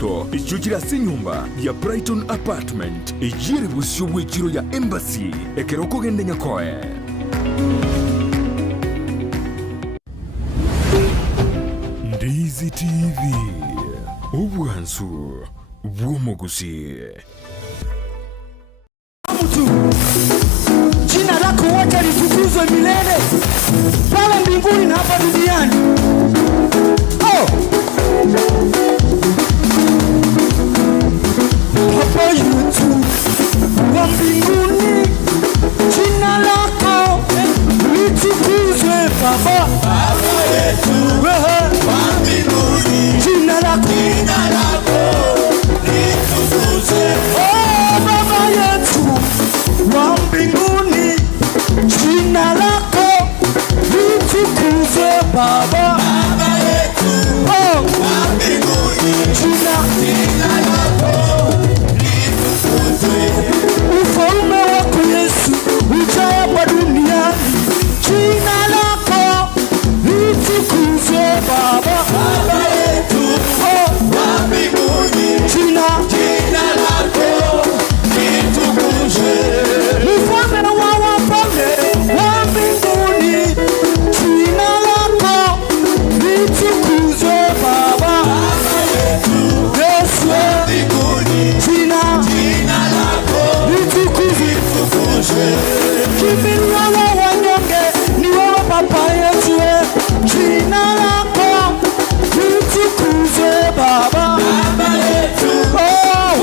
Toronto icyugira sinyumba ya Brighton Apartment ejire busyo bw'ekiro ya Embassy ekeroko gende nyakoe. Ndizi TV ubwansu bw'umuguzi. Jina lako wacha litukuzwe milele pale mbinguni na hapa duniani. Baba yetu wa mbinguni, jina lako litukuzwe Baba. Baba yetu wa mbinguni, jina lako litukuzwe. Baba yetu wa mbinguni, jina lako litukuzwe Baba. Baba yetu wa mbinguni, jina lako litukuzwe. Ufalme wako Yesu ujae hapa duniani, jina lako litukuzwe Baba. Baba yetu wa mbinguni, jina lako litukuzwe. Mfalme wa wafalme wa mbinguni, jina lako litukuzwe Baba. Baba yetu Yesu wa mbinguni, jina lako litukuzwe. Kimbilio la wanyonge ni wewe Baba yetu, jina lako litukuzwe Baba. Baba yetu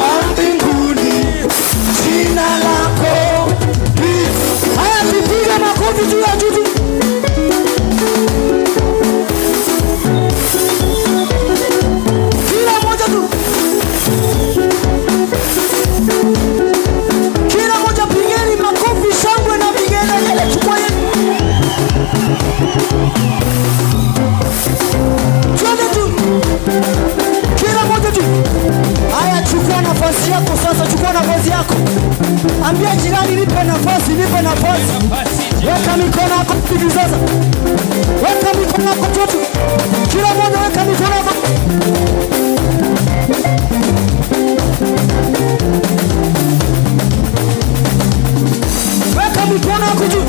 wa mbinguni, jina lako litukuzwe. Haya, tupige makofi juu ya juu. Kila moja tu. Kila moja pigeni makofi, shangwe na vigelegele. Chukua yetu. Twende tu. Kila moja tu. Haya, chukua nafasi yako sasa, chukua nafasi yako. Ambia jirani, nipe nafasi, nipe nafasi. Weka mikono yako hivi sasa. Weka mikono yako tu. Kila mmoja weka mikono yako. Weka mikono yako tu.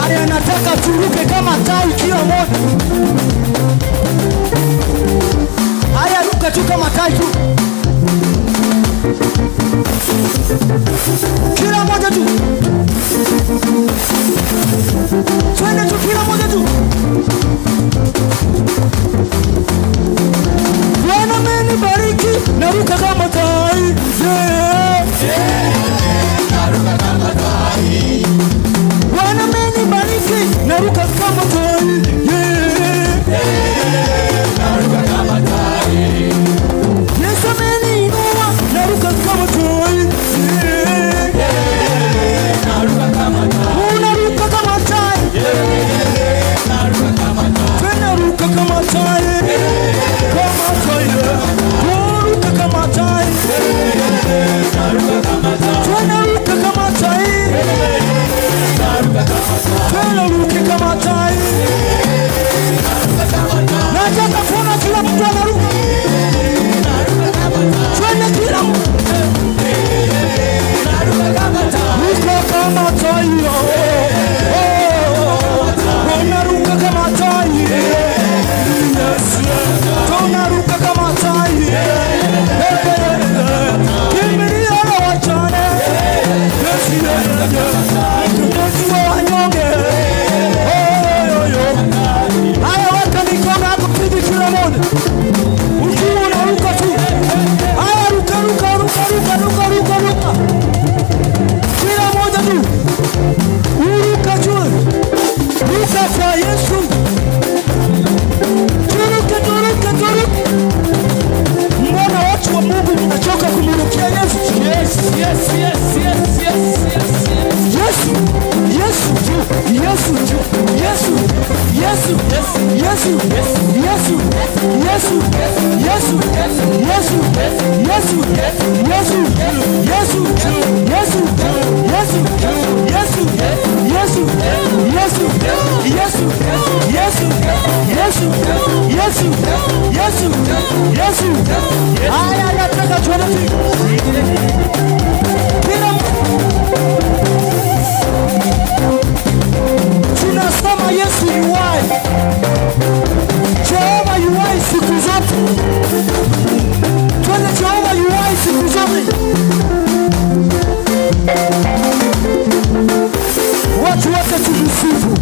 Haya, nataka turuke kama tai kila mmoja. Haya, ruka tu kama tai tu. Kila moja tu. Twende tu, kila moja tu. Bwana amenibariki, naruka kama tai. Naruka kama tai. Bwana amenibariki, naruka kama tai. Naruka kama tai. Yesu ameniinua, naruka kama tai. Naruka kama tai. Unaruka kama tai. Naruka kama tai. Tena ruka kama tai. Kama tai. Unaruka kama tai. Naruka kama tai. Tena ruka kama tai. Naruka kama tai. Tena ruka kama tai. Tunasema Yesu yuwai. Jehova yuwai siku zote. Twende Jehova yuwai siku zote. Watu wote tumsifu.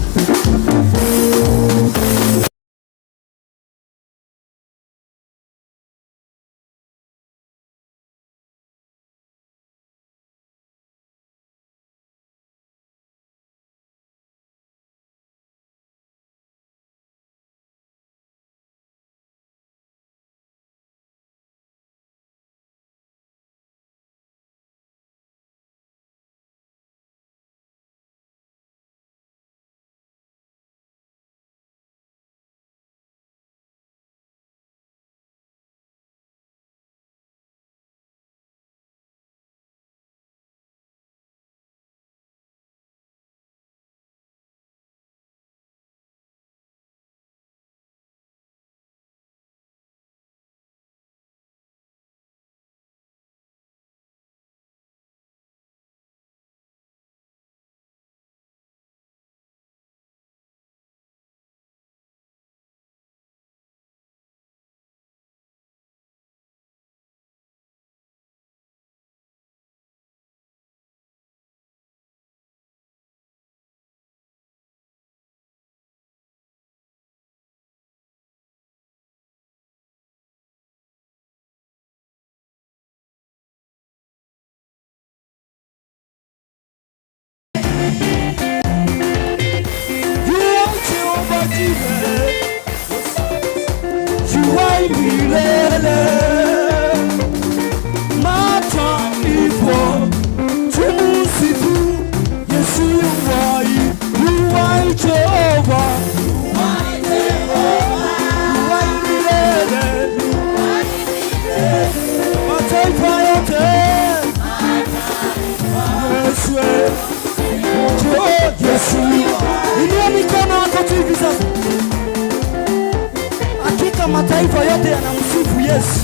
Mataifa yote yanamsifu Yesu.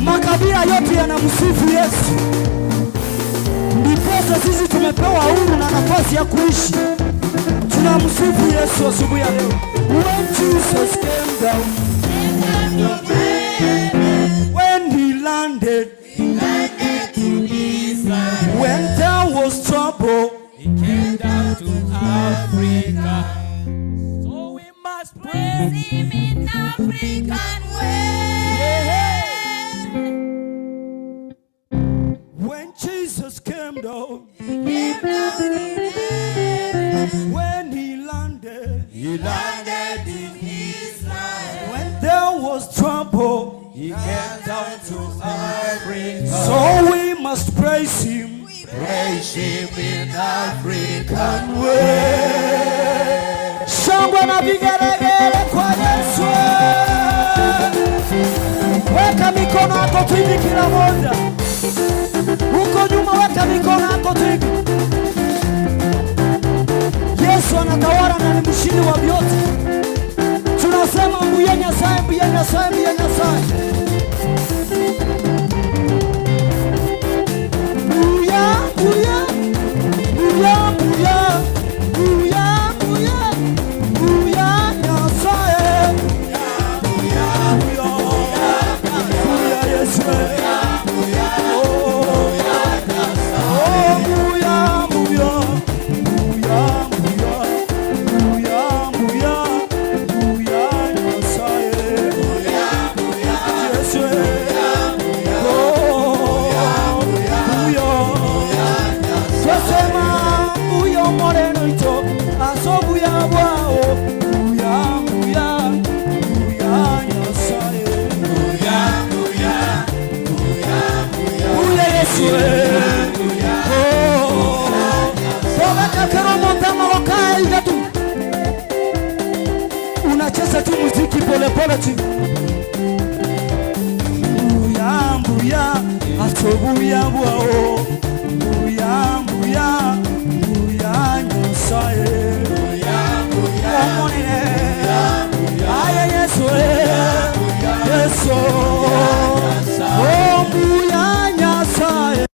Makabila yote yanamsifu Yesu. Ndiposa sisi tumepewa uhuru na nafasi ya kuishi. Tunamsifu Yesu asubuhi ya leo. When Jesus came down, when he landed to Israel. When there was trouble, he came down to Africa. Praise him in African way. When Jesus came down, he came down in heaven. When he landed in Israel. When there was trouble, he came down to Africa. So we must praise him. Praise him in African way. Shangwe na vigeregere kwa Yesu. Weka mikono yako hivi kila moja. Huko nyuma weka mikono yako hivi. Yesu anatawala na ni mshindi wa vyote. Tunasema mbuye Nyasaye, mbuye Nyasaye, mbuye Nyasaye. Mbuya, mbuya, mbuya, mbuya. unacheza tu muziki pole pole tu. Mbuya mbuya atobuya bwao. Mbuya mbuya mbuya nyosaye. Mbuya mbuya omonene. Aya Yesu Yesu. Oh mbuya nyosaye.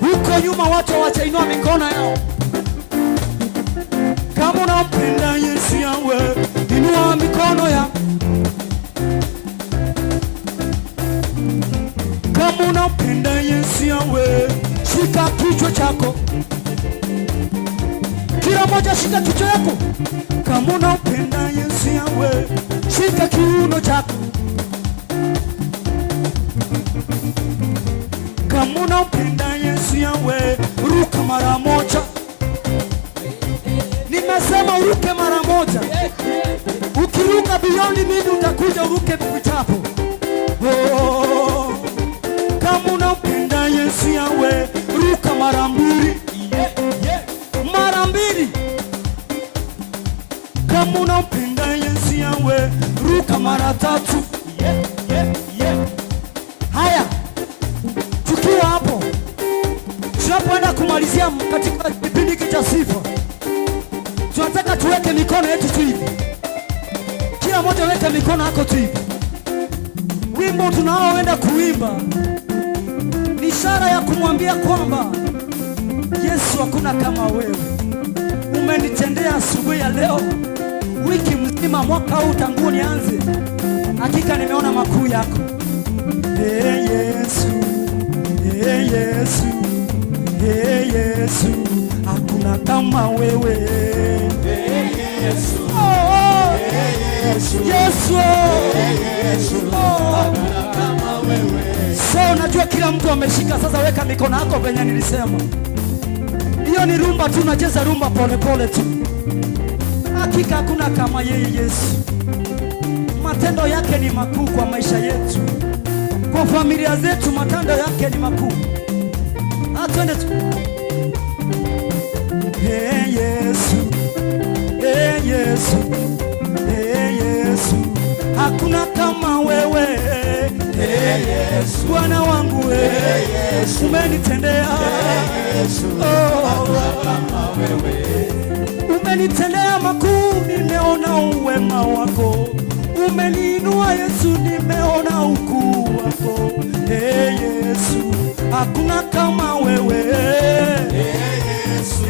Huko nyuma watu watainua mikono yao. Kama unampenda Yesu yawe, inua mikono yao. Kama unampenda Yesu yawe, shika kichwa chako. Kila mmoja shika kichwa yako. Kama unampenda Yesu yawe, shika kiuno chako. Kama unampenda Yesu yawe, ruka mara moja. Nimesema uruke mara moja. Ukiruka beyond mimi utakuja uruke vitapo. Oh. Kama unampenda Yesu yawe, ruka mara mbili. Mara mbili. Kama unampenda Yesu yawe, ruka mara tatu. Haya. Tukiwa hapo tunapoenda kumalizia katika kipindi cha sifa, tunataka tuweke mikono yetu tu hivi. Kila mmoja weke mikono yako tu hivi. Wimbo tunaoenda kuimba ni ishara ya kumwambia kwamba Yesu, hakuna kama wewe. Umenitendea asubuhi ya leo, wiki mzima, mwaka huu tangu nianze. Hakika nimeona makuu yako. Hey Yesu, hey Yesu, hey Yesu, hakuna kama wewe. Hey Yesu, oh, hey Yesu, Yesu, hey Yesu, hakuna kama wewe. So najua kila mtu ameshika. Sasa weka mikono yako venye nilisema. Hiyo ni rumba tu, nacheza rumba pole pole tu. Hakika hakuna kama yeye Yesu. Matendo yake ni makuu kwa maisha yetu, kwa familia zetu. Matendo yake ni makuu. Atwende tu. Hey Yesu, hey Yesu, hey Yesu, hakuna kama wewe. Hey Yesu, Bwana wangu wewe. Hey Yesu, umenitendea. Hey Yesu, hakuna kama wewe. Umenitendea makuu, nimeona uwema wako. Umeniinua Yesu, nimeona ukuu wako. Hey Yesu, hakuna kama wewe. Hey Yesu,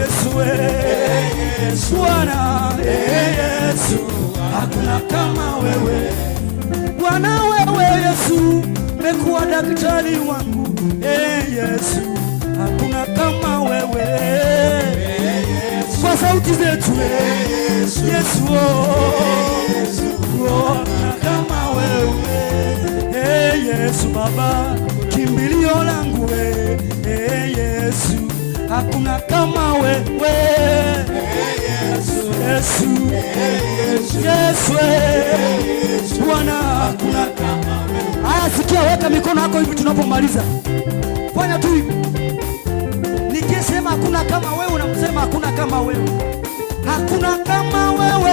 Bwana Yesu, hakuna kama wewe. Bwana wewe Yesu, umekuwa daktari wangu. Yesu, hakuna kama wewe. Kwa sauti zetu Yesu, hakuna kama wewe. Yesu Baba, kimbilio langu Yesu, hakuna kama wewe. Yesu, Yesu, Bwana, hakuna kama wewe. Haya, sikia, weka mikono yako hivi tunapomaliza. Fanya tu hivi. Nikisema hakuna kama wewe, unamsema hakuna kama wewe. Hakuna kama wewe.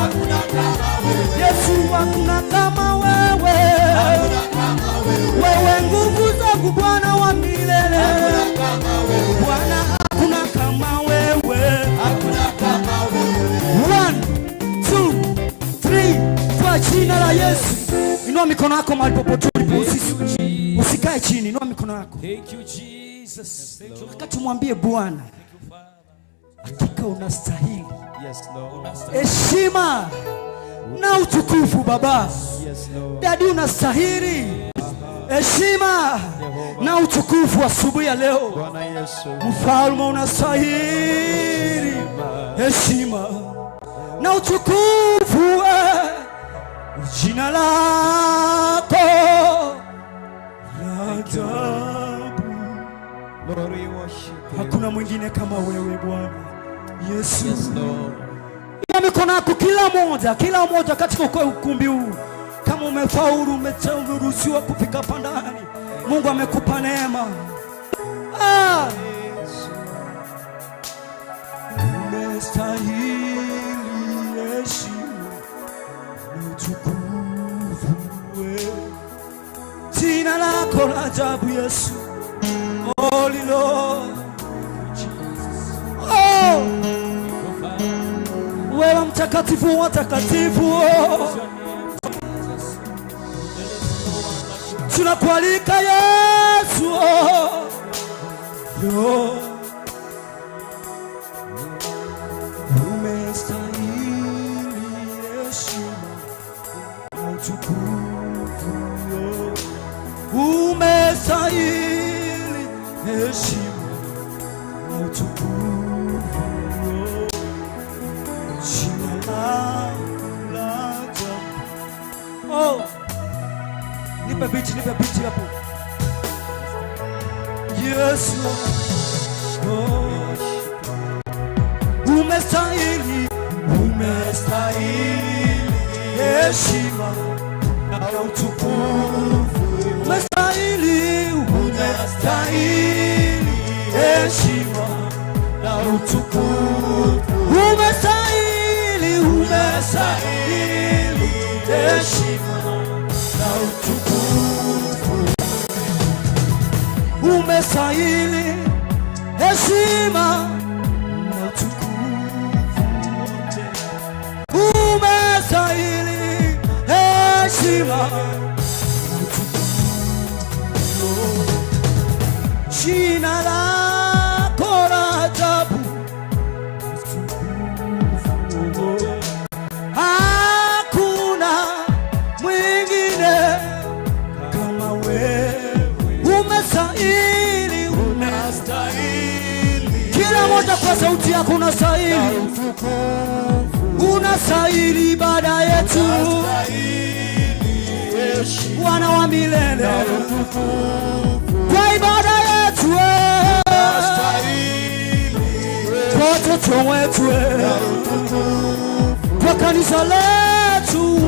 Hakuna kama wewe. Yesu, hakuna kama wewe. Hakuna kama wewe. Wewe nguvu zangu Bwana wa milele. Hakuna kama wewe. Bwana, hakuna kama wewe. Hakuna kama wewe. 1 2 3 kwa jina la Yesu. Inua mikono yako mahali popote ulipo, usikae chini, inua mikono yako. Thank you Jesus. Wakati mwambie Bwana, hakika unastahili. Yes Lord. Heshima na utukufu Baba. Yes Lord. Dadi, unastahili heshima na utukufu asubuhi ya leo. Bwana Yesu. Mfalme, unastahili heshima na utukufu. Jina lako la ajabu. Lord, we worship you. Hakuna mwingine kama wewe Bwana Yesu. Yes Lord. Ina mikono yako kila mmoja katika ukumbi huu. Kama umefaulu, umeruhusiwa kufika pandani, Mungu amekupa neema. Unastahili heshima na utukufu. Jina lako la ajabu Yesu. Holy Lord. Oh, wewe mtakatifu wa takatifu. Tunakualika Yesu. Umestahili heshima na utukufu. Umestahili heshima na utukufu. Jina lako la ajabu. Oh, nipe biti hapo. Yesu, umestahili heshima na utukufu. Umestahili heshima na utukufu. Umestahili heshima na utukufu. Umestahili heshima na utukufu. Umestahili heshima na utukufu. Jina lako la ajabu. Hakuna mwingine kama wewe. Umestahili. Kila moja kwa sauti yako, unastahili ibada yetu, Bwana wa milele. Kwa ibada yetu, kwa watoto wetu, kwa kanisa letu,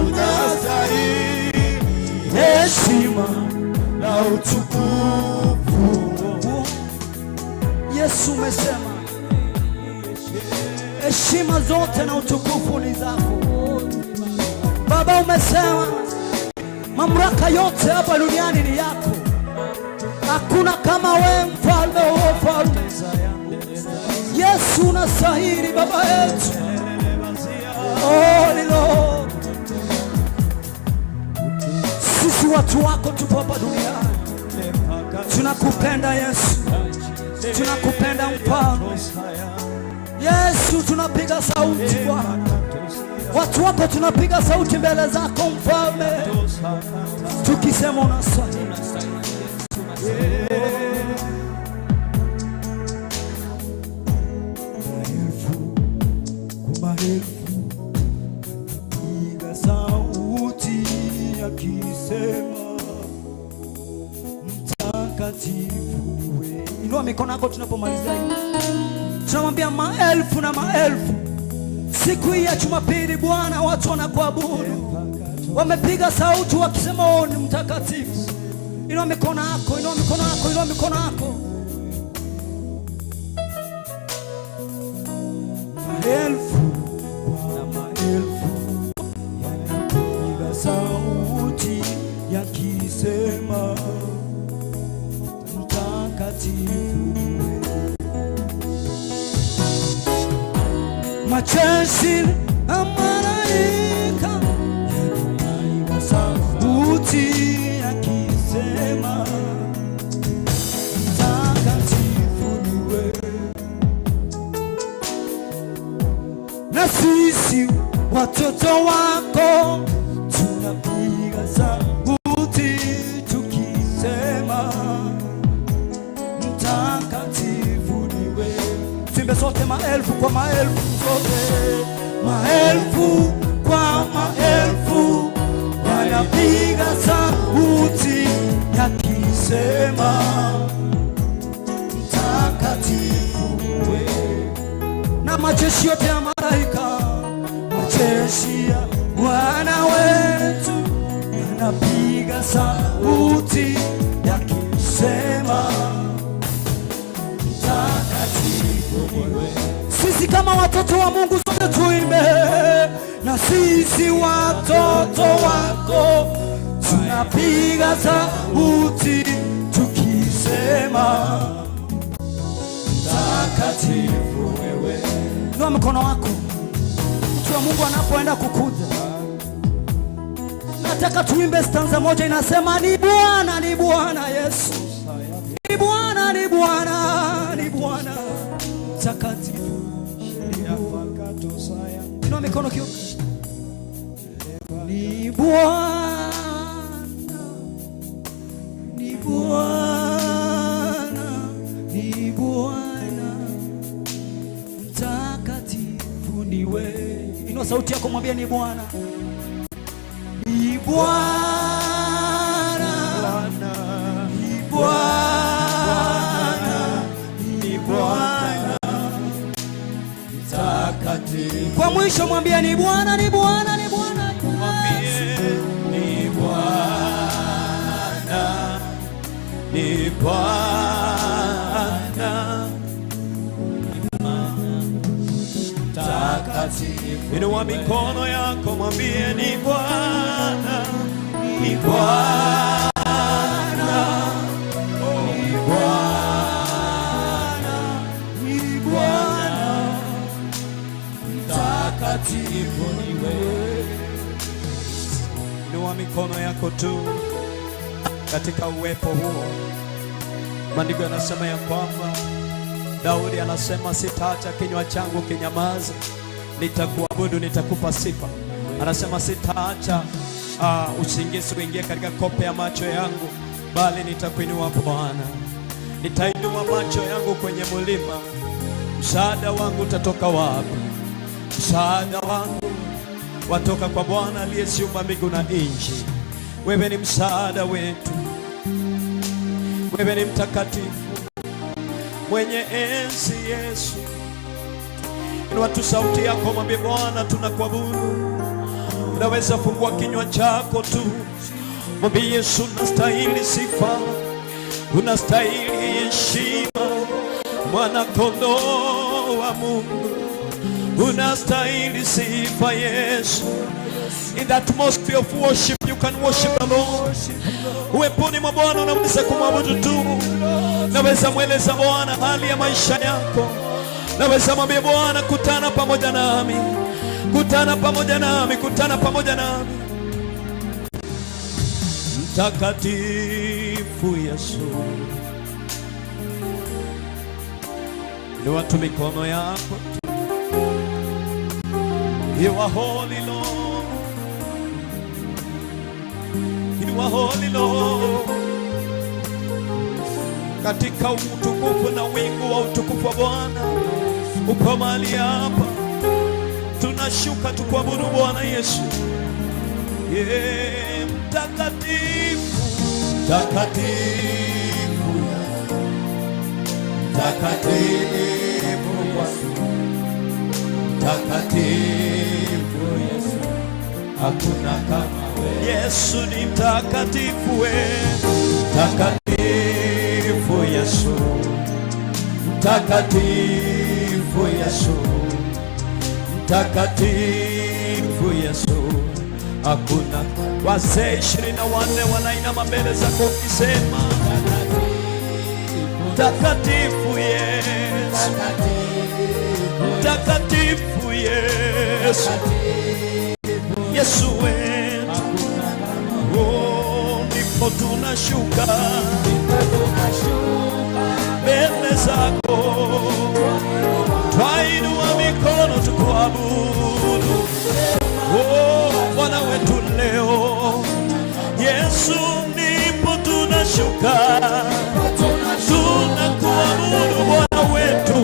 heshima na utukufu. Yesu, umesema heshima zote na utukufu ni zako Baba. Umesema mamlaka yote hapa duniani ni yako. Hakuna kama wewe, mfalme wa wafalme. Yesu, unastahili Baba yetu. Holy Lord. Sisi watu wako tupo hapa duniani. Tunakupenda Yesu, tunakupenda mfalme. Yesu, tunapiga sauti Bwana. Watu wako tunapiga sauti mbele zako Mfalme, tukisema unastahili. Maelfu kwa maelfu piga sauti akisema mtakatifu wewe. Inua mikono yako tunapomaliza hii. Tunamwambia maelfu na maelfu. Siku hii ya Jumapili Bwana, watu wanakuabudu, wamepiga sauti wakisema wewe ni mtakatifu. Inua mikono yako, inua mikono yako, inua mikono yako. Maelfu na maelfu wanapiga sauti yakisema mtakatifu. Majeshi na malaika wanapiga sauti yakisema mtakatifu ni wewe. Na sisi watoto wako tunapiga sauti tukisema mtakatifu ni wewe. Tuimbe sote, maelfu kwa maelfu, sote maelfu kwa maelfu wanapiga sauti yakisema mtakatifu wewe. Na majeshi yote ya malaika, majeshi ya wana wetu yanapiga sauti yakisema mtakatifu wewe. Sisi kama watoto wa Mungu sote tuimbe, na sisi watoto wako tunapiga sauti tukisema mtakatifu wewe. Inua mkono wako. Mtu wa Mungu anapoenda kukuja, nataka tuimbe stanza moja inasema, ni Bwana, ni Bwana Yesu, ni Bwana, ni Bwana, ni Bwana mtakatifu. Inua mikono kio. Ni Bwana, ni Bwana, ni Bwana mtakatifu ni wewe. Inua sauti yako, mwambie ni Bwana, ni Bwana, ni Bwana, ni Bwana mtakatifu. Kwa mwisho mwambie ni Bwana, ni Bwana, ni Bwana. Ni Bwana, ni Bwana mtakatifu. Inua mikono yako, mwambie ni Bwana, ni Bwana, ni Bwana, ni Bwana mtakatifu ni wewe. Inua mikono yako tu katika uwepo huo. Maandiko yanasema ya kwamba Daudi anasema, sitaacha kinywa changu kinyamaze, nitakuabudu, nitakupa sifa. Anasema sitaacha usingizi uingie katika kope ya macho yangu, bali nitakuinua Bwana. Nitainua macho yangu kwenye mlima, msaada wangu utatoka wapi? Msaada wangu watoka kwa Bwana aliyeziumba mbingu na nchi. Wewe ni msaada wetu, wewe ni mtakatifu, mwenye enzi Yesu. Inua tu sauti yako, mwambie Bwana tunakuabudu. Unaweza fungua kinywa chako tu, mwambie Yesu unastahili sifa, unastahili heshima, mwana kondoo wa Mungu, unastahili sifa Yesu. In the atmosphere of worship you can worship the Lord. Uweponi mwa Bwana unaweza kumwabudu tu. Naweza mweleza Bwana hali ya maisha yako. Naweza mwambie Bwana kutana pamoja nami, kutana pamoja nami, kutana pamoja nami. Mtakatifu Yesu, inua tu mikono yako. You are holy, Lord. You are holy, Lord. Katika utukufu na wingu wa utukufu wa Bwana upo mahali hapa. Tunashuka tukuabudu Bwana Yesu. Mtakatifu, mtakatifu, mtakatifu Yesu, mtakatifu Yesu, hakuna kama wewe. Yesu ni mtakatifu, mtakatifu Yesu, mtakatifu Yesu, mtakatifu Yesu, hakuna. Wazee 24 wanainama mbele zako ukisema mtakatifu Yesu, mtakatifu Yesu, Yesu wetu. Oh, ndipo tunashuka mbele zako, twainua mikono tukuabudu. Oh, Bwana wetu leo Yesu, ndipo tunashuka tunakuabudu Bwana wetu,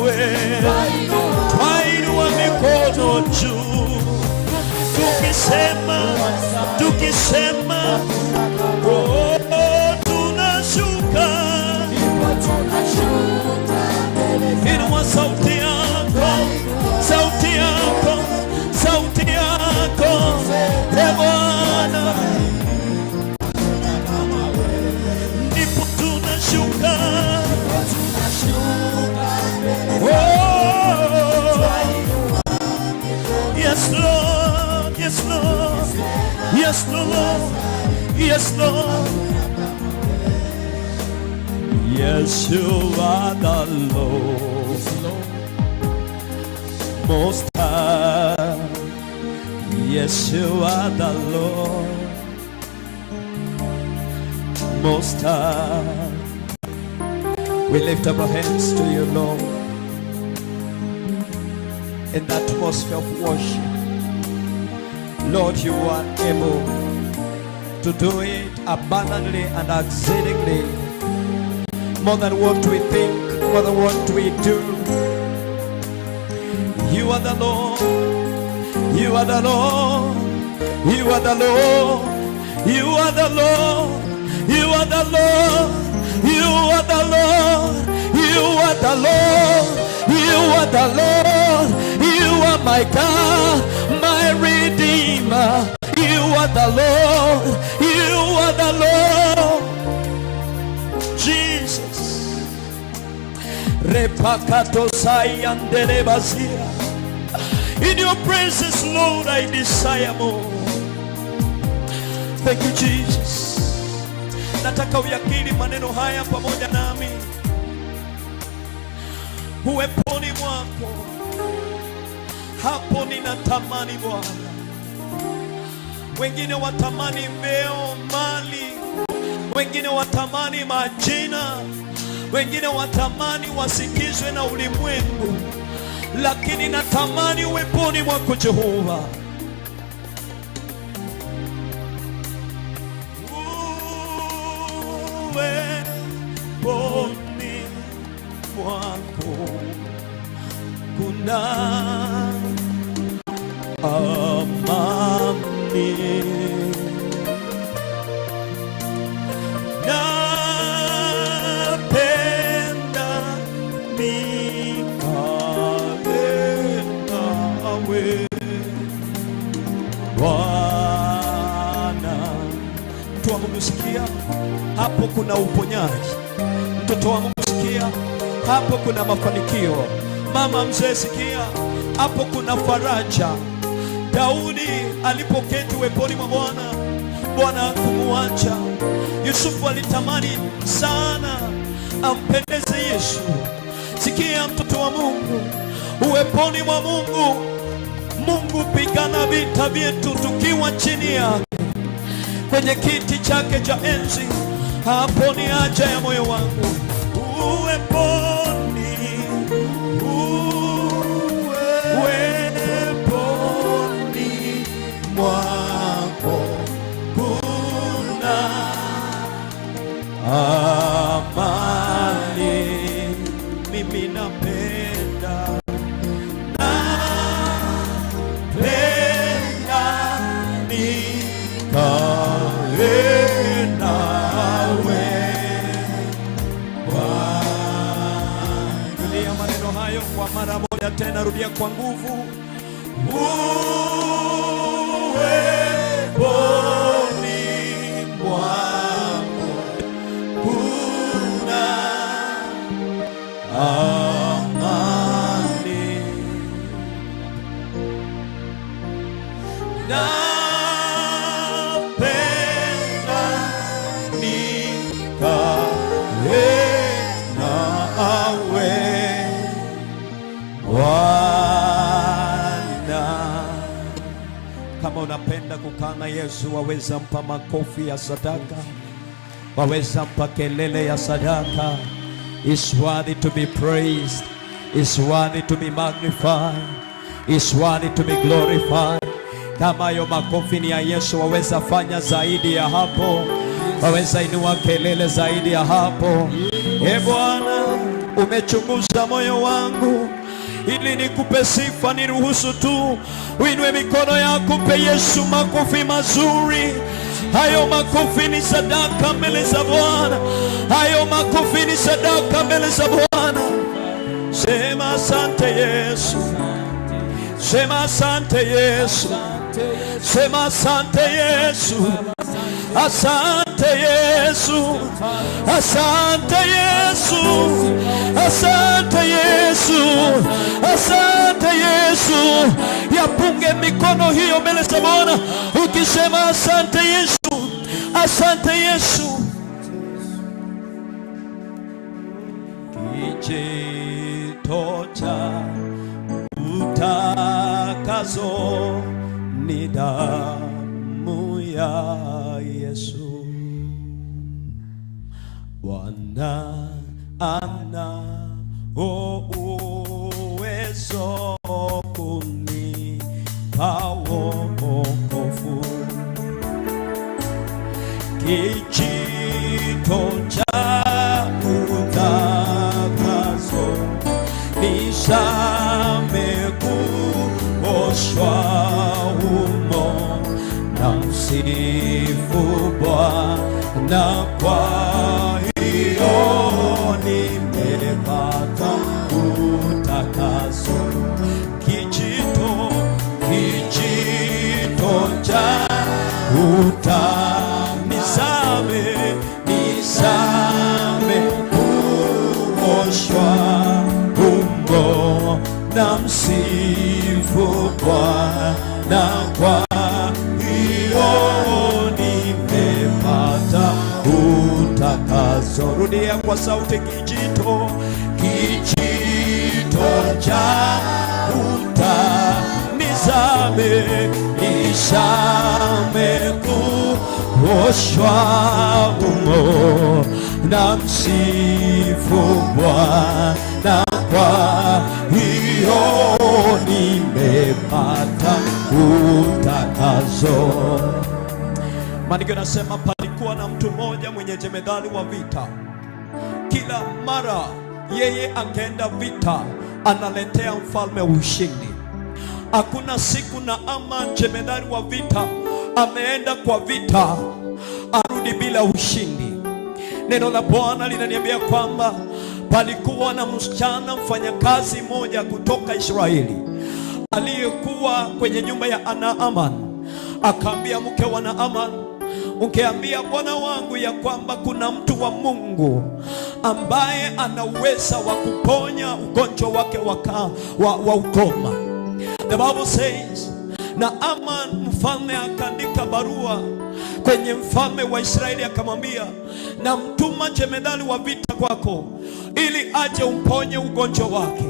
twainua mikono juu tukisema oh, tunashuka. Inua sauti yako, sauti yako, sauti yako, Bwana, ndipo tunashuka. Oh, yes Lord, yes Lord, yes Lord, yes Lord. Yes, you are the Lord, Most High. Yes, you are the Lord, Most High. We lift up our hands to you, Lord, in the atmosphere of worship. Lord, you are able to do it abundantly and exceedingly, more than what we think, more than what we do. You are the Lord, you are the Lord, you are the Lord, you are the Lord, you are the Lord, you are the Lord, you are the Lord, you are the Lord, you are my God, my Redeemer. You are the Lord, you are the Lord, Jesus. Repakato sayandele bazia. In your presence, Lord, I desire more. Thank you, Jesus. Nataka uyakiri maneno haya pamoja nami. Uweponi mwako, hapo ninatamani Bwana. Wengine watamani vyeo, mali, wengine watamani majina, wengine watamani wasikizwe na ulimwengu, lakini natamani uweponi mwako Jehova. Uweponi mwako kuna amani. Napenda nikae nawe Bwana. Mtu wa Mungu sikia, hapo kuna uponyaji. Mtoto wa Mungu sikia, hapo kuna mafanikio. Mama mzee sikia, hapo kuna faraja. Daudi alipoketi uweponi mwa Bwana, Bwana hakumuacha. Yusufu alitamani sana ampendeze Yesu. Sikia mtoto wa Mungu, uweponi mwa Mungu, Mungu pigana vita vyetu tukiwa chini yake, kwenye kiti chake cha enzi. Hapo ni haja ya moyo wangu, uweponi, uweponi maneno hayo kwa mara moja tena, rudia kwa nguvu. Uweponi mwako kuna amani, napenda nikae nawe Bwana. Kama unapenda kukaa na Yesu, waweza mpa makofi ya sadaka, waweza mpa kelele ya sadaka. Is worthy to be praised, is worthy to be magnified, is worthy to be glorified. Kama hayo makofi ni ya Yesu, waweza fanya zaidi ya hapo, waweza inua kelele zaidi ya hapo. E Bwana, umechunguza moyo wangu ili nikupe sifa, niruhusu tu uinue mikono yako, pe Yesu makofi mazuri. Hayo makofi ni sadaka mbele za Bwana, hayo makofi ni sadaka mbele za Bwana. Sema asante Yesu, sema asante Yesu, sema asante Yesu, asante Yesu, asante Yesu, asante Yesu, asante Yesu. Yapunge mikono hiyo mbele za Bwana ukisema asante Yesu, asante Yesu. Kijito cha utakaso ni damu ya Yesu. Bwana ana uwezo kunipa wokovu. Kijito cha utakaso nishame kuoshwa humo, na msifu Bwana kwa hiyo nimepata utakaso. Kijito cha nisame kuoshwa humo, na msifu Bwana kwa hiyo nimepata utakaso. Rudia kwa sauti, kijito cha nisame kuoshwa humo, na msifu Bwana kwa hiyo nimepata utakaso. Maandiko yanasema palikuwa na mtu mmoja mwenye jemedari wa vita. Kila mara yeye angeenda vita, analetea mfalme ushindi. Hakuna siku Naaman jemedari wa vita ameenda kwa vita arudi bila ushindi. Neno la Bwana linaniambia kwamba palikuwa na msichana mfanyakazi mmoja kutoka Israeli aliyekuwa kwenye nyumba ya Naaman. Akaambia mke wa Naaman, ungeambia bwana wangu ya kwamba kuna mtu wa Mungu ambaye ana uwezo wa kuponya ugonjwa wake wa ukoma. The Bible says, Naaman mfalme akaandika barua kwenye mfalme wa Israeli akamwambia, na mtuma jemedari wa vita kwako ili aje umponye ugonjwa wake.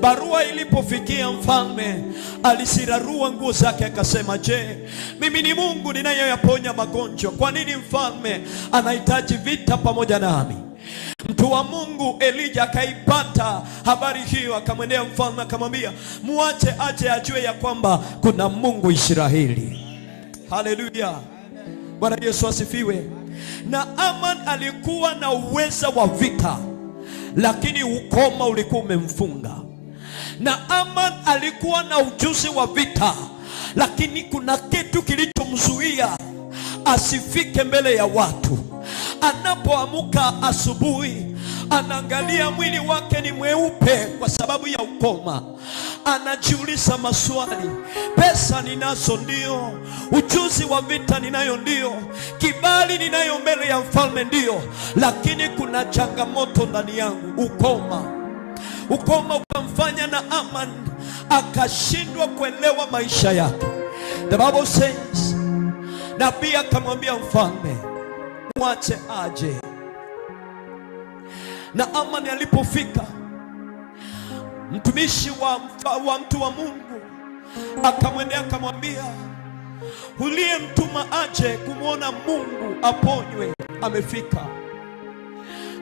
Barua ilipofikia mfalme, alisirarua nguo zake akasema, je, mimi ni Mungu ninayeyaponya magonjwa? Kwa nini mfalme anahitaji vita pamoja nami? Mtu wa Mungu Elijah akaipata habari hiyo, akamwendea mfalme akamwambia, muache aje ajue ya kwamba kuna Mungu Israeli. Haleluya, Bwana Yesu asifiwe. Naaman alikuwa na uwezo wa vita, lakini ukoma ulikuwa umemfunga. Naaman alikuwa na ujuzi wa vita, lakini kuna kitu kilichomzuia asifike mbele ya watu. Anapoamka asubuhi, anaangalia mwili wake ni mweupe kwa sababu ya ukoma. Anajiuliza maswali, pesa ninazo ndio, ujuzi wa vita ninayo ndio, kibali ninayo mbele ya mfalme ndio, lakini kuna changamoto ndani yangu, ukoma. Ukoma ukamfanya Naaman akashindwa kuelewa maisha yake. The Bible says, nabii akamwambia mfalme, mwache aje. Naaman alipofika, mtumishi wa mtu wa Mungu akamwendea akamwambia, uliyemtuma aje kumwona Mungu aponywe amefika.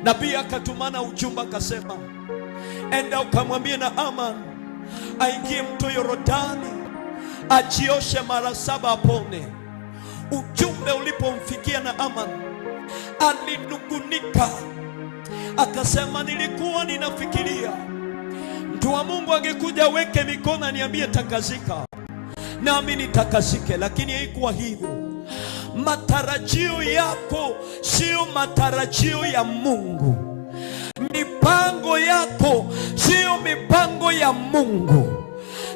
Nabii akatumana ujumbe akasema, enda ukamwambie Naaman aingie mto Yordani ajioshe mara 7 apone. Ujumbe ulipomfikia Naaman alinungunika, akasema, nilikuwa ninafikiria mtu wa Mungu angekuja weke mikono niambie takazika, nami nitakazike, lakini haikuwa hivyo. Matarajio yako sio matarajio ya Mungu. Mipango yako sio mipango ya Mungu.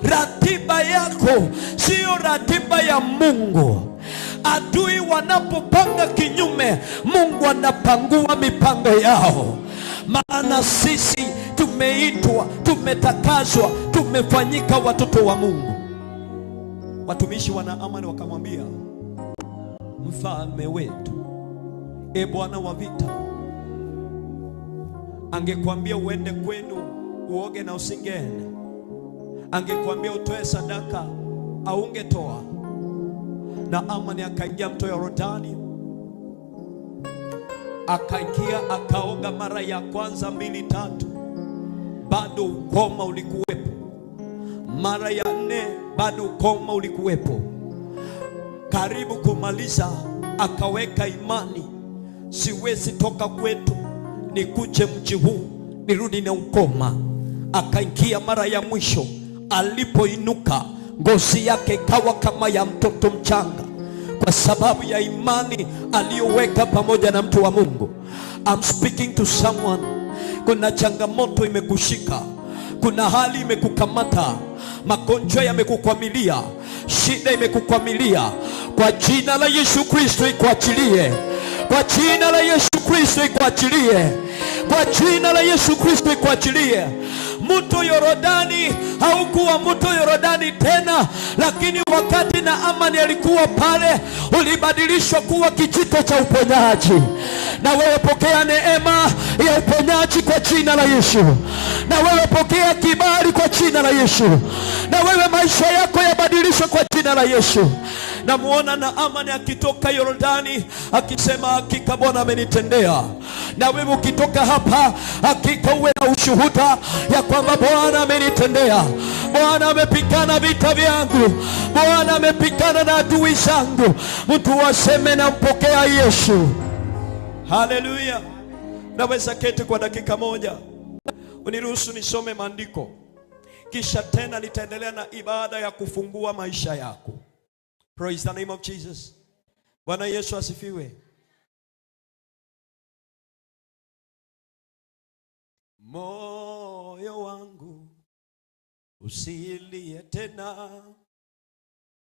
Ratiba yako sio ratiba ya Mungu. Adui wanapopanga kinyume, Mungu anapangua mipango yao. Maana sisi tumeitwa, tumetakazwa, tumefanyika watoto wa Mungu. Watumishi wa Naamani wakamwambia mfalme wetu, e Bwana wa vita, angekwambia uende kwenu uoge na usingeenda. Angekwambia utoe sadaka au ungetoa. Naamani akaingia mto Yordani, akaingia akaoga mara ya kwanza 2 3, bado ukoma ulikuwepo. Mara ya 4 bado ukoma ulikuwepo. Karibu kumaliza akaweka imani, siwezi toka kwetu nikuje mji huu nirudi na ukoma. Akaingia mara ya mwisho, alipoinuka ngozi yake ikawa kama ya mtoto mchanga, kwa sababu ya imani aliyoweka pamoja na mtu wa Mungu. I'm speaking to someone. Kuna changamoto imekushika, kuna hali imekukamata, magonjwa yamekukwamilia, shida imekukwamilia. Kwa jina la Yesu Kristo ikuachilie. Kwa jina la Yesu Kristo ikuachilie. Kwa jina la Yesu Kristo ikuachilie. Mto Yordani haukuwa mto Yordani tena, lakini wakati Naamani alikuwa pale ulibadilishwa kuwa kijito cha uponyaji. Na wewe pokea neema ya uponyaji kwa jina la Yesu. Na wewe pokea kibali kwa jina la Yesu. Na wewe maisha yako yabadilishwe kwa jina la Yesu. Namuona Naamani akitoka Yordani akisema, hakika Bwana amenitendea. Na wewe ukitoka hapa, hakika uwe na ushuhuda ya kwamba Bwana amenitendea. Bwana amepigana vita vyangu. Bwana amepigana na adui zangu. Mtu waseme nampokea Yesu. Haleluya. Naweza keti kwa dakika moja, uniruhusu nisome maandiko, kisha tena nitaendelea na ibada ya kufungua maisha yako. Praise the name of Jesus. Bwana Yesu asifiwe. Moyo wangu usilie tena,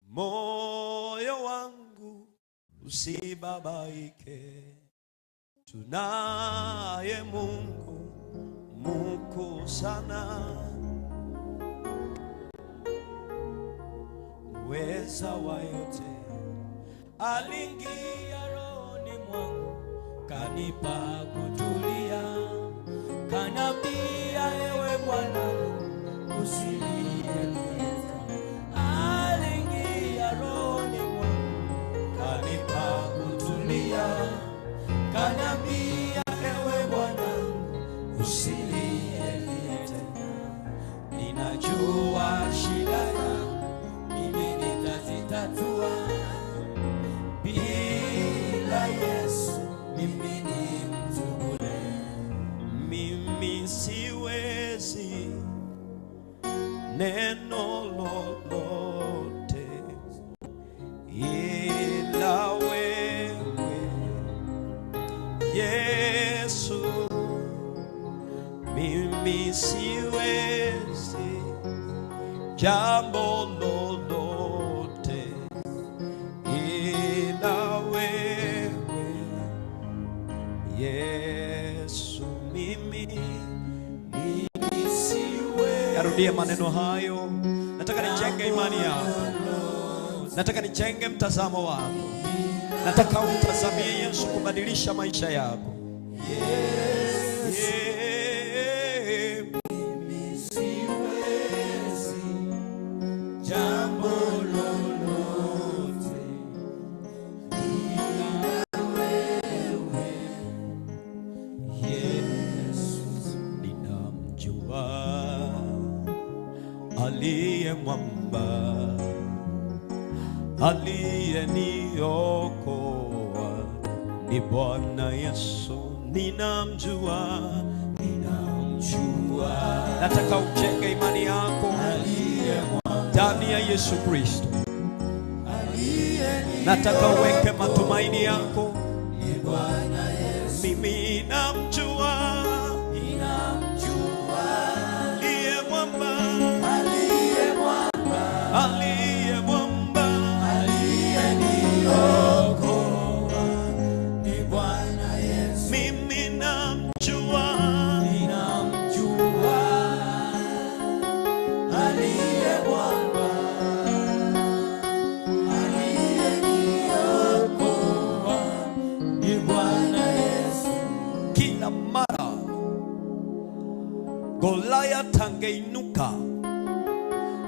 moyo wangu usibabaike. Tunaye Mungu mkuu sana, muweza wa yote. Aliingia rohoni mwangu, kanipa kutulia, kanambia ewe Bwana usilie tena. Aliingia rohoni mwangu, kanipa kutulia, kanambia ewe Bwana usilie tena. Ninajua shida yangu mimi nitazitatua, bila Yesu mimi ni mtu bure. Mimi siwezi neno lolote ila wewe Yesu jambo lolote ila wewe Yesu, mimi siwe. Yarudie maneno hayo. Nataka nijenge imani yako, nataka nijenge mtazamo wako, nataka umtazamie Yesu kubadilisha maisha yako. Mimi siwezi jambo lolote ila wewe Yesu. Ninamjua aliye mwamba, aliyeniokoa ni Bwana Yesu. Ninamjua, ninamjua. Nataka ujenge imani yako ndani ya Yesu Kristo. Nataka uweke matumaini yako ni Bwana Yesu. Mimi namjua, ninamjua aliye mwamba, aliye mwamba, aliyeniokoa ni Bwana Yesu. Mimi namjua, ninamjua aliye mwamba, aliyeniokoa ni Bwana Yesu. Kila mara Goliath angeinuka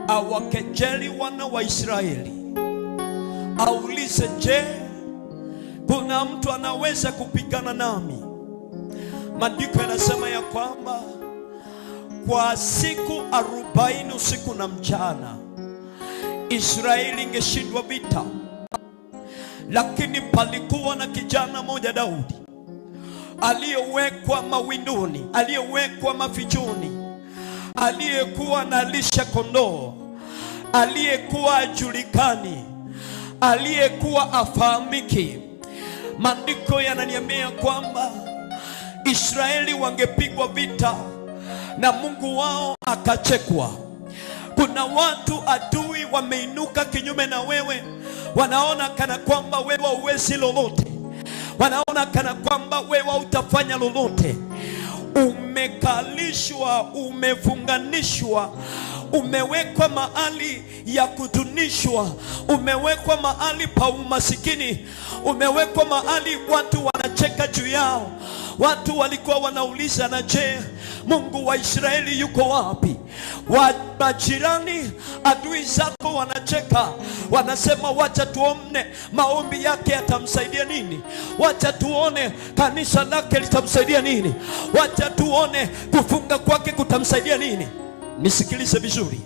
awakejeli wana wa Israeli, aulize, je, kuna mtu anaweza kupigana nami? Maandiko yanasema ya kwamba kwa siku 40 usiku na mchana Israeli ingeshindwa vita, lakini palikuwa na kijana moja Daudi aliyewekwa mawindoni, aliyewekwa mafichoni, aliyekuwa analisha kondoo, aliyekuwa ajulikani, aliyekuwa afahamiki. Maandiko yananiambia kwamba Israeli wangepigwa vita na Mungu wao akachekwa. Kuna watu adui wameinuka kinyume na wewe, wanaona kana kwamba wewe huwezi lolote, wanaona kana kwamba wewe utafanya lolote. Umekalishwa, umefunganishwa, umewekwa mahali ya kudunishwa, umewekwa mahali pa umasikini, umewekwa mahali watu wanacheka juu yao. Watu walikuwa wanauliza, na je, Mungu wa Israeli yuko wapi? Majirani, adui zako wanacheka, wanasema wacha tuone maombi yake yatamsaidia nini, wacha tuone kanisa lake litamsaidia nini, wacha tuone kufunga kwake kutamsaidia nini. Nisikilize vizuri,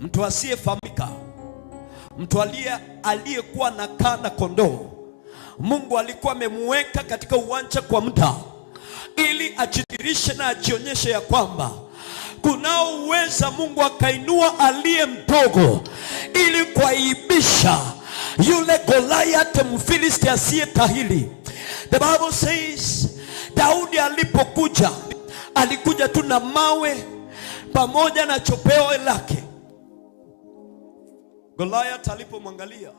mtu asiyefahamika, mtu aliyekuwa anakaa na kondoo, Mungu alikuwa amemweka katika uwanja kwa muda ili ajidirishe na ajionyeshe ya kwamba kunao uweza. Mungu akainua aliye mdogo ili kuaibisha yule Goliath Mfilisti asiyetahili. The Bible says Daudi alipokuja, alikuja tu na mawe pamoja na chopeo lake. Goliath alipomwangalia,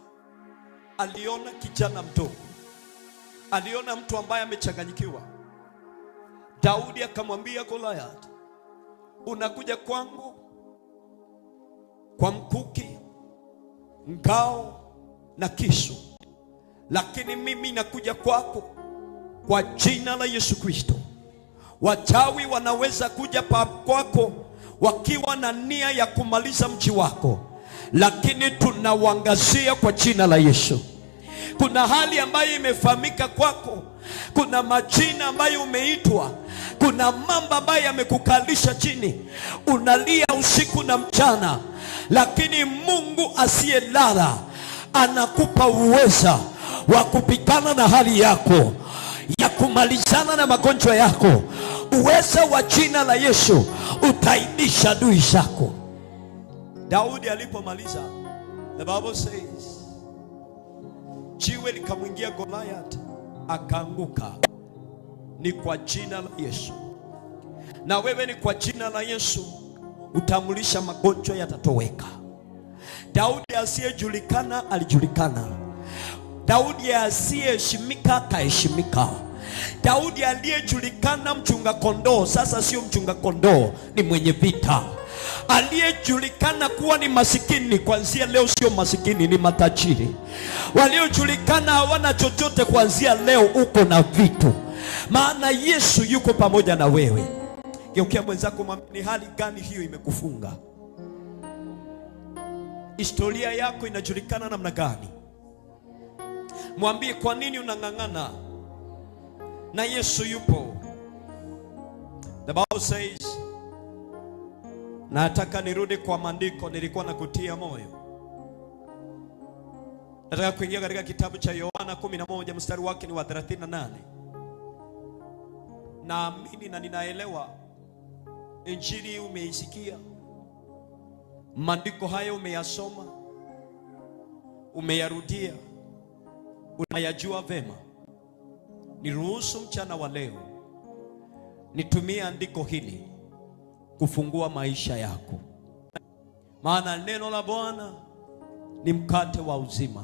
aliona kijana mdogo, aliona mtu ambaye amechanganyikiwa. Daudi akamwambia Goliath, unakuja kwangu kwa mkuki, ngao na kisu, lakini mimi nakuja kwako kwa jina la Yesu Kristo. Wachawi wanaweza kuja kwako wakiwa na nia ya kumaliza mji wako, lakini tunawangazia kwa jina la Yesu. Kuna hali ambayo imefahamika kwako, kuna majina ambayo umeitwa, kuna mambo ambayo yamekukalisha chini, unalia usiku na mchana, lakini Mungu asiyelala anakupa uweza wa kupigana na hali yako, ya kumalizana na magonjwa yako. Uweza wa jina la Yesu utaibisha adui zako. Daudi alipomaliza, the Bible says jiwe likamwingia Goliath akaanguka. Ni kwa jina la Yesu. Na wewe ni kwa jina la Yesu utambulisha magonjwa yatatoweka. Daudi asiyejulikana alijulikana. Daudi asiyeheshimika kaheshimika. Daudi aliyejulikana mchunga kondoo, sasa sio mchunga kondoo, ni mwenye vita. Aliyejulikana kuwa ni masikini, kuanzia leo sio masikini, ni matajiri. Waliojulikana hawana chochote, kuanzia leo uko na vitu, maana Yesu yuko pamoja na wewe. Geukia mwenzako, mwambie ni hali gani hiyo imekufunga? Historia yako inajulikana namna gani? Mwambie kwa nini unang'ang'ana na Yesu yupo. The Bible says, nataka nirudi kwa maandiko, nilikuwa nakutia moyo. Nataka kuingia katika kitabu cha Yohana 11 mstari wake ni wa 38. Naamini na ninaelewa injili umeisikia, maandiko haya umeyasoma, umeyarudia, unayajua vema. Niruhusu mchana wa leo nitumie andiko hili kufungua maisha yako, maana neno la Bwana ni mkate wa uzima.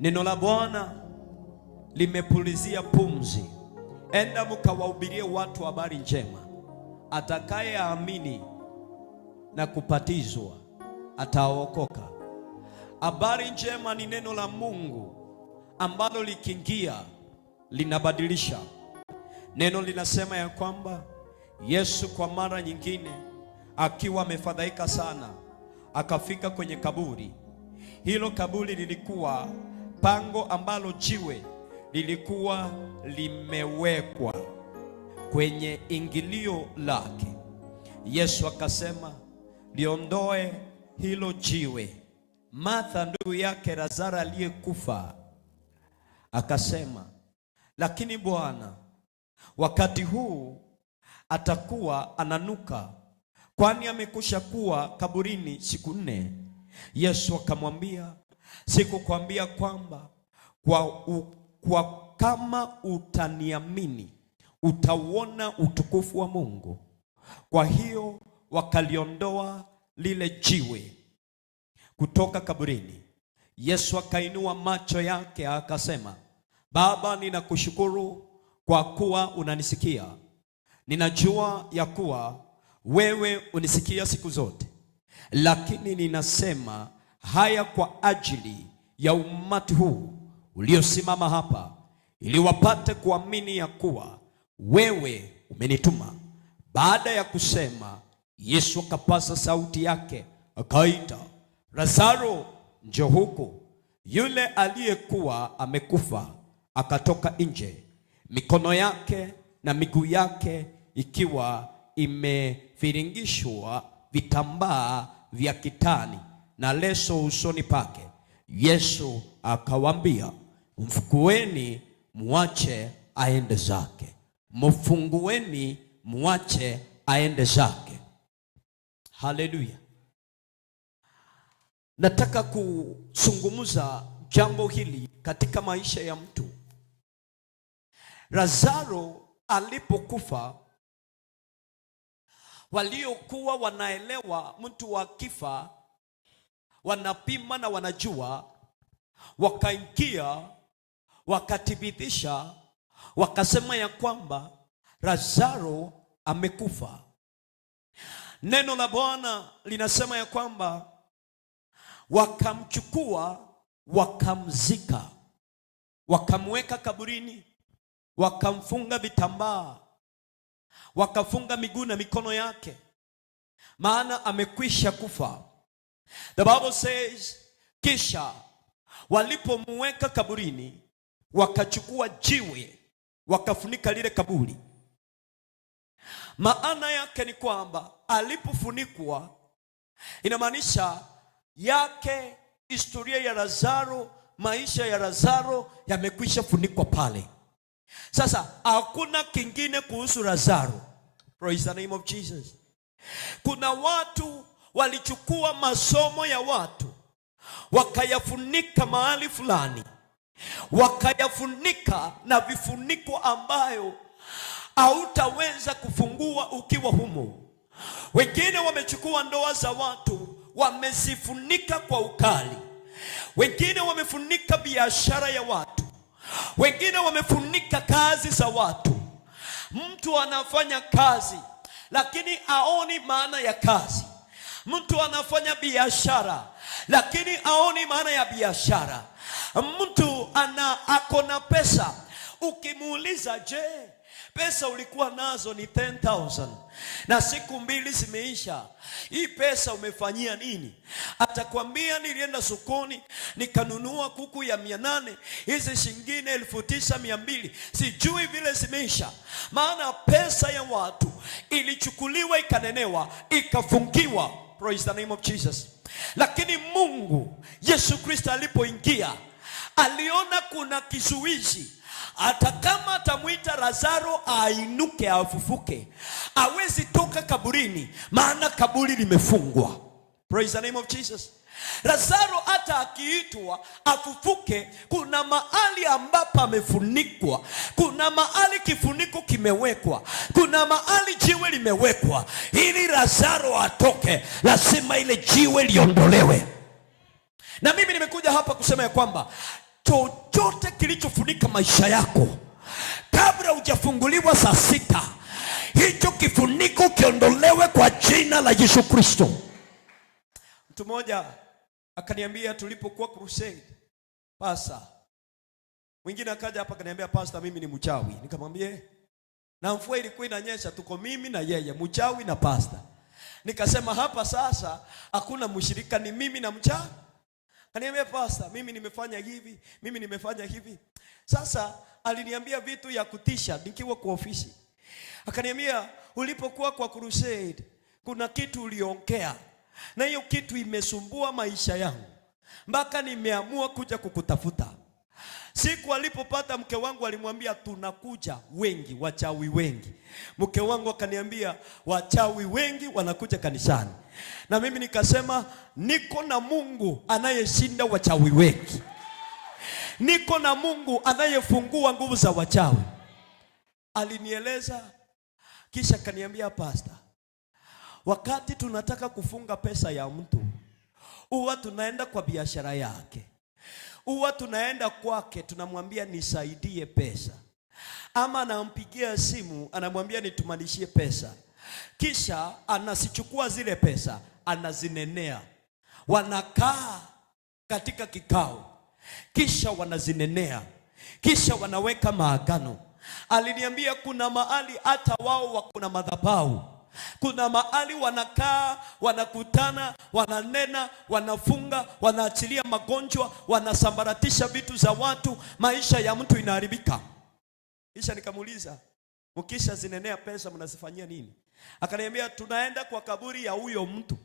Neno la Bwana limepulizia pumzi. Enda mkawahubirie watu habari njema. Atakayeamini na kupatizwa ataokoka. Habari njema ni neno la Mungu ambalo likiingia linabadilisha. Neno linasema ya kwamba Yesu kwa mara nyingine akiwa amefadhaika sana akafika kwenye kaburi. Hilo kaburi lilikuwa pango ambalo jiwe lilikuwa limewekwa kwenye ingilio lake. Yesu akasema liondoe hilo jiwe. Martha ndugu yake Lazaro aliyekufa akasema, lakini Bwana, wakati huu atakuwa ananuka, kwani amekusha kuwa kaburini siku 4. Yesu akamwambia, sikukwambia kwamba kwa kama utaniamini utauona utukufu wa Mungu? Kwa hiyo wakaliondoa lile jiwe kutoka kaburini. Yesu akainua macho yake akasema, Baba, ninakushukuru kwa kuwa unanisikia. Ninajua ya kuwa wewe unisikia siku zote, lakini ninasema haya kwa ajili ya umati huu uliosimama hapa, ili wapate kuamini ya kuwa wewe umenituma. Baada ya kusema, Yesu akapaza sauti yake akaita, Lazaro, njoo huku. Yule aliyekuwa amekufa akatoka nje, mikono yake na miguu yake ikiwa imeviringishwa vitambaa vya kitani na leso usoni pake. Yesu akawaambia, mfukueni muache aende zake. Mfungueni muache aende zake. Haleluya. Nataka kuzungumza jambo hili katika maisha ya mtu. Lazaro alipokufa, waliokuwa wanaelewa mtu wa kifa wanapima na wanajua, wakaingia wakathibitisha, wakasema ya kwamba Lazaro amekufa. Neno la Bwana linasema ya kwamba wakamchukua, wakamzika, wakamweka kaburini, wakamfunga vitambaa, wakafunga miguu na mikono yake, maana amekwisha kufa. The Bible says, kisha walipomweka kaburini, wakachukua jiwe wakafunika lile kaburi. Maana yake ni kwamba alipofunikwa, inamaanisha yake historia ya Lazaro, maisha ya Lazaro yamekwisha funikwa pale. Sasa hakuna kingine kuhusu Lazaro. Praise the name of Jesus. Kuna watu walichukua masomo ya watu wakayafunika mahali fulani, wakayafunika na vifuniko ambayo hautaweza kufungua ukiwa humo. Wengine wamechukua ndoa za watu, wamezifunika kwa ukali. Wengine wamefunika biashara ya watu. Wengine wamefunika kazi za watu. Mtu anafanya kazi lakini aoni maana ya kazi. Mtu anafanya biashara lakini aoni maana ya biashara. Mtu ako na pesa, ukimuuliza, je, pesa ulikuwa nazo ni 10,000 na siku 2 zimeisha, hii pesa umefanyia nini? Atakwambia, nilienda sokoni nikanunua kuku ya 800, hizi shingine 9,200, sijui vile zimeisha. Maana pesa ya watu ilichukuliwa, ikanenewa, ikafungiwa. Praise the name of Jesus. Lakini Mungu Yesu Kristo alipoingia, aliona kuna kizuizi. Hata kama atamuita Lazaro ainuke afufuke, hawezi toka kaburini, maana kaburi limefungwa. Praise the name of Jesus. Lazaro hata akiitwa afufuke, kuna mahali ambapo amefunikwa, kuna mahali kifuniko kimewekwa, kuna mahali jiwe limewekwa. Ili Lazaro atoke, lazima ile jiwe liondolewe. Na mimi nimekuja hapa kusema ya kwamba chochote kilichofunika maisha yako kabla hujafunguliwa saa 6, hicho kifuniko kiondolewe kwa jina la Yesu Kristo. Mtu mmoja akaniambia tulipokuwa crusade, pasa mwingine akaja hapa akaniambia, pastor, mimi ni mchawi. Nikamwambia, na mvua ilikuwa inanyesha, tuko mimi na yeye, mchawi na pastor. Nikasema hapa sasa hakuna mshirika, ni mimi na mchawi. Kaniambia, pastor, mimi nimefanya hivi, mimi nimefanya hivi. Sasa aliniambia vitu ya kutisha nikiwa kwa ofisi. Akaniambia, ulipokuwa kwa crusade kuna kitu uliongea, na hiyo kitu imesumbua maisha yangu mpaka nimeamua kuja kukutafuta. Siku alipopata mke wangu alimwambia, tunakuja wengi, wachawi wengi. Mke wangu akaniambia, wachawi wengi wanakuja kanisani. Na mimi nikasema, niko na Mungu anayeshinda wachawi wengi. Niko na Mungu anayefungua nguvu za wachawi. Alinieleza, kisha kaniambia, pastor, wakati tunataka kufunga pesa ya mtu, huwa tunaenda kwa biashara yake, huwa tunaenda kwake, tunamwambia nisaidie pesa, ama anampigia simu anamwambia nitumanishie pesa, kisha anasichukua zile pesa anazinenea. Wanakaa katika kikao, kisha wanazinenea, kisha wanaweka maagano. Aliniambia kuna mahali hata wao wako na madhabahu. Kuna mahali wanakaa, wanakutana, wananena, wanafunga, wanaachilia magonjwa, wanasambaratisha vitu za watu, maisha ya mtu inaharibika. Kisha nikamuuliza, mkisha zinenea pesa mnazifanyia nini? Akaniambia, tunaenda kwa kaburi ya huyo mtu,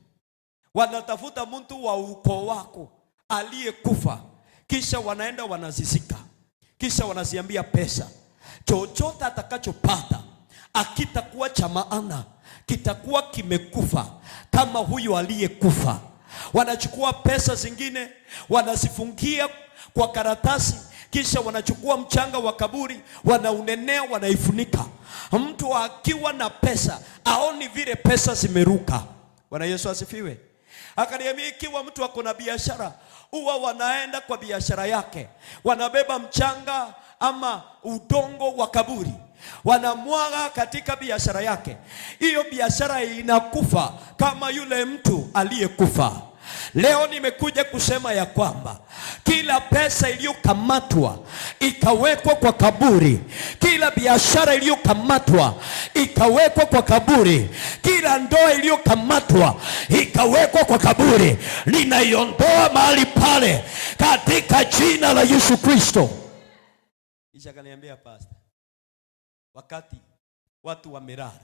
wanatafuta mtu wa ukoo wako aliyekufa, kisha wanaenda wanazizika, kisha wanaziambia pesa, chochote atakachopata akitakuwa cha maana kitakuwa kimekufa kama huyu aliyekufa. Wanachukua pesa zingine wanazifungia kwa karatasi, kisha wanachukua mchanga wa kaburi wanaunenea, wanaifunika. Mtu akiwa na pesa aoni vile pesa zimeruka. Bwana Yesu asifiwe. Akaniambia, ikiwa mtu ako na biashara, huwa wanaenda kwa biashara yake, wanabeba mchanga ama udongo wa kaburi, wanamwaga katika biashara yake. Hiyo biashara inakufa kama yule mtu aliyekufa. Leo nimekuja kusema ya kwamba kila pesa iliyokamatwa ikawekwa kwa kaburi, kila biashara iliyokamatwa ikawekwa kwa kaburi, kila ndoa iliyokamatwa ikawekwa kwa kaburi, ninaiondoa mahali pale katika jina la Yesu Kristo. Kisha kaniambia, pastor, wakati watu wamelala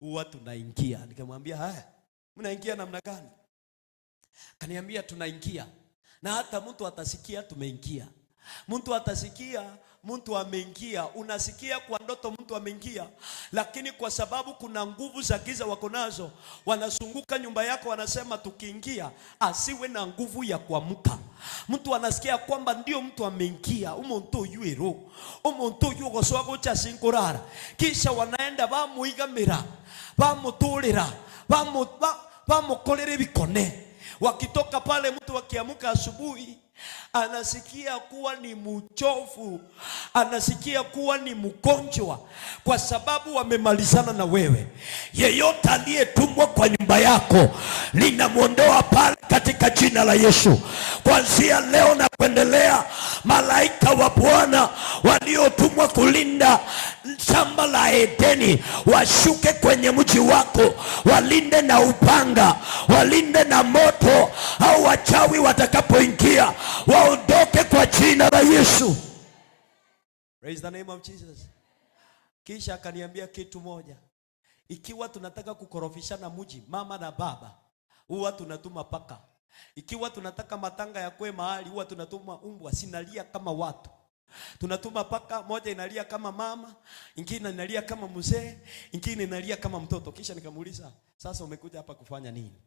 huwa tunaingia. Nikamwambia, haya, mnaingia namna gani? Kaniambia, tunaingia na hata mtu atasikia tumeingia. Mtu atasikia mtu ameingia, unasikia kwa ndoto mtu ameingia, lakini kwa sababu kuna nguvu za giza wako nazo, wanazunguka nyumba yako, wanasema tukiingia asiwe na nguvu ya kuamka. Mtu anasikia kwamba ndio mtu ameingia, umuntu yuero, umuntu yugoswa gocha sinkorara, kisha wanaenda bamuigamira, bamutulira, bamukolere bikone. Wakitoka pale, mtu akiamka asubuhi anasikia kuwa ni mchovu, anasikia kuwa ni mgonjwa, kwa sababu wamemalizana na wewe. Yeyote aliyetumwa kwa nyumba yako, ninamuondoa pale katika jina la Yesu. Kuanzia leo na kuendelea, malaika wa Bwana waliotumwa kulinda shamba la Edeni washuke kwenye mji wako, walinde na upanga, walinde na moto, au wachawi watakapoingia waondoke kwa jina la Yesu. Praise the name of Jesus. Kisha akaniambia kitu moja, ikiwa tunataka kukorofishana mji, mama na baba, huwa tunatuma paka. Ikiwa tunataka matanga ya kwe mahali, huwa tunatuma umbwa, sinalia kama watu. Tunatuma paka, moja inalia kama mama, ingine inalia kama mzee, ingine inalia kama mtoto. Kisha nikamuuliza, sasa umekuja hapa kufanya nini?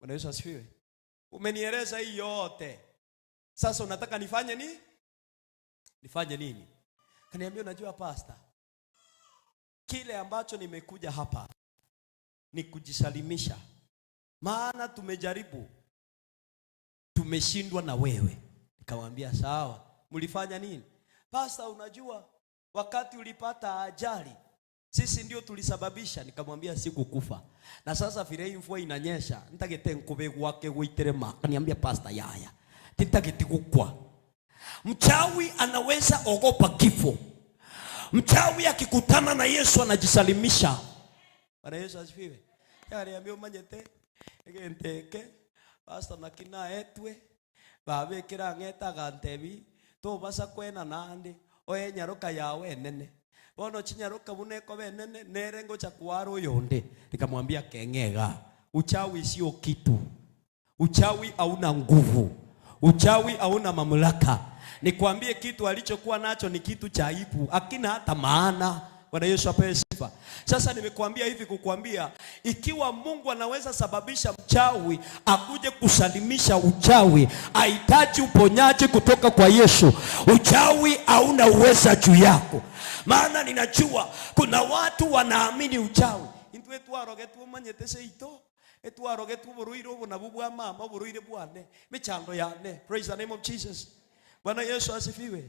Bwana Yesu asifiwe. Umenieleza hii yote, sasa unataka nifanye nini? Nifanye nini? Kaniambia, unajua pastor, kile ambacho nimekuja hapa ni kujisalimisha. Maana tumejaribu, tumeshindwa na wewe. Nikamwambia sawa, mlifanya nini? Pastor, unajua wakati ulipata ajali, sisi ndio tulisababisha. Nikamwambia sikukufa. Na sasa vile hii mvua inanyesha, nitagete nkube wake guiterema. Kaniambia pastor, yaya titagete kukwa. Mchawi anaweza ogopa kifo. Mchawi akikutana na Yesu anajisalimisha. Bwana Yesu asifiwe. Kaniambia umanyete egenteke pastor nakina etwe babe kira ngeta gantebi to basa kwena nande oye nyaroka yawe nene bono chinyaroka buneko benene nerengo cha kwaro yonde. Nikamwambia kengega, uchawi sio kitu, uchawi hauna nguvu, uchawi hauna mamlaka. Nikwambie kitu alichokuwa nacho ni kitu cha aibu, hakina hata maana. Bwana Yesu apewe sifa. Sasa nimekuambia hivi kukuambia, ikiwa Mungu anaweza sababisha mchawi akuje kusalimisha uchawi, ahitaji uponyaji kutoka kwa Yesu. Uchawi hauna uweza juu yako. Maana ninajua kuna watu wanaamini uchawi. Intu etu arogetu umanyetese ito, etu arogetu buruiro bunabubwa mama buruire bwane michando yane. Praise the name of Jesus. Bwana Yesu asifiwe.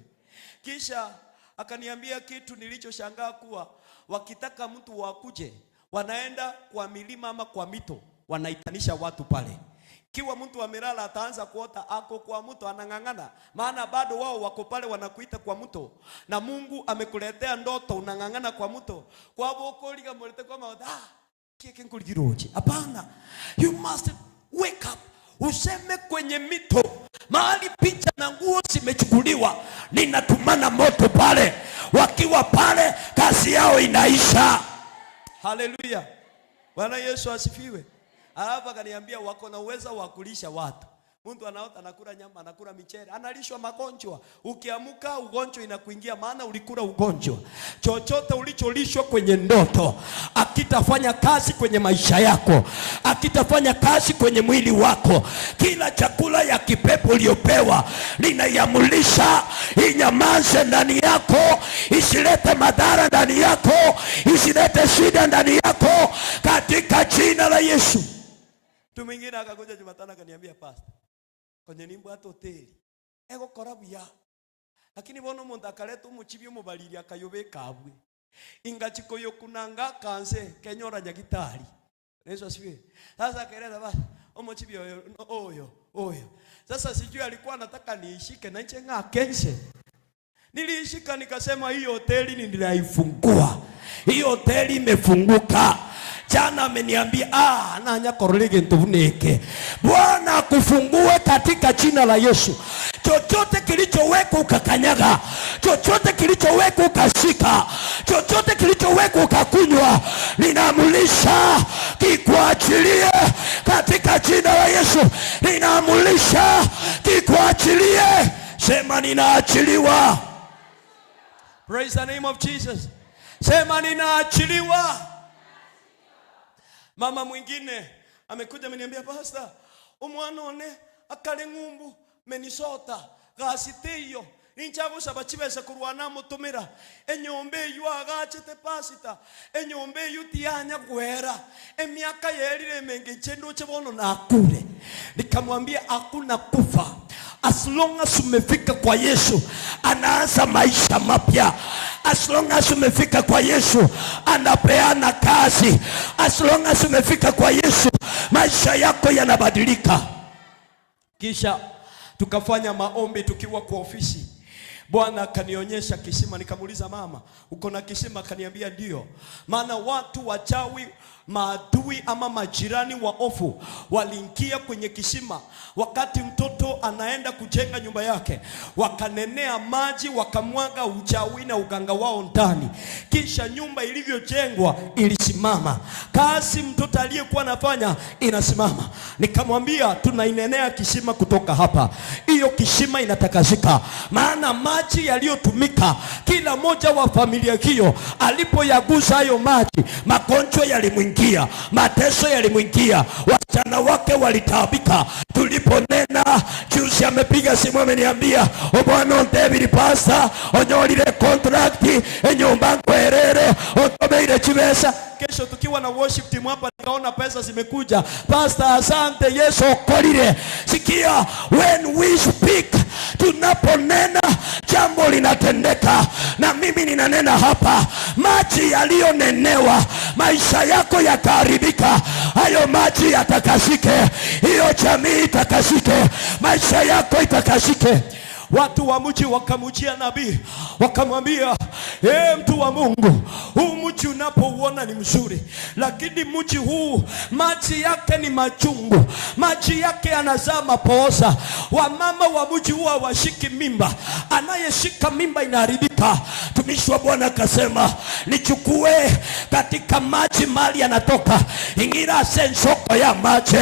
Kisha akaniambia kitu nilichoshangaa, kuwa wakitaka mtu wakuje, wanaenda kwa milima ama kwa mito, wanaitanisha watu pale. Kiwa mtu amelala ataanza kuota ako kwa mto, anangangana. Maana bado wao wako pale wanakuita kwa mto. Na Mungu amekuletea ndoto, unangangana kwa mto. Kwa boko liga molete kwa maoda. Kike nkuligiroje. Hapana. You must wake up. Useme kwenye mito, mahali picha na nguo zimechukuliwa, ninatumana moto pale. Wakiwa pale, kazi yao inaisha. Haleluya. Bwana Yesu asifiwe. Alafu akaniambia wako na uwezo wa kulisha watu. Mtu anaota anakula nyama, anakula michele, analishwa magonjwa. Ukiamuka ugonjwa inakuingia, maana ulikula ugonjwa. Chochote ulicholishwa kwenye ndoto akitafanya kazi kwenye maisha yako, akitafanya kazi kwenye mwili wako. Kila chakula ya kipepo uliopewa linaiamulisha inyamaze ndani yako, isilete madhara ndani yako, isilete shida ndani yako, katika jina la Yesu. Mtu mwingine akakuja Jumatano akaniambia, pastor, kwenye nimbo hata hoteli ego korabia, lakini bono muntu akaleta umuchibi umubalili akayobeka abwe ingachiko yokunanga kanse kenyora nyagitari. Yesu asifiwe. Sasa akaeleza basi umuchibi oyo sasa sijui alikuwa anataka niishike na nje ngakense. Niliishika nikasema hii hoteli ninaifungua. Hii hoteli imefunguka. Jana ameniambia nanya korolege ntuvuneke. Bwana kufungue katika jina la Yesu. Chochote kilichowekwa ukakanyaga, chochote kilichowekwa ukashika, chochote kilichowekwa ukakunywa, ninaamulisha kikuachilie katika jina la Yesu. Ninaamulisha kikuachilie. Sema ninaachiliwa. Praise the name of Jesus. Sema ninaachiliwa. Mama mwingine amekuja ameniambia, pastor, umwana one akale ngumbu Minnesota gasiteyo ninchago sabachibese kurwana mutumira enyombe yu agachete pasita enyombe yu tianya gwera emiaka yerire menge chendo chebono na akure. Nikamwambia hakuna kufa as long as umefika kwa Yesu anaanza maisha mapya. As long as umefika kwa Yesu anapeana kazi. As long as umefika kwa Yesu maisha yako yanabadilika. Kisha tukafanya maombi tukiwa kwa ofisi. Bwana akanionyesha kisima, nikamuuliza mama, uko na kisima? Akaniambia ndio. Maana watu wachawi, maadui ama majirani waofu waliingia kwenye kisima wakati mtoto anaenda kujenga nyumba yake, wakanenea maji, wakamwaga uchawi na uganga wao ndani. Kisha nyumba ilivyojengwa ilisimama, kazi mtoto aliyekuwa anafanya inasimama. Nikamwambia tunainenea kisima kutoka hapa, hiyo kisima inatakasika. Maana maji yaliyotumika, kila moja wa familia hiyo alipoyagusa hayo maji, magonjwa yalimwingia, mateso yalimwingia, wasichana wake walitaabika. Tuliponena juzi amepiga simu ameniambia, Bwana David pasta onyolile contract enyumba ngwerere otobeire chibesa. Kesho tukiwa na worship team hapa nikaona pesa zimekuja. Pastor, asante Yesu okolile. Sikia, when we speak, tunaponena jambo linatendeka. Na mimi ninanena hapa, maji yaliyonenewa maisha yako yakaharibika, hayo maji yatakasike, hiyo jamii itakasike, maisha yako itakasike. Watu wa mji wakamujia nabii, wakamwambia, mtu wa Mungu, huu mji unapouona ni mzuri, lakini mji huu maji yake ni machungu, maji yake yanazaa mapooza. Wamama wa mji huu hawashiki mimba, anayeshika mimba inaharibika. Tumishi wa Bwana akasema, nichukue katika maji mali yanatoka, ingira sensoko ya maji.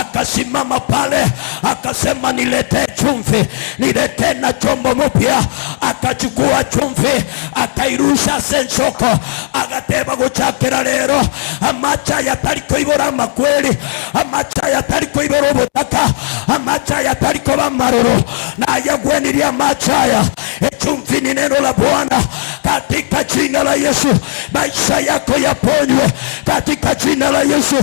Akasimama pale akasema, nilete chumvi, nilete na chombo mpya. Akachukua chumvi akairusha sensoko, agateba guchakira rero amacha yatariko ibora makweli, amacha yatariko ibora ubutaka, amacha yatariko bamaroro na yagweniria amachaya. Chumvi ni neno la Bwana. Katika jina la Yesu maisha yako yaponywe, katika jina la Yesu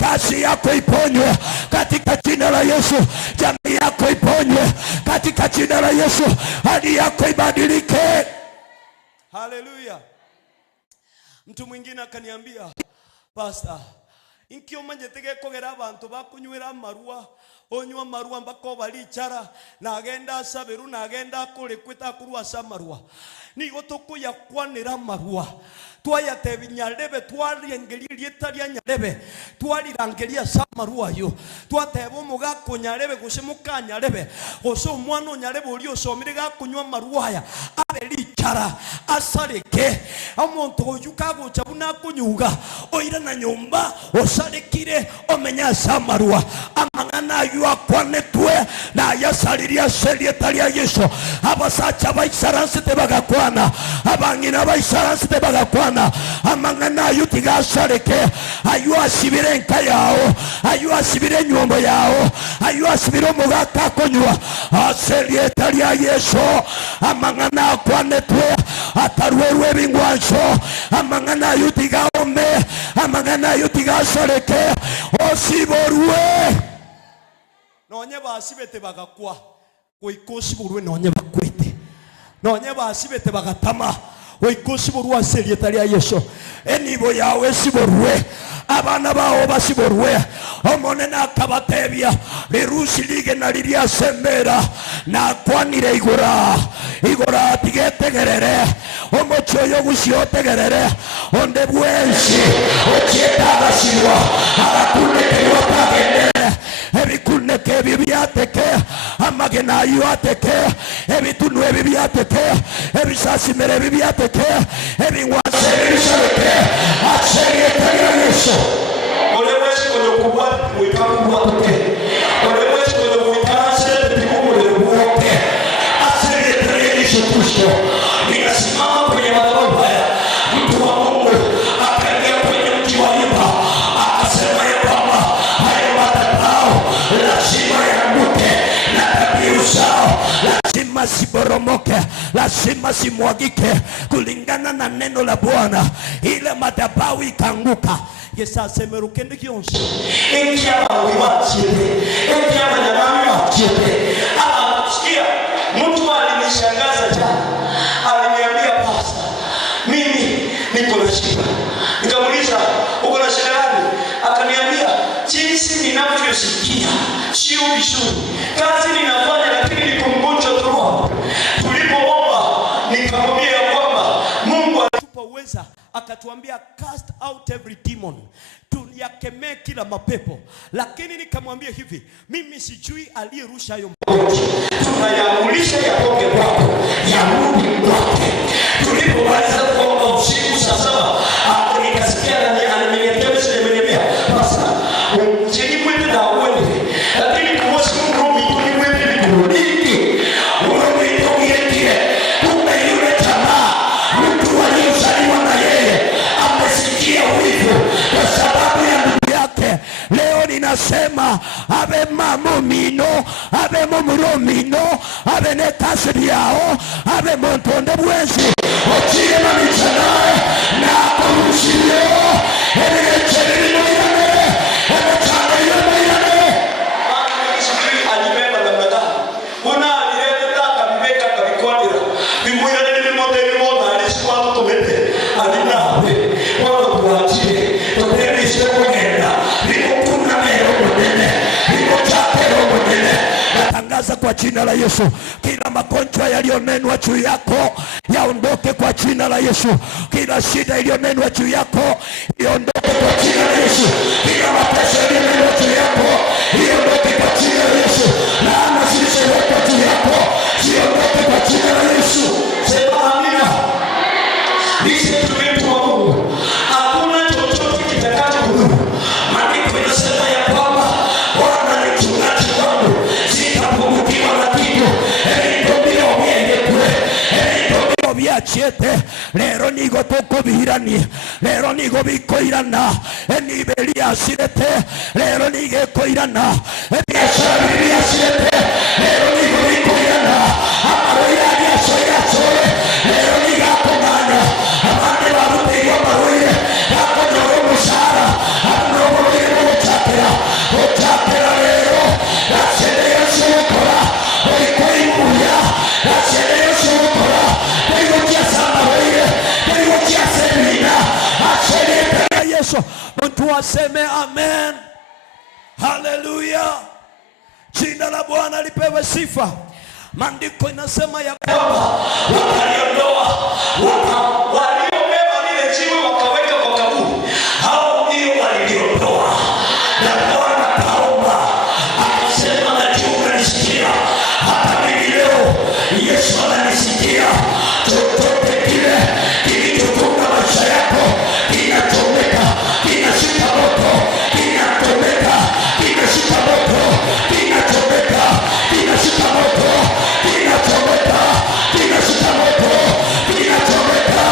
kazi yako iponywe, katika jina la Yesu jamii yako iponywe, katika jina la Yesu hali yako ibadilike. Haleluya. Mtu mwingine akaniambia, pastor, inkio manjetege kogera abantu bakunywera marua, onywa marua mbako balichara na agenda asaberu na agenda kulikwita kurwa samarua. Nigo tukuya kwanira marua twayate nyarebe twariengeririe taria nyarebe twarirangeria samarua yo twatebo mugako nyarebe gusimuka nyarebe goso mwana nyarebe uri osomire gakunywa marua ya abelichara asareke omuntu oyuka guchabuna kunyuga oira na nyumba osarekire omenya samarua amangana yu akwanetwe na yasaliria serie taria Yesu. Abasacha baisaranse tebagakwana, abangina baisaranse tebagakwana, amangana yu tigasareke ayu asibire nka yao, ayu asibire nyombo yao, ayu asibire mugaka konywa aserie taria Yesu. Amangana akwanetwe atarwerwe bingwanso, amangana yu tigaome, amangana yu tigasareke osiborwe nonye basibete bagakwa oikosi burwe nonye bakwete, nonye basibete bagatama oikosi burwa serie taria Yesu. Enibo yawe siborwe, abana bao basiborwe. Omonena akabatebia lirusi lige na liria sembera na kwanire igora tigetegerere omocho yo gusiotegerere onde bwensi ochietaga siwa akune kewa pagende ebikune kebi byateke amagena yuateke ebitunu ebibyateke ebisasi mere bibyateke ebingwase ebisake aserie taria Yesu. Olewezi kwenye kubwa mwikamu watoke, olewezi kwenye mwikase tikumu lebuoke aserie taria Yesu Kristo. Nikasimama lazima ziboromoke, lazima zimwagike kulingana na neno la Bwana. Ile madhabahu ikaanguka. Yesu aseme rukende kionse ekia wachete ekia wanyamami wachete. Sikia, mtu alinishangaza jana, aliniambia pasta, mimi niko na shida. Nikamuuliza uko na shida gani? Akaniambia jinsi ninavyosikia sio vizuri, kazi ninafanya lakini niko mgonjwa tu. Tulipoomba nikamwambia kwamba Mungu alitupa uweza, akatuambia cast out every demon, tuyakemee kila mapepo. Lakini nikamwambia hivi, mimi sijui aliyerusha hayo mapepo, tunayamulisha yatoke kwako, yarudi kwake. Tulipomaliza kuomba usiku saa 7, nikasikia ananiambia basa mjini na uende, lakini kumosi Mungu ni wewe ni kurudi wewe ndio yeye. Kumbe yule jamaa mtu aliyezaliwa na yeye amesikia wivu kwa sababu ya ndugu yake. Leo ninasema abe mamumino, abe mumuromino, abe nekasiri yao, abe montonde bwenzi ochire mamichanae na kurushio ebirechere binoyane ebechane yomoyane. Sijui alibeba namna gani, una alileta akabibeka akabikodera bimuyane nimotena alisiku atutomete alinawe wala kuachie toterishe kugenda bimukuna mero munene bimochapero munene. Natangaza kwa jina la Yesu, kila magonjwa yaliyonenwa juu yako yaondoke kwa jina la Yesu. Kila shida iliyonenwa juu yako iondoke kwa jina la Yesu. Kila mateso yaliyonenwa juu yako iondoke kwa jina la Yesu. Laana zilizowekwa juu yako ziondoke kwa jina la Yesu. Sema amina. Listen to me, mtu wa Mungu. Hakuna chochote kitakacho kudhuru. Maandiko yanasema ya kwamba Bwana ni mchungaji wangu, sitapungukiwa na kitu. Ndio miende kule. Ndio biachete. Lero nigo tukubirani. Lero nigo bikoirana. Enibelia asirete. Lero nige koirana. Biashara biasirete. Lero nigo bikoirana. Amaroya biashara sore. Lero niga komana. Amande baruti amaroya. Akonyoro musara. Amrobo nigo chapera. Chapera lero. Asere yosokora. Oikoimuya. Asere yosokora. Oikoimuya samaroya. Oikoimuya semina. Asere Yesu. Mtu aseme amen. Haleluya. Jina la Bwana lipewe sifa. Maandiko inasema ya kwamba wakaliondoa waliobeba lile jiwe wakaweka kwa kaburi, hao ndio waliondoa. Na Bwana kaomba akasema, najua unanisikia, hata mimi leo Yesu ananisikia. Chochote kile kilichotunga maisha yako kinachomeka, kinashika moto, kinachomeka, kinashika moto, kinachomeka, kinashika moto, kinachomeka, kinashika moto, kinachomeka,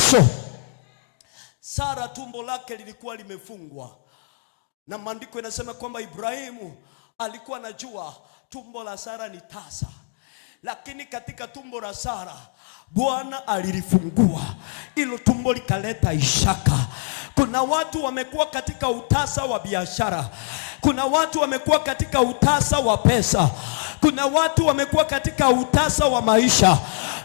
Yesu. Sara tumbo lake lilikuwa limefungwa, na maandiko inasema kwamba Ibrahimu alikuwa anajua tumbo la Sara ni tasa, lakini katika tumbo la Sara Bwana alilifungua, ilo tumbo likaleta Ishaka. Kuna watu wamekuwa katika utasa wa biashara, kuna watu wamekuwa katika utasa wa pesa, kuna watu wamekuwa katika utasa wa maisha.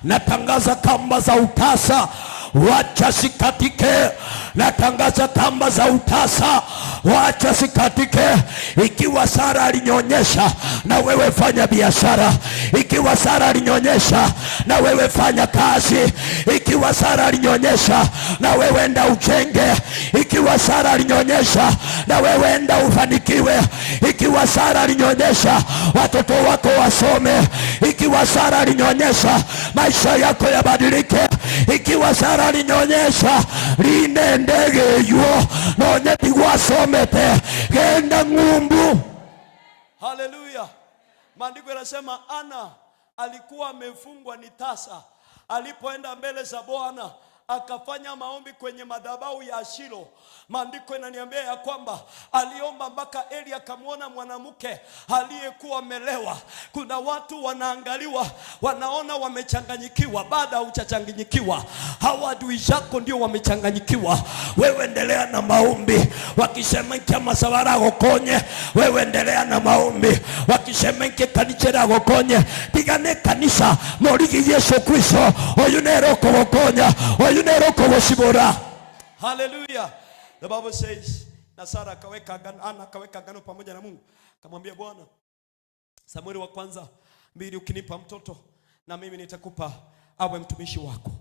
Natangaza kamba za utasa wacha sikatike. Natangaza kamba za utasa wacha sikatike. Ikiwa Sara alinyonyesha, na wewe fanya biashara. Ikiwa Sara alinyonyesha, na wewe fanya kazi. Ikiwa Sara alinyonyesha, na wewe enda uchenge. Ikiwa Sara alinyonyesha, na wewe enda ufanikiwe. Ikiwa Sara alinyonyesha, watoto wako wasome. Ikiwa Sara alinyonyesha, maisha yako yabadilike. Ikiwa Sara alinyonyesha, line ndege yuo nonye tigwasomete genda ngumbu. Haleluya. Maandiko yanasema Ana alikuwa amefungwa ni tasa. Alipoenda mbele za Bwana akafanya maombi kwenye madhabahu ya Shilo, maandiko inaniambia ya kwamba aliomba mpaka Eli akamwona mwanamke aliyekuwa amelewa. Kuna watu wanaangaliwa, wanaona wamechanganyikiwa. Baada hujachanganyikiwa, hawa adui zako ndio wamechanganyikiwa. Wewe endelea na maombi. Wakisema kama sabara gokonye, wewe endelea na maombi. Wakisema kanisa gokonye, tigane kanisa morigi Yesu Kristo oyunero kogokonya oyunero kogosibora. Hallelujah. The Bible says, na Sara akaweka agano pamoja na Mungu. Akamwambia Bwana, Samueli wa kwanza 2, ukinipa mtoto na mimi nitakupa awe mtumishi wako.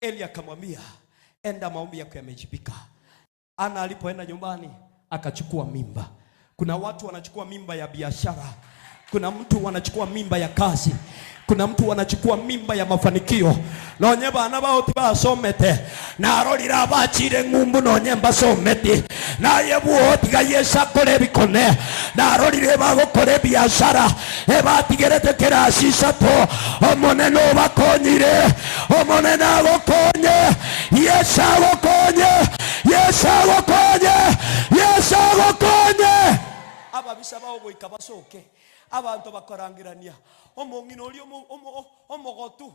Eli akamwambia, enda, maombi yako yamejibika. Ana alipoenda nyumbani akachukua mimba. Kuna watu wanachukua mimba ya biashara. Kuna mtu wanachukua mimba ya kazi. Kuna mtu wanachukua mimba ya mafanikio. Nonye bana baoti basomete na arorira bachire ngumbu nonye basomete na yebuoti gayesa kore bikone na arorire bagokore biashara ebatigerete kerasi sato omone no bakonyire omone na gokonye yesa gokonye yesa gokonye yesa gokonye aba bisaba oboika basoke abantu bakorangirania omongino oli omogotu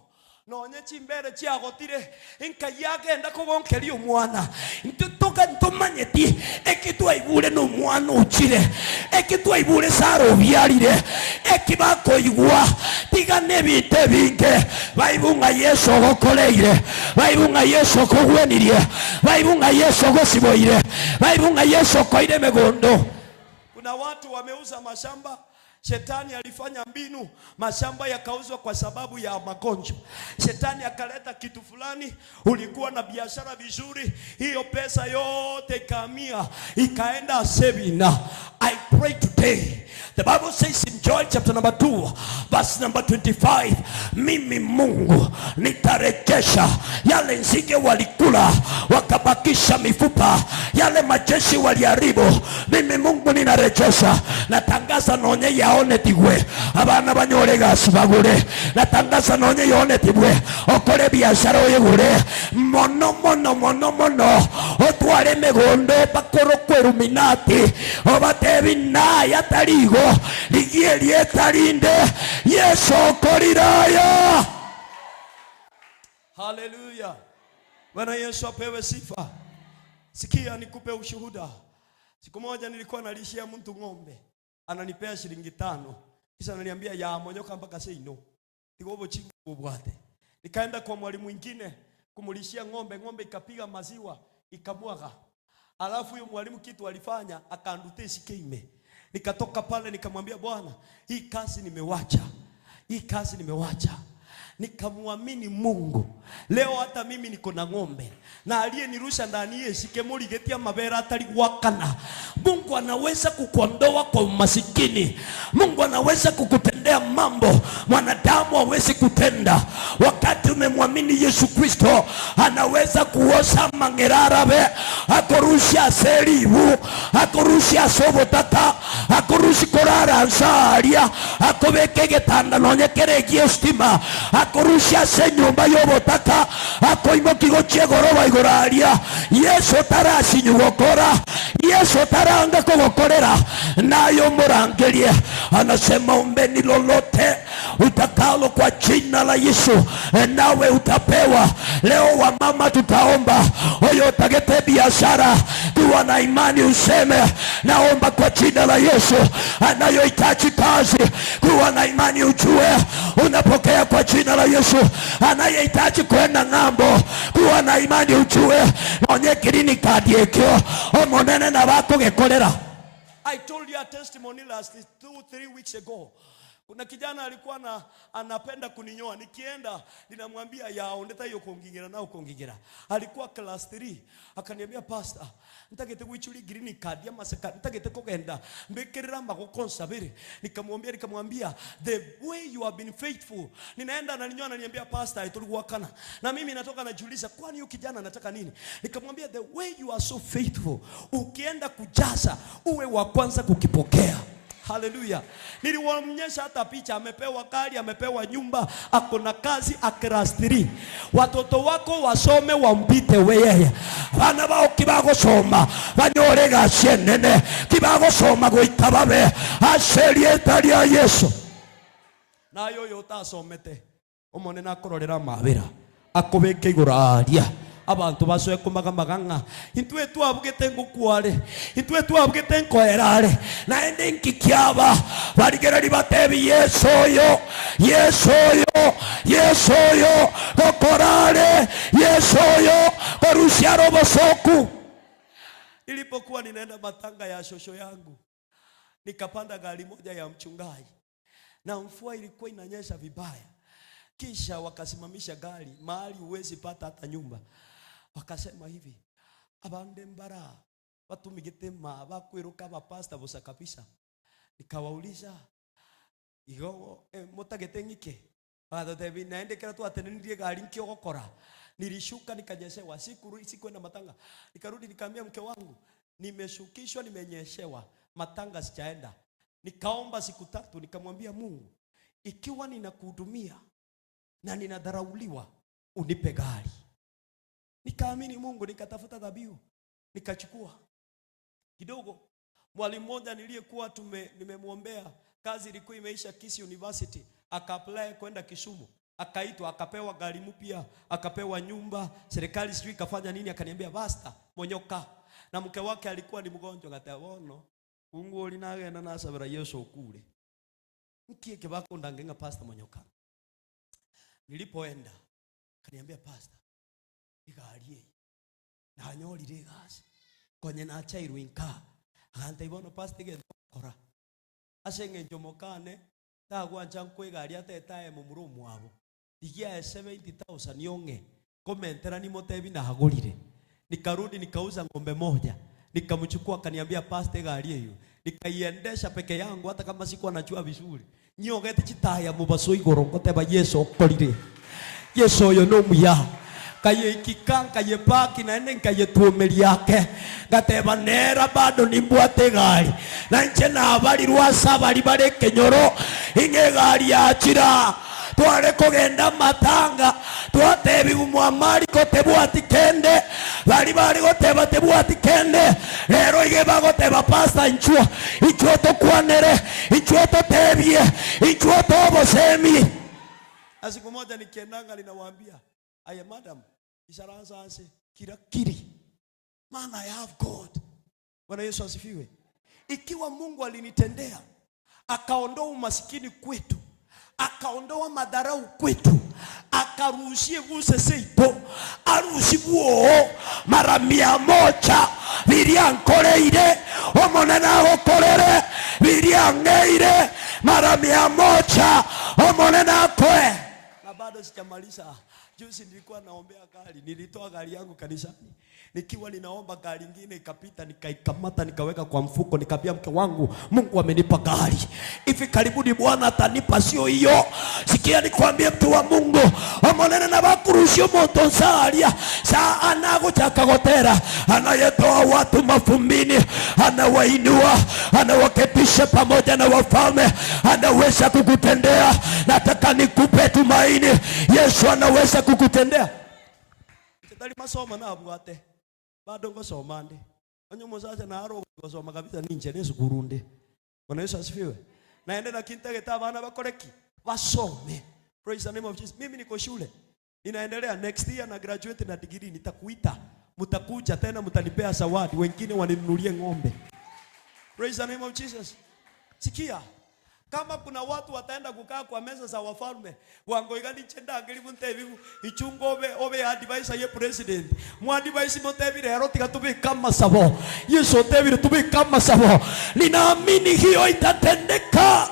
nonye chimbere chiagotire enkai agenda kogonkeria omwana ntoka ntomanyeti ekitwaibure no mwana uchire ekitwaibure Sara obyarire ekibakoigwa tigane bite binge baibunga Yesu gokoreire baibunga Yesu kogwenirie baibunga Yesu gosiboire baibunga Yesu koire megondo. Kuna watu wameuza mashamba. Shetani alifanya mbinu, mashamba yakauzwa kwa sababu ya magonjwa. Shetani akaleta kitu fulani, ulikuwa na biashara vizuri, hiyo pesa yote ikahamia, ikaenda semina. I pray today, the Bible says in Joel chapter number 2 verse number 25, mimi Mungu nitarejesha yale nzige walikula wakabakisha mifupa, yale majeshi waliharibu, mimi Mungu ninarejesha. Natangaza nonye yaone tigwe abana banyore gasubagure. Natangaza nonye yaone tigwe okore biashara oyegure mono mono mono mono otware megondo bakoro kweruminati obatebi na yatarigo ligieli etarinde Yesu koriraya. Hallelujah. Bwana Yesu apewe sifa. Sikia nikupe ushuhuda. Siku moja nilikuwa nalishia mtu ng'ombe, ananipea shilingi 5, kisha ananiambia ya monyoka mpaka seino tigobo chingu bwate. Nikaenda kwa mwalimu mwingine kumulishia ng'ombe, ng'ombe ikapiga maziwa ikamwaga. Alafu huyo mwalimu kitu alifanya akandute sikeime. Nikatoka pale nikamwambia Bwana, hii kazi nimewacha. Hii kazi nimewacha. Nikamwamini Mungu. Leo hata mimi niko na ng'ombe na aliyenirusha ndani yeshike muri getia mabera atari wakana. Mungu anaweza kukuondoa kwa umasikini. Mungu anaweza kukutendea mambo mwanadamu hawezi kutenda. Wakati umemwamini Yesu Kristo, anaweza kuosha mangerarabe, akorusia seribu, akorusia sobotaka, akorusi korara nsaria, akobeke getanda nonyekeregie stima, akorusia se nyumba yobotaka, akoimo kigochie goroba igoraria. Yesu tarasi nyugokora, Yesu taranga kugokorera, nayo murangerie. Anasema ombeni lolote utakalo kwa jina la Yesu, nawe utapewa. Leo wa mama tutaomba, oyo tagete biashara, tuwa na imani useme naomba kwa jina la Yesu. Anayohitaji kazi, kuwa na imani ujue unapokea kwa jina la Yesu. Anayehitaji kwenda ng'ambo, kuwa na imani ujue onye kirini kadiekyo omonene na wako gekolera. I told you a testimony last 2-3 weeks ago. Kuna kijana alikuwa anapenda kuninyoa. Nikienda ninamwambia ondeta hiyo kongingira na ukongingira. Alikuwa class 3. Akaniambia pastor, nitagete kuichuli green card ya masaka, nitagete kugenda mbekerera magokonsabiri. Nikamwambia the way you have been faithful. Ninaenda na ninyoa, ananiambia pastor itulikuwakana. Na mimi natoka najiuliza kwani huyu kijana anataka nini? Nikamwambia the way you are so faithful, ukienda kujaza uwe wa kwanza kukipokea. Hallelujah. Niliwaonyesha hata picha, amepewa gari, amepewa nyumba, akona kazi, class 3. Watoto wako wasome wampite wewe. Bana bao kibago soma, banyore gashenene, kibago soma goitababe, aserieta ya Yesu. Na yoyo utasomete, omone nakororera mabira, akobeke iguraria. Abantu basoe kumaganga intwe twabugete ngukware, intwe twabugete nkoerare, na ende nkikiaba barigerari batebi Yesu yo, Yesu yo, Yesu yo gokorare, Yesu yo korusia robo soku. Nilipokuwa ninaenda matanga ya shosho yangu, nikapanda gari moja ya mchungaji, na mvua ilikuwa inanyesha vibaya. Kisha wakasimamisha gari mahali uwezi pata hata nyumba. Wakasema hivi, abande mbara batumigite bakwiruka bapasta bosa kabisa. Nikawauliza igo mutagete ngike badotebi naendekera tu atenendie gari nkyo gokora. Nilishuka nikanyeshewa, sikwenda matanga. Nikarudi nikamwambia mke wangu, nimeshukishwa, nimenyeshewa, matanga sijaenda. Nikaomba siku 3, nikamwambia Mungu, ikiwa ninakuhudumia na ninadharauliwa, unipe gari. Nikaamini Mungu, nikatafuta dhabihu, nikachukua kidogo. Mwalimu mmoja niliyekuwa nimemwombea, kazi ilikuwa imeisha Kisii University, akaapply kwenda Kisumu, akaitwa, akapewa gari mpya, akapewa nyumba, serikali sijui kafanya nini, akaniambia basta monyoka. Na mke wake alikuwa ni mgonjwa, ngatawono Mungu olinagenda nasabira Yesu okule nkie kibako ndangenga pastor monyoka. Nilipoenda akaniambia pastor, igarie na nyolire gasi konye na chairu inka aganta ibono pastor gekora asenge njomokane tagwa nchankwe igari atetae mu murumu wabo igia 70,000 yonge komentera ni motebi na hagorire. Nikarudi nikauza ngombe moja, nikamchukua, akaniambia pastor gari hiyo nikaiendesha peke yangu, hata kama sikuwa najua vizuri. Nyogete chitaya mubaso igoro ngoteba Yesu okorire. Yesu yo no muya kaye ikikanka ye paki na ene kaye tuomeri yake gateba nera bado nimbwate gari na nche na abali rwasa bali bare kenyoro inge gari yakira tware kugenda matanga twatebi umwamari ko tebwati kende bali goteba tebwati kende lero ige bagoteba pasta inchwa to kwanere inchwa to tebie inchwa to bosemi. Siku moja nikiendanga ninawaambia, aya madam, isharanza anse kiri. Man, I have God. Bwana Yesu asifiwe. Ikiwa Mungu alinitendea, akaondoa umasikini kwetu, akaondoa madharau kwetu, akaruhusie guse seito, aruhusibuo mara 100 viliankoleire omonena okorere viliangeire mara 100 omonena kwe. Na bado sijamaliza. Juzi nilikuwa naombea gari, nilitoa gari yangu kanisani. Nikiwa ninaomba gari lingine ikapita, nikaikamata nikaweka kwa mfuko, nikamwambia mke wangu, Mungu amenipa gari. Hivi karibuni Bwana atanipa sio hiyo. Sikia nikwambie mtu wa Mungu, omonene na bakurushio moto nsalia. Saa anagochaka gotera, anayetoa watu mafumbini, anawainua, anawaketisha pamoja na wafalme, anaweza kukutendea. Nataka nikupe tumaini, Yesu anaweza kukutendea. Kitali masoma na abwate. Bado ngosoma ndi. Onyo muzaza na aro ngosoma kabisa ninje nesu kurunde. Bwana Yesu asifiwe. Naende na kintegeta abana bakoreki basome. Praise the name of Jesus. Mimi niko shule. Ninaendelea next year na graduate na degree, nitakuita. Mtakuja tena mtanipea zawadi, wengine waninunulie ng'ombe. Praise the name of Jesus. Sikia. Kama kuna watu wataenda kukaa kwa meza za wafalme, wangoigani chenda angelibu ntebibu, ichungobe obe advice ye president. Mu advice motebi rero tikatubi kama sabo. Yesu tebi tubi kama sabo. Ninaamini hiyo itatendeka.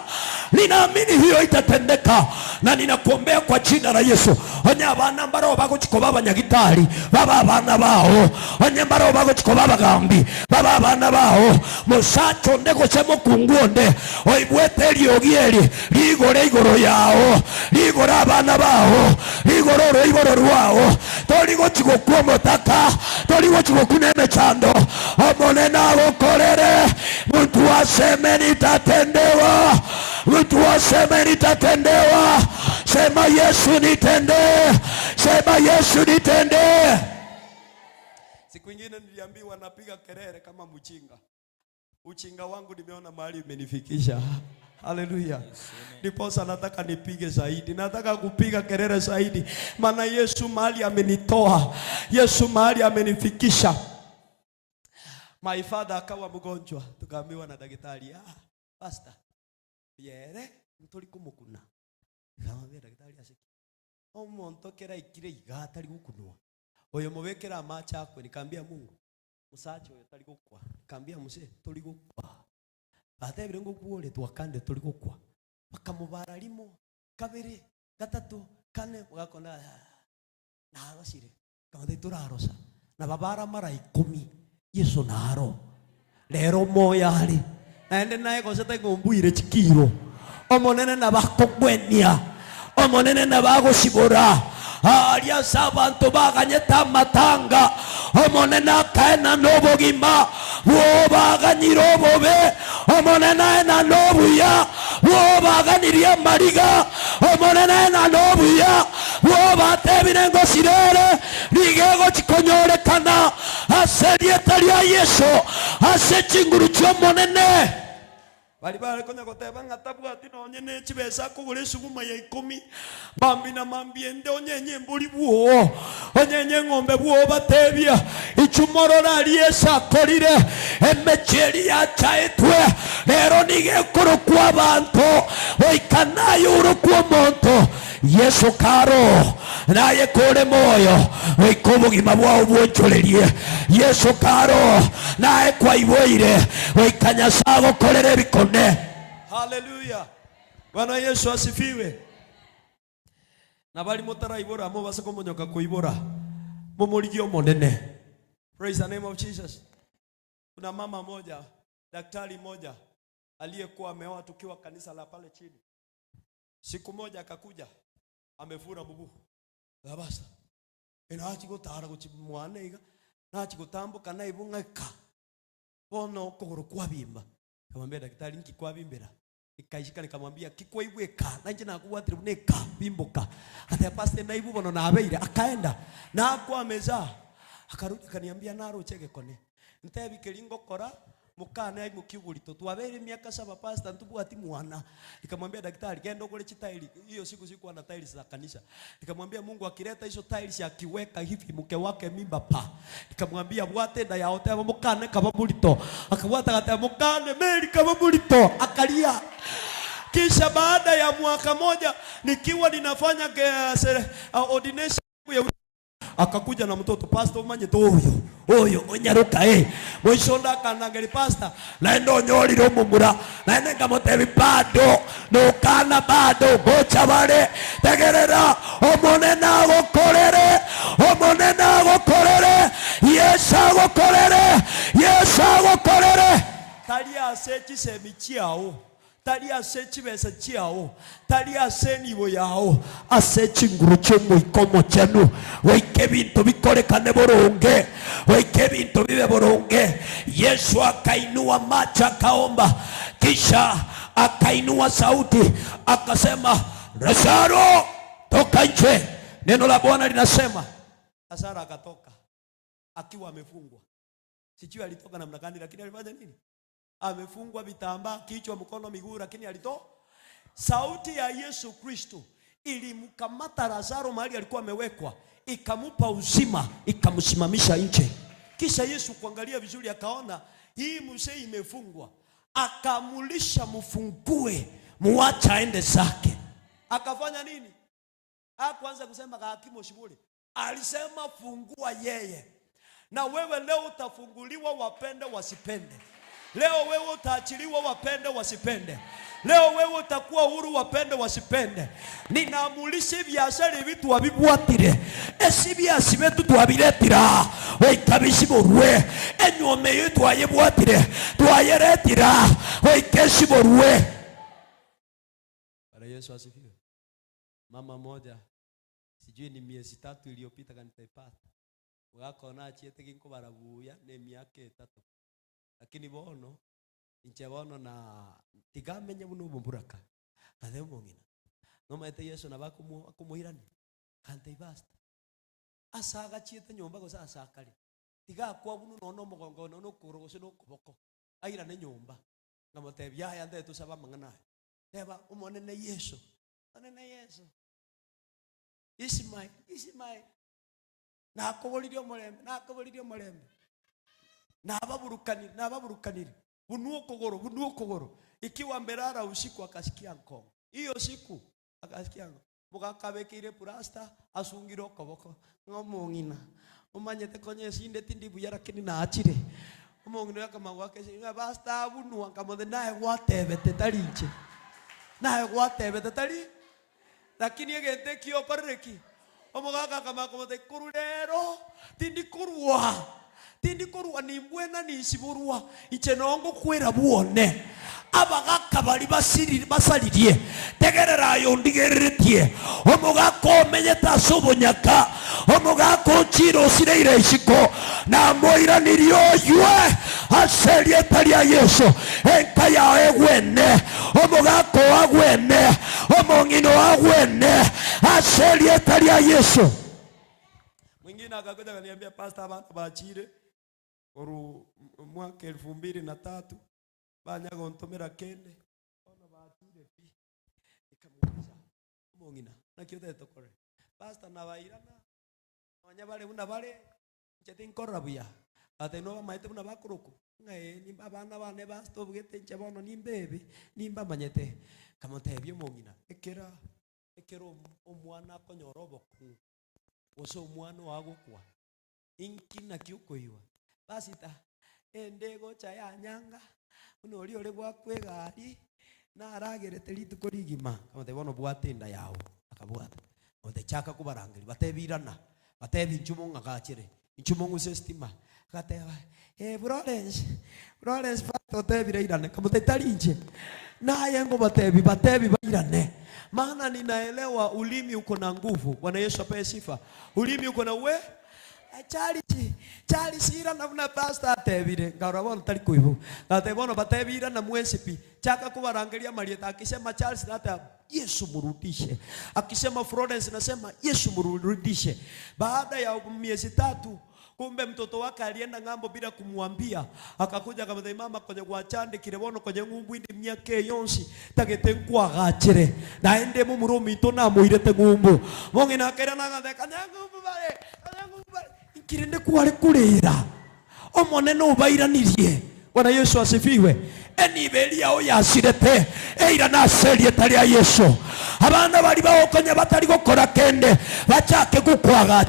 Ninaamini hiyo itatendeka. Na ninakuombea kwa jina la Yesu. Onye abana mbaro bagochikoba abanyagitari, baba abana bao. Onye mbaro bagochikoba abagambi, baba abana bao. Musacho ndego chemo kunguonde. Oibwete liogieri, ligore igoro yao. Ligore abana bao, ligoro igoro rwao. Toligo chiko kuomotaka, toligo chiko kuneme chando. Omonena gokorere, mtu aseme nitatendewa. Mtu aseme nitatendewa. Sema Yesu nitendee. Sema Yesu nitendee. Siku nyingine niliambiwa napiga kelele kama mchinga. Uchinga wangu nimeona mahali umenifikisha. Haleluya. Ndiposa nataka nipige zaidi. Nataka kupiga kelele zaidi. Maana Yesu mahali amenitoa. Yesu mahali amenifikisha. My father akawa mgonjwa. Tukaambiwa na daktari, pastor, yere mtori kumukuna. Nikamwambia daktari asiki, omuntu kera ikire igata ligukunwa. Oyo mubekera amacha akwe. Nikamwambia Mungu, musacho oyo tari gukwa. Nikamwambia muse turi gukwa. Batebire ngo kuole twakande turi gukwa. Bakamubara limo kabiri gatatu kane mugakona na abashire. Kamande turarosa. Na babara mara 10 Yesu naro. Lero moya ali. Naende naye gosete ngombuire chikiro. Omonene na bakogwenia. Omonene na bagosibora. Aria sabanto baganyeta matanga. Omonene akaena nobogima. Wo baganyirobobe. Omonene na nobuya. Wo baganiria mariga. Omonene na nobuya. Wo batebire ngosirere. Ligego chikonyore kana. Aserieta lia Yesu. Asechinguru chomonene. Bali bali konya koteba ngatabu ati nonye ne chibesa kugure suguma ya 10 bambi na mambiende onyenye mbuli buo onyenye ngombe buo batebia ichumorora liesa kolire emecheri ya chaitwe lero nigekoro kwa bantu oikanayo urukwa monto Yesu karo naye kore moyo oikobugima bwa ubwochorerie Yesu karo naye kwa iboire oikanya sago kolere bikone. Hallelujah. Bwana Yesu asifiwe. Na bali motara ibora amo basako monyoka kuibora momorigio monene. Praise the name of Jesus. Kuna mama moja, daktari moja aliyekuwa ameoa tukiwa kanisa la pale chini. Siku moja akakuja amefura mguu. Basta. Enaachi gotara gochimwane iga. Naachi gotambuka na ibungaka. Bono kogoro kwa bimba. Kamwambia daktari niki kwa bimbera. Nikaishika nikamwambia kikwa ibweka. Nanje nakuwatira buneka bimboka. Ata pastor na ibu bono na abeire akaenda. Na akwa ameza. Akarudi akaniambia naro cheke kone. Ntebi kelingo kora mukana ai mukibulito twabere miaka 7 pastor ntubu ati mwana. Nikamwambia daktari genda kule chitaili. Hiyo siku ana tiles za kanisa. Nikamwambia Mungu akileta hizo tiles akiweka hivi mke wake mimba pa. Nikamwambia bwate nda ya hotel mukana kababulito. Akabwata kata mukane meli kababulito akalia. Kisha baada ya mwaka moja nikiwa ninafanya ordination ya akakuja na mtoto pastor umanye to oyo onyaruka mwisho kanangeli pastor naendo nyoliro mumura naende ngamotebi bado nukana bado gocha bare tegerera omonena agokorere Yesu agokorere tali ase chisemi chiao tali ase chibesa chiao tali ase nibo yao ase chinguru chemoikomo chenu waike bintu bikorekane boronge waike bintu bibe boronge. Yesu akainua macho akaomba, kisha akainua sauti akasema, Lazaro toka nje. Neno la Bwana linasema Lazaro akatoka akiwa amefungwa. Sijui alitoka namna gani, lakini alifanya nini? Amefungwa vitambaa kichwa, mkono, miguu, lakini alitoka. Sauti ya Yesu Kristo ilimkamata Lazaro mahali alikuwa amewekwa, ikamupa uzima, ikamsimamisha nje. Kisha Yesu kuangalia vizuri akaona hii mzee imefungwa, akamulisha mfungue, muacha aende zake. Akafanya nini? Hakuanza kusema hakimu shibuli, alisema fungua yeye. Na wewe leo utafunguliwa, wapende wasipende. Leo wewe utaachiliwa, wapende wasipende. Leo wewe utakuwa huru, wapende wasipende. Ninaamulisha biashara vitu wabibwatire esi biasi betu twabiretira oikabishi borwe enyome yetu ayebwatire twayeretira oikeshi borwe. Bwana Yesu asifiwe. Mama moja sijui ni miezi 3 iliyopita kanitaipata wakona achiete kinko barabuya ne miaka 3, lakini bono inche bono na tigamenye buno bumburaka kademo ngina no maite Yesu na bakumuhirani kantaibasta asaga chiete nyomba go sasa kali tiga kwa buno no mugongo no kurogo no kuboko aira ne nyomba ngamotebya yande tusaba mangana teba umonene Yesu onene Yesu Isimai na akobolirio molembe na ababurukaniri bunuo kogoro ikiwa mberara usiku akasikia nkongo. Hiyo siku akasikia nkongo mugakabekire plasta asungiro koboko ngomongina umanyete konye sinde tindibu yarakini na achire umongino yakamagwake singa basta bunua kamode nae gwatebete tarinche nae gwatebete tari lakini egente kio parreki omugaka kama komote kurudero tindi kurwa nimbwena nisiburwa ichenongo kwera buone abagaka bali basalirie tegerera yondigeretie omugaka omenyeta sobonyaka omugaka chiro sireire ishiko na moiranirio yue aserie taria Yesu enka ya egwene omugaka agwene omongino agwene aserie taria Yesu. Mwingine akakuja kaniambia pastor abantu bachire oru mwaka 2003 banya gontomera kende ona bachire pi ikamuuliza mongina nakiote tokore pastor na bairana onya bale una bale chete nkorra buya ate no maite una bakuruku ngai ni abana bane basto bugete nchabono nimbebe nimba manyete kamotebyo mongina ekero omwana konyorobo ku oso omwana wagukwa inkina kyukoiwa basita endego chaya nyanga unori ore gwakwe gari na aragerete rituko rigima kamate bono bwatenda yawo akabwata ote chaka kubarangiri batebirana batebi nchumo ngakachire nchumo ngusestima kateba Florence pato tebire irane kamate tarinje na yengo batebi bairane. Maana ninaelewa ulimi uko na nguvu. Bwana Yesu apewe sifa. Ulimi uko na uwe Charlie sira na pastor atebire ngarabona tari kuibu atebono batebira na mwesipi chaka kubarangalia Marieta akisema Charles hata Yesu murudishe, akisema Florence nasema Yesu murudishe. Baada ya miezi 3 kumbe mtoto wake alienda ngambo bila kumwambia, akakuja kama mama kwenye gwachande kirebono kwenye ngumbu ndi myake yonsi tagete kwa gachire na ende mu murumi to na muirete ngumbu mongina kera na gatheka ngumbu bare kirinde kwale kurira omone no bairanirie. Bwana Yesu asifiwe. Enibelia oyasirete eira na serie taria Yesu abana bali baokonya batari gukora kende bachake gukwaga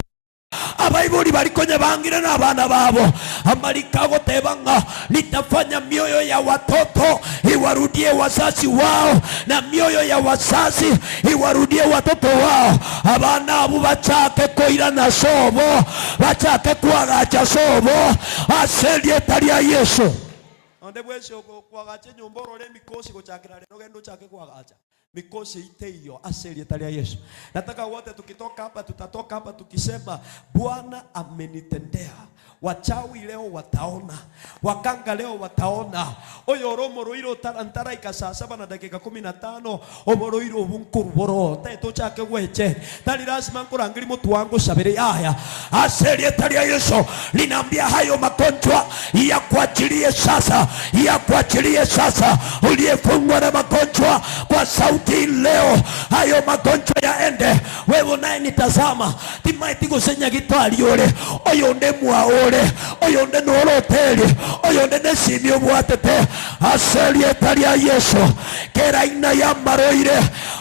abaibuli balikonye bangire na abana babo amalikago tebanga nitafanya mioyo ya watoto iwarudie wazazi wao na mioyo ya wazazi iwarudie watoto wao. Abana abo bachake koira na sobo bachake kuagacha sobo aselie taria Yesu ande bwese kwagacha nyumba orore mikosi gochakira rero gendo chake kwagacha mikosi iteyo aselie taria Yesu. Nataka wote tukitoka hapa tutatoka hapa tukisema Bwana amenitendea. Wachawi leo wataona, wakanga leo wataona. Oyo romoroiro tarantara ikasa 7 na dakika 15 omoroiro bunkuruboro teto chake weche tali lazima nkurangiri mtu wangu sabiri haya aselie taria Yesu. Linaambia hayo magonjwa ya kuachilie sasa, ya kuachilie sasa. Uliyefungwa na magonjwa kwa sauti leo, hayo magonjwa yaende. Wewe naye nitazama timaiti gusenya gitwari ore oyo ndemwa ore oyo nde noroteri oyo nde nesimi obwatete aselie taria Yesu. Kera ina ya maroire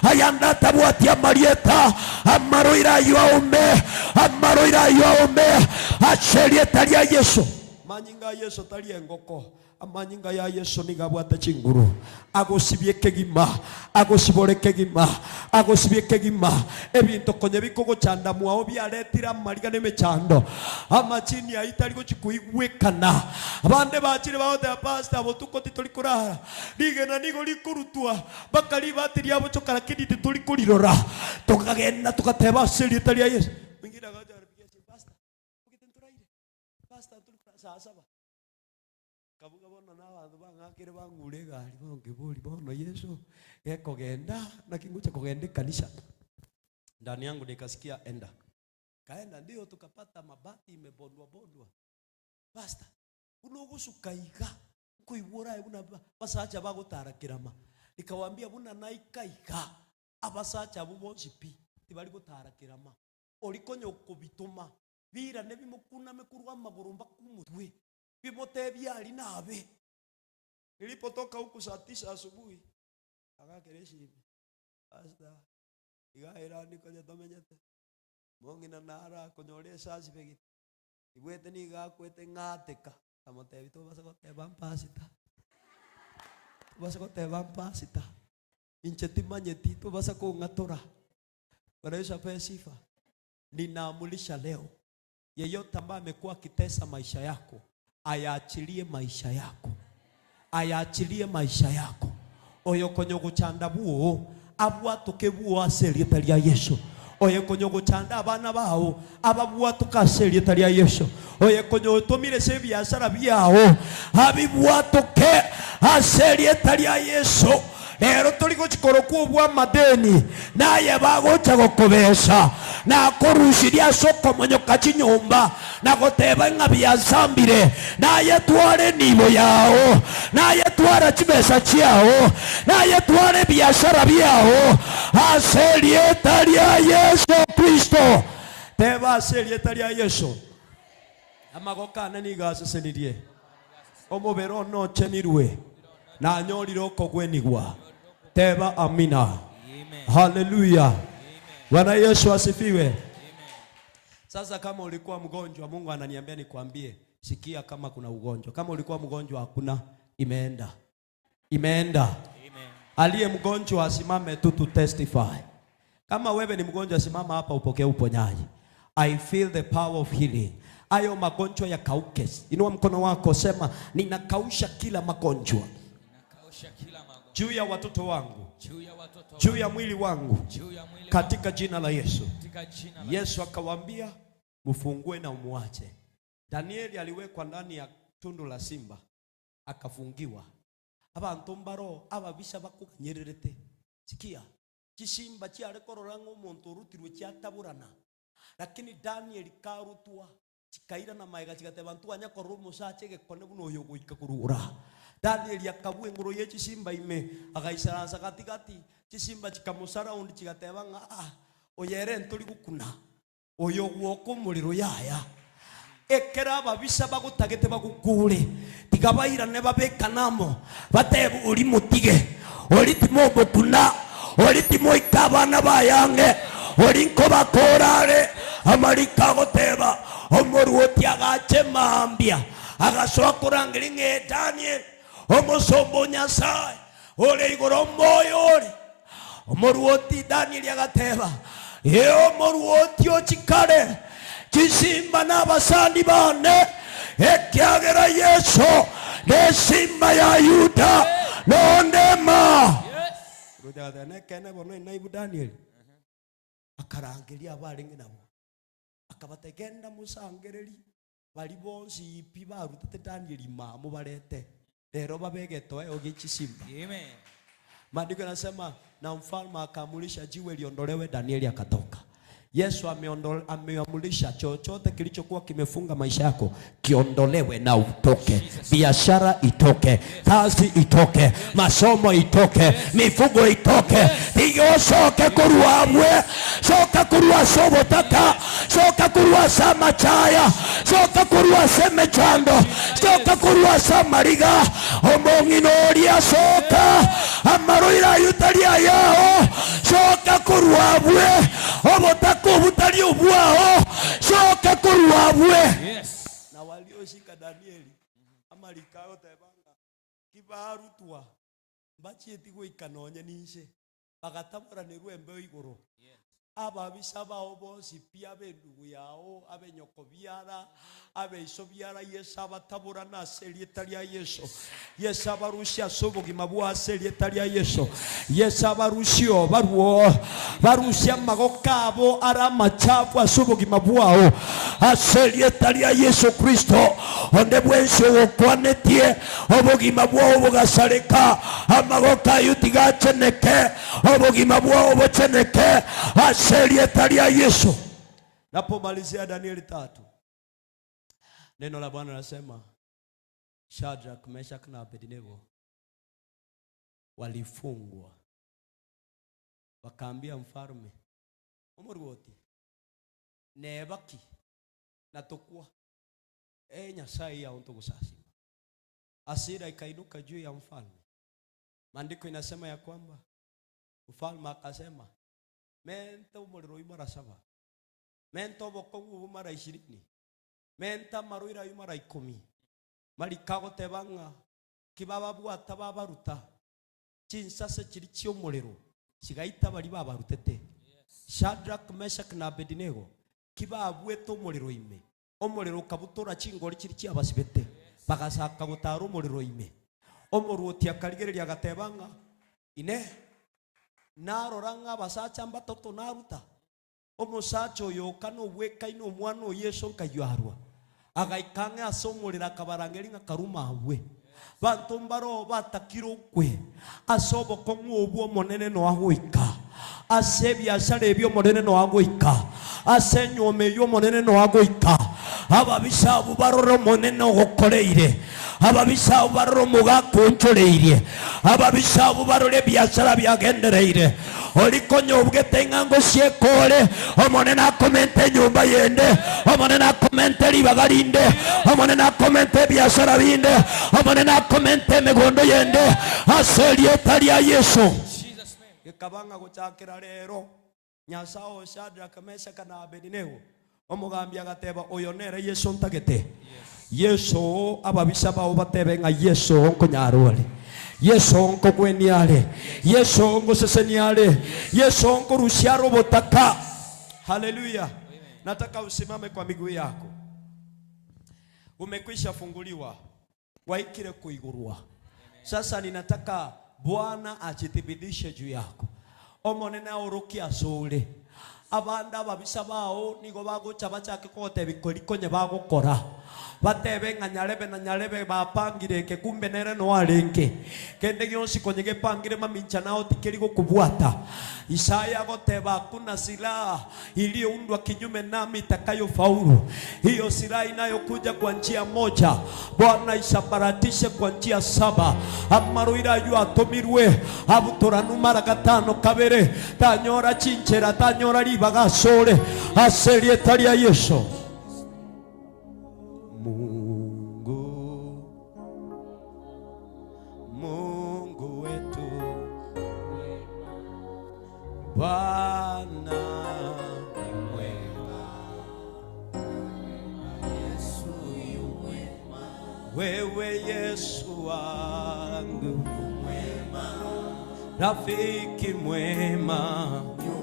ayanda tabwati amarieta amaroira yuaume amaroira yuaume aselie taria Yesu. Manyinga Yesu taria ngoko amanyinga ya Yesu nigabwata chinguru agosibye kegima agosibore kegima agosibye kegima ebintu konye bikogo chanda mwao byaletira mariga nemechando amachini aitari go chikuigwekana abande bachire baote pastor botuko titolikurara ligena nigo likurutwa bakali batiri abo chokara kiditi tolikulirora tukagenda tukateba seli taria Yesu. Mwingira gaja aripiga pastor ukitenturaire pastor tulikura saa 7 kabuga bono na bantu bangakire bangure gari bonge boli bono Yesu ekogenda na kingucha kogenda kanisa. Ndani yangu nikasikia enda kaenda, ndio tukapata mabati imebondwa pastor unogusukaiga kuibura ebuna basacha bagutarakirama nikawaambia buna naikaika abasacha bubonsipi tibali gutarakirama olikonyo kubituma bira nebimukuna mekurwa magurumba kumutwe bimotebya ali nabe. Nilipotoka huku saa 9 asubuhi akakereshi pastor igaira nikoje domenyete mongina nara konyore sasi pegiti ibwete ni gakwete ngateka amotebi to basakote bampasita basakote bampasita incheti manyeti to basako ngatora. Bwana Yesu apewe sifa. Ninaamulisha leo yeyote ambaye amekuwa kitesa maisha yako ayaachilie maisha yako, ayaachilie maisha yako. Oyo konyogo chanda buo abwatuke buo aselie taria Yesu. Oye konyogo chanda abana bao ababwatuka aselie taria Yesu. Oye konyogo tomire se biashara byao abibwatuke aselie taria Yesu. Lero tuliko chikoro kubwa madeni naye bagocha gokobesha na korushiria soko monyoka chinyumba na goteba ngabia zambire naye tware nibo yao naye twara chibesa chiao naye tware biashara byao aselie taria Yesu Kristo. Teba aselie taria Yesu. Amagoka nani gasesenirie omobero no chenirwe na nyoriro kogwenigwa. Teba amina. Amen. Hallelujah. Bwana Yesu asifiwe. Amen. Sasa kama ulikuwa mgonjwa, Mungu ananiambia nikwambie, sikia kama kuna ugonjwa. Kama ulikuwa mgonjwa hakuna, imeenda. Imeenda. Amen. Aliye mgonjwa asimame tu to testify. Kama wewe ni mgonjwa simama hapa upokee uponyaji. I feel the power of healing. Ayo magonjwa ya kauke. Inua mkono wako sema ninakausha kila magonjwa. Juu ya watoto wangu, juu ya mwili wangu, katika jina la Yesu. Yesu akawaambia mfungue na umuache. Danieli aliwekwa ndani ya tundu la simba akafungiwa. Abantu mbaro ababisha bakuganyererete. Sikia, kisimba cyalekorora nk'umuntu rutirwe cyataburana. Lakini Danieli karutwa kikaira na maiga kigateba ntu anyakorora umusache gekone buno yogoika kurura. Daniel yakabwe ngoro yechi simba ime agaisaransa katikati chisimba chikamusara undi chigateba nga oyere nturi gukuna oyo gwoko muriro yaya ekera babisha bagutagete bagukure tigabaira ne babekanamo batebu uri mutige uri timo bokuna uri timo ikabana bayange olinko bakorare amalika goteba omoruoti agache mambia agasoa kurangiri nge Daniel omosombo Nyasaye ole igoro moyo ole omoruoti Daniel agateba omoruoti ochikare chisimba n'abasandi bane ekyagera Yesu nesimba ya Yuda nondema nekene bono inaibu Daniel akarangiria abaringi nabo akabategenda musangereri bali bonsi ipi barutete Daniel imamu barete rero babegetoe ogichisimba. Amen. Maandiko yanasema na mfalme akamulisha jiwe liondolewe, Danieli akatoka. Yesu ameamulisha chochote kilichokuwa kimefunga maisha yako kiondolewe na utoke. Biashara itoke, kazi itoke, masomo itoke, mifugo itoke. Iyo soke kuruamwe, soka kuruwa sobotaka, soka kuruwa samachaya, soka kuruwa semechando, soka kuruwa samariga. Omonginoria soka, amaroira yutalia yao, soka kuruamwe, obotaka ubutali ubwao, soka kuruamwe. Yes. Na walioshika Danieli amalikayo tebanga kibarutwa bachieti goikanonye ninse bagatabura ni rwembe igoro. Ababisa bao bonsi pia bendugu yao abenyoko biara abeiso biara Yesu abatabura na serietalia Yesu. Yesu abarusia sobogima bwa serietalia Yesu. Yesu abarusio baruo barusia magokabo ara machafu asobogima bwao aserietalia Yesu Kristo onde bwenso okwanetie obogima bwao bogasareka amagoka yutigacheneke obogima bwao bocheneke aserietalia Yesu. Napomalizia Danieli 3. Neno la Bwana nasema Shadrach, Meshach na Abednego walifungwa. Wakaambia mfalme omorwoti nebaki natokwa Nyasaye ya onto gusasi. Asira ikainuka juu ya mfalme. Maandiko inasema ya kwamba mfalme akasema menta umuriro imara 7, menta obokongu mara 20, menta maruira imara 10. Malikago tebanga kibaba bwata babaruta chinsase kiri cyo muriro kigaita bali babarutete. Shadrach, Meshach na Abednego kibabweto muriro ime omuriro kabutora chingori kiri cyabasibete bagasaka gutara umuriro ime omuruti akarigereria gatebanga ine naroranga basacha mbatoto naruta omusacho yokano weka ino mwana Yesu nkayarwa agaikanga asomurira kabarangeri ngakaruma we bantu mbaro batakiro kwe asobo komu obuo monene no agoika asebya sare byo monene no agoika asenyome yo monene no agoika ababisabu baroro monene ogokoreire ababisabu baroro mugakonchoreire ababisabu barore byasara byagendereire olikonyo ubwetenga ngo siekole omonene akomente nyumba yende omonene akomente libagalinde omonene akomente byasara binde omonene akomente megondo yende aserietalia Yesu ikabanga guchakira rero Nyasao Shadrach, Meshach na Abednego omugambia gateba oyonere Yesu ntagete. Yesu ababisa bao batebe nga Yesu nkonyarole, Yesu nkogweniale, Yesu ngoseseniale, Yesu ngorushia robotaka. Haleluya. Nataka usimame kwa miguu yako. Umekwisha funguliwa, waikire kuigurua. Sasa ninataka Bwana ajithibitishe juu yako. Omonene orokia sole abanda babisa bao nigo bagocha bachake kote bikorikonye bagokora batebe nganyarebe na nyarebe bapangire ke kumbe nere no alenge kende gyosi konyege pangire mamincha nao tikeri gukubwata. Isaya goteba kuna silaha iliyoundwa kinyume nami itakayofaulu. Hiyo silaha inayokuja kwa njia moja Bwana isambaratishe kwa njia 7. Amaruira yu atomirwe abutoranumara gatano kabere tanyora chinchera tanyora libagasole aserietalia Yesu. Mungu wetu Bwana wewe Yesu wangu, rafiki mwema.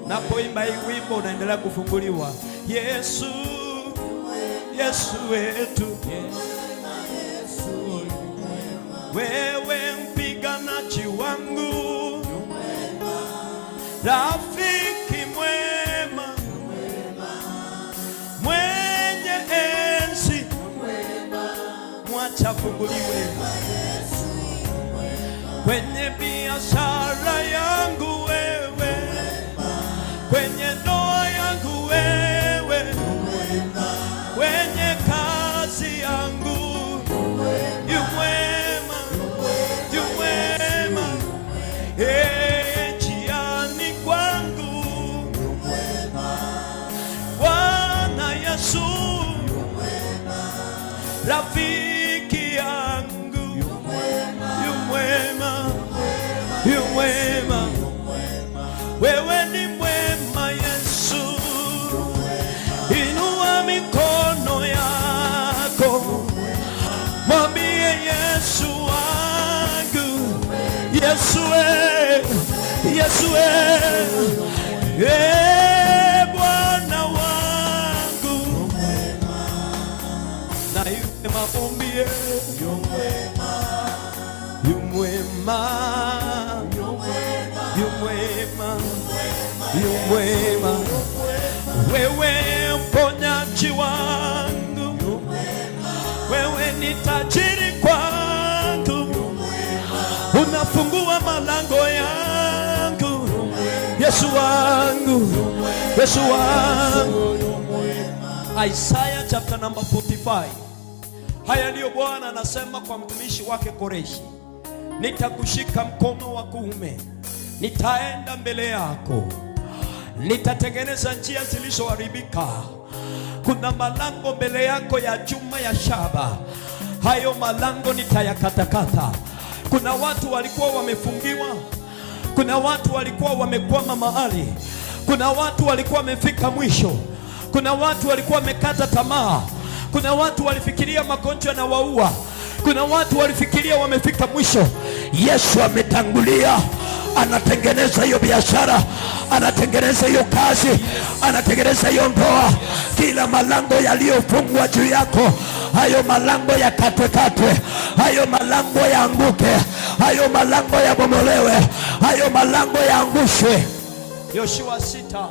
Napoimba hii wimbo unaendelea kufunguliwa. Yesu, Yesu wetu, wewe mpiganaji wangu, rafiki mwema, mwenye enzi, mwacha funguliwe kwenye biashara yangu wewe, kwenye ndoa yangu wewe, kwenye kazi yangu yu mwema, yu mwema. Njiani kwangu Bwana Yesu, rafiki yangu yu mwema, yu mwema. Wewe ni mwema Yesu, inua mikono yako, mwambie Yesu wangu, Yesu Yesu Bwana wangu, na yule maombi yu mwema, yu mwema, yu mwema, yu mwema. Wewe mponyaji wangu, wewe ni tajiri kwangu, unafungua malango yangu, Yesu wangu, Yesu wangu. Isaiah chapter number 45. Haya ndiyo Bwana anasema kwa mtumishi wake Koreshi: nitakushika mkono wa kuume, nitaenda mbele yako, nitatengeneza njia zilizoharibika. Kuna malango mbele yako ya chuma ya shaba, hayo malango nitayakatakata. Kuna watu walikuwa wamefungiwa, kuna watu walikuwa wamekwama mahali, kuna watu walikuwa wamefika mwisho, kuna watu walikuwa wamekata tamaa, kuna watu walifikiria magonjwa na waua, kuna watu walifikiria wamefika mwisho. Yesu ametangulia, anatengeneza hiyo biashara, anatengeneza hiyo kazi, anatengeneza hiyo ndoa. Kila malango yaliyofungwa juu yako, hayo malango yakatwe, hayo malango yaanguke, hayo malango yabomolewe, hayo malango yaangushwe. Yoshua 6.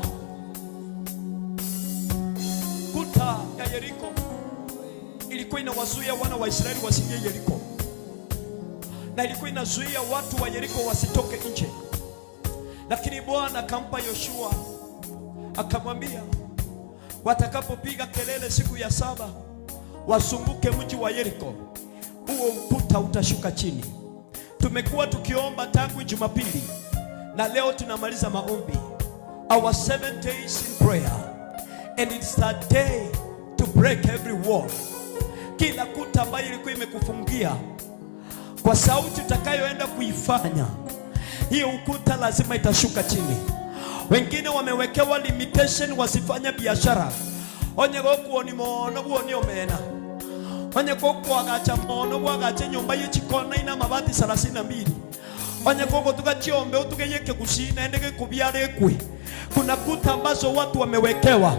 Kuta ya Yeriko ilikuwa inawazuia wana wa Israeli wasiingie Yeriko, na ilikuwa inazuia watu wa Yeriko wasitoke nje. Lakini Bwana akampa Yoshua, akamwambia watakapopiga kelele siku ya 7 wasunguke mji wa Yeriko, huo ukuta utashuka chini. Tumekuwa tukiomba tangu Jumapili na leo tunamaliza maombi, our 7 days in prayer, and it's a day to break every wall. Kila kuta ambayo ilikuwa imekufungia, kwa sauti utakayoenda kuifanya, hiyo ukuta lazima itashuka chini. Wengine wamewekewa limitation wasifanye biashara. Onye gokuo ni mono buo ni omena. Onye gokuo agacha mono buo agacha nyumba y'ikikona ina mabati 32. Onye gogo tukachiombe utugeyeke kusina endege kubyare kwe. Kuna kuta ambazo watu wamewekewa.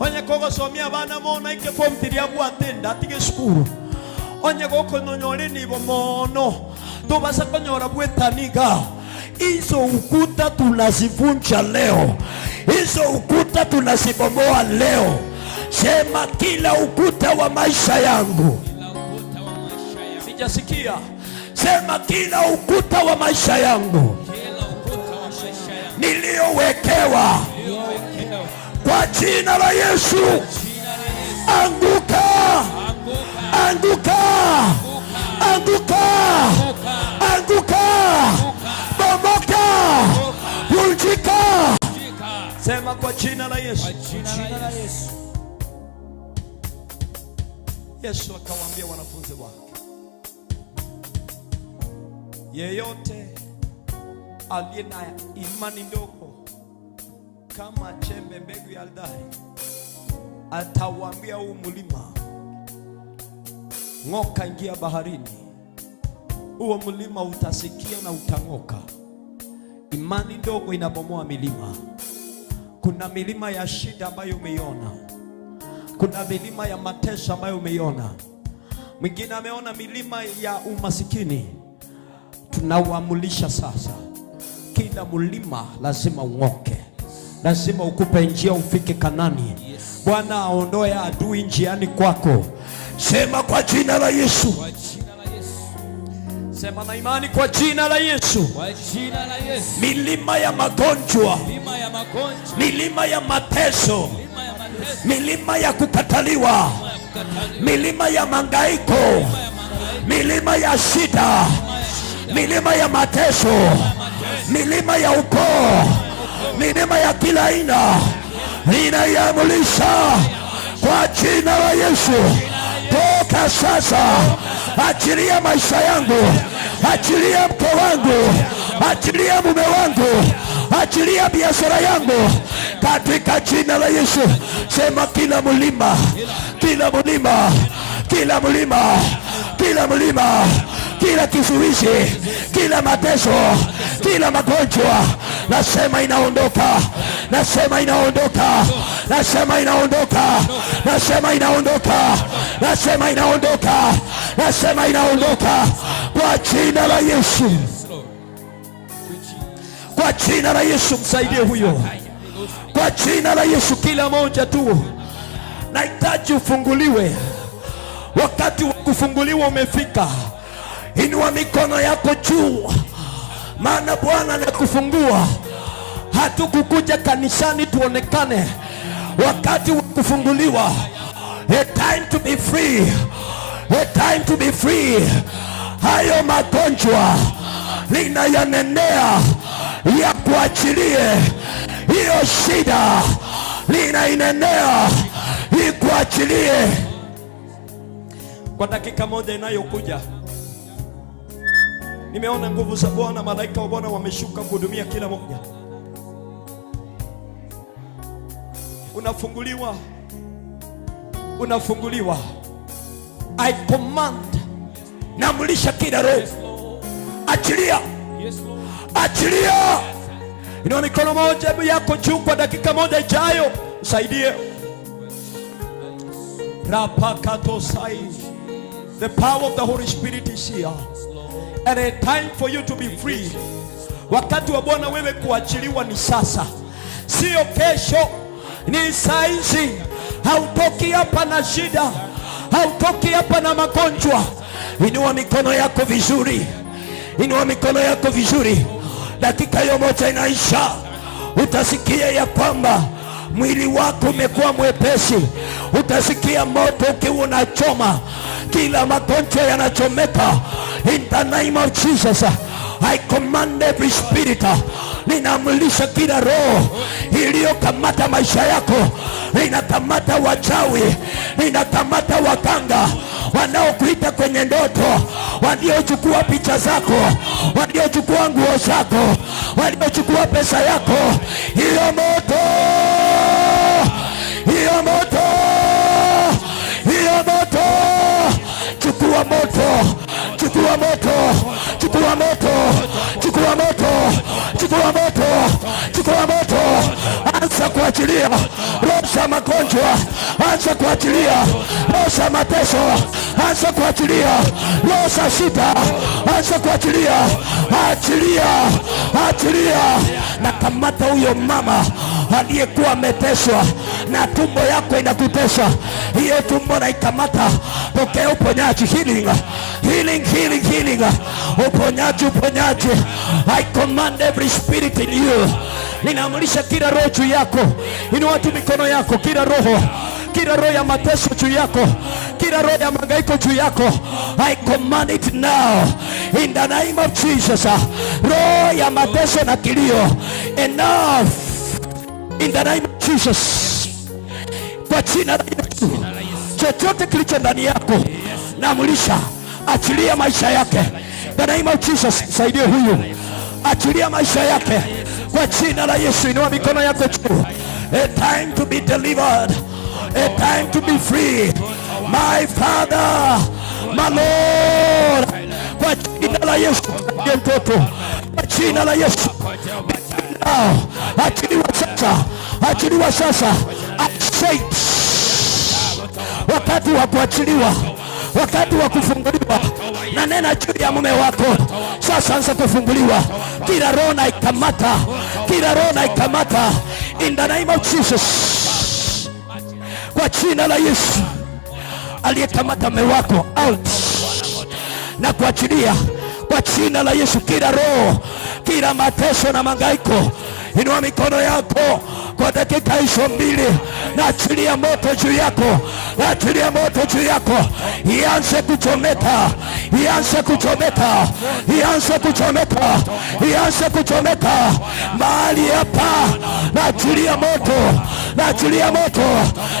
Onye gogo somia bana mona ike form 3 abu atenda atige shukuru. Onye gogo nonyole ni bomono. Tubasa konyora bwetaniga. Hizo ukuta tunazivunja leo, hizo ukuta tunazibomoa leo. Sema kila ukuta wa maisha yangu. Sijasikia. Sema kila ukuta wa maisha yangu niliyowekewa kwa jina la Yesu, anguka, anguka, anguka, anguka, bomoka, vunjika. Sema kwa jina la Yesu. Yesu akawaambia wanafunzi wake, yeyote aliye na imani ndogo kama chembe mbegu ya ardhi, atawaambia huu mlima ng'oka, ingia baharini. Huo mlima utasikia na utang'oka. Imani ndogo inabomoa milima. Kuna milima ya shida ambayo umeiona. Kuna milima ya mateso ambayo umeiona. Mwingine ameona milima ya umasikini. Tunauamulisha sasa, kila mlima lazima ung'oke. Lazima ukupe njia ufike Kanani. Bwana aondoe adui njiani kwako. Sema kwa jina la Yesu. Sema na imani kwa jina la Yesu. Milima ya magonjwa, milima ya mateso, milima ya kukataliwa, milima ya mangaiko, milima ya shida, milima ya mateso, milima ya ukoo, milima ya kila aina, ninaiamulisha kwa jina la Yesu. Toka sasa, achilia maisha yangu, achilia mke wangu, achilia mume wangu, achilia biashara yangu katika jina la Yesu. Sema kila mlima, kila mlima, kila mlima, kila mlima, kila kizuizi, kila mateso, kila magonjwa, nasema inaondoka, nasema inaondoka, nasema inaondoka, nasema inaondoka, nasema inaondoka, nasema inaondoka kwa jina la Yesu. Kwa jina la Yesu, msaidie huyo. Kwa jina la Yesu, kila moja tu nahitaji ufunguliwe. Wakati wa kufunguliwa umefika. Inua mikono yako juu, maana Bwana anakufungua. Hatukukuja kanisani tuonekane. Wakati wa kufunguliwa. A time to be free. A time to be free. Hayo magonjwa ninayanenea ya kuachilie. Hiyo shida ninainenea ikuachilie. Kwa dakika moja inayokuja, nimeona nguvu za Bwana, malaika wa Bwana wameshuka kuhudumia kila mmoja. Unafunguliwa, unafunguliwa. I command, naamrisha kila roho, achilia, achilia. Inua mikono moja yako juu kwa dakika moja ijayo. Saidie. Rapakatosai. The power of the Holy Spirit is here. And a time for you to be free. Wakati wa Bwana wewe kuachiliwa ni sasa. Sio kesho, ni saizi. Hautoki hapa na shida, hautoki hapa na magonjwa. Inua mikono yako vizuri. Inua mikono yako vizuri. Dakika hiyo moja inaisha. Utasikia ya kwamba mwili wako umekuwa mwepesi. Utasikia moto ukiwa unachoma. Kila magonjwa yanachomeka. In the name of Jesus, I command every spirit. Ninaamrisha kila roho iliyokamata maisha yako, ninakamata wachawi, ninakamata waganga wanaokuita kwenye ndoto, waliochukua picha zako, waliochukua nguo zako, waliochukua pesa yako. Hiyo moto, hiyo moto, hiyo moto, chukua moto, chukua moto, chukua moto, chukua moto, chukua moto, chukua moto. Anza kuachilia roho za magonjwa, anza kuachilia roho za mateso, anza kuachilia roho za shida, anza kuachilia, achilia, achilia. Na kamata huyo mama aliyekuwa ameteswa na tumbo yako inakutesa, hiyo tumbo na ikamata. Pokea uponyaji, healing, healing, healing, healing, uponyaji, uponyaji. I command every spirit in you. Ninaamrisha kila roho juu yako. Inua tu mikono yako. Kila roho ya mateso juu yako, kila roho ya mangaiko juu yako, I command it now in the name of Jesus. Roho ya mateso na kilio, enough in the name of Jesus. Kwa jina la Yesu, chochote kilicho ndani yako naamrisha, achilia maisha yake. The name of Jesus. Saidie huyu, achilia maisha yake kwa jina la Yesu. Inua mikono yako juu. A time to be delivered, a time to be free. My Father, malora, kwa jina la Yesu. Mtoto kwa jina la Yesu, achiliwa sasa, achiliwa sasa. Wakati wa kuachiliwa, wakati wa kufunguliwa. Na nena juu ya mume wako sasa, anza kufunguliwa. Kila roho na ikamata, kila roho na ikamata in the name of Jesus, kwa jina la Yesu. Aliyekamata mume wako out na kuachilia kwa jina la Yesu. Kila roho, kila mateso na mangaiko, inua mikono yako kwa dakika hizo 2. Naachilia moto juu yako, naachilia moto juu yako. Ianze kuchomeka, ianze kuchomeka, ianze kuchomeka, ianze kuchomeka mahali hapa. Naachilia moto, naachilia moto,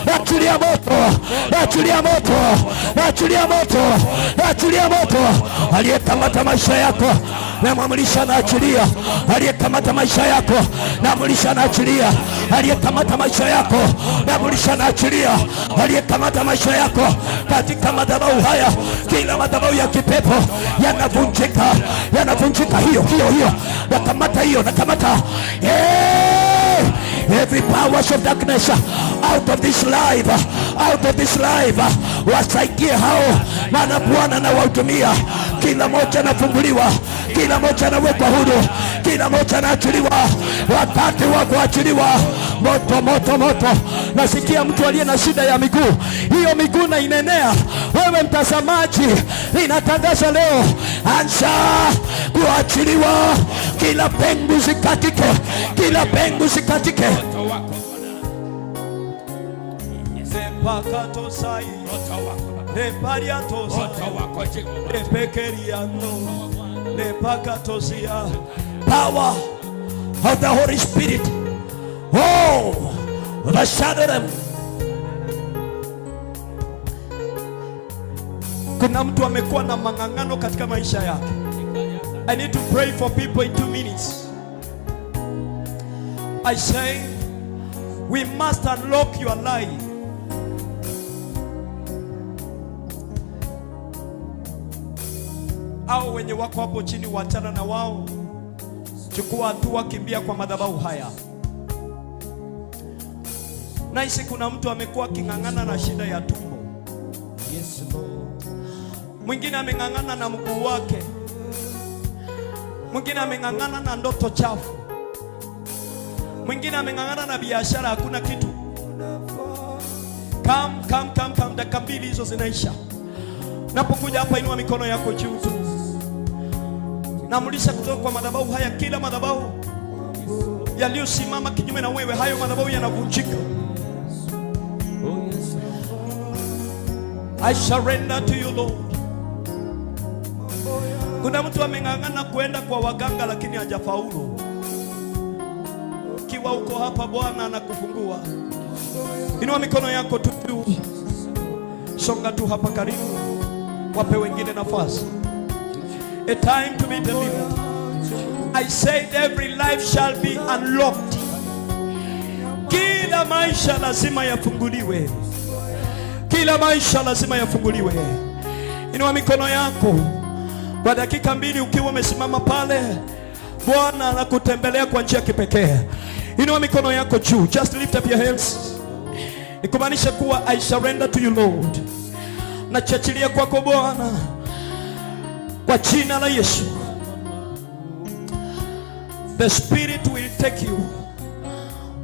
naachilia moto, naachilia moto, naachilia moto, naachilia moto. Aliyekamata maisha yako namwamrisha naachilia. Aliyekamata maisha yako namwamrisha naachilia. Aliyekamata maisha yako namwamrisha naachilia. Aliyekamata maisha yako katika madhabahu haya, kila madhabahu ya kipepo yanavunjika, yanavunjika. Hiyo nakamata, hiyo nakamata. Every powers of darkness out of this life, out of this life, wasaidie hao, maana Bwana na wahudumia. Kila moja nafunguliwa, kila moja nawekwa huru, kila moja naachiliwa. Wakati wa kuachiliwa, moto moto moto. Nasikia mtu aliye na shida ya miguu, hiyo miguu na inenea. Wewe mtazamaji, ninatangaza leo, anza kuachiliwa. Kila pengo zikatike, kila pengo zikatike. Power of the Holy Spirit, oh, overshadow them. Kuna mtu amekuwa na mang'ang'ano katika maisha yake. I need to pray for people in 2 minutes. I say we must unlock your life. Au wenye wako hapo chini, wachana na wao. Chukua hatua, kimbia kwa madhabahu haya. Naisi kuna mtu amekuwa aking'ang'ana na shida ya tumbo. Yes, Lord. Mwingine ameng'ang'ana na mguu wake. Mwingine ameng'ang'ana na ndoto chafu. Mwingine ameng'ang'ana na biashara, hakuna kitu. Come, dakika 2 hizo zinaisha. Napokuja hapa, inua mikono yako juu tu. Naamrisha kutoka kwa madhabahu haya, kila madhabahu yaliyosimama kinyume na wewe, hayo madhabahu yanavunjika. I surrender to you, Lord. Kuna mtu ameng'ang'ana kwenda kwa waganga lakini hajafaulu. Kiwa uko hapa, Bwana anakufungua. Inua mikono yako tu. Songa tu hapa karibu. Wape wengine nafasi. A time to be delivered. I said every life shall be unlocked. Kila maisha lazima yafunguliwe. Kila maisha lazima yafunguliwe. Inua mikono yako kwa dakika 2 ukiwa umesimama pale. Bwana anakutembelea kwa njia kipekee. Inua mikono yako juu. Just lift up your hands. Nikumaanisha kuwa I surrender to you, Lord. Nachachilia kwako Bwana kwa jina la Yesu. The Spirit will take you.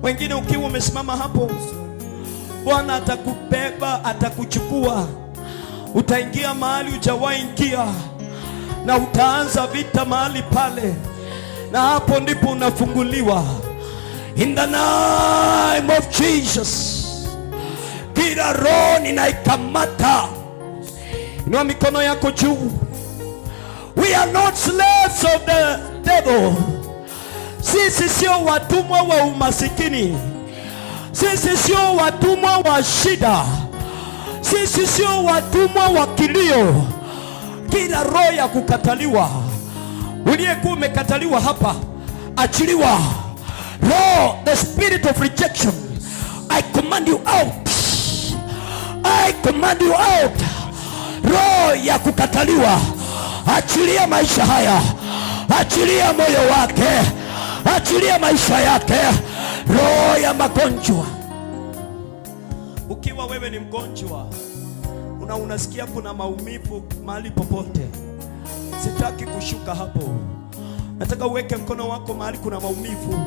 Wengine ukiwa umesimama hapo, Bwana atakubeba, atakuchukua. Utaingia mahali hujawahi ingia, na utaanza vita mahali pale, na hapo ndipo unafunguliwa. In the name of Jesus. Kila roho ninaikamata. Inua mikono yako juu. We are not slaves of the devil. Sisi sio watumwa wa umasikini. Sisi sio watumwa wa shida. Sisi sio watumwa wa kilio. Kila roho ya kukataliwa, uliyekuwa umekataliwa hapa, achiliwa. Roho, the spirit of rejection, I command you out. I command you out. roho ya kukataliwa, achilia maisha haya, achilia moyo wake, achilia maisha yake. Roho ya magonjwa, ukiwa wewe ni mgonjwa unasikia kuna maumivu mahali popote, sitaki kushuka hapo. Nataka uweke mkono wako mahali kuna maumivu,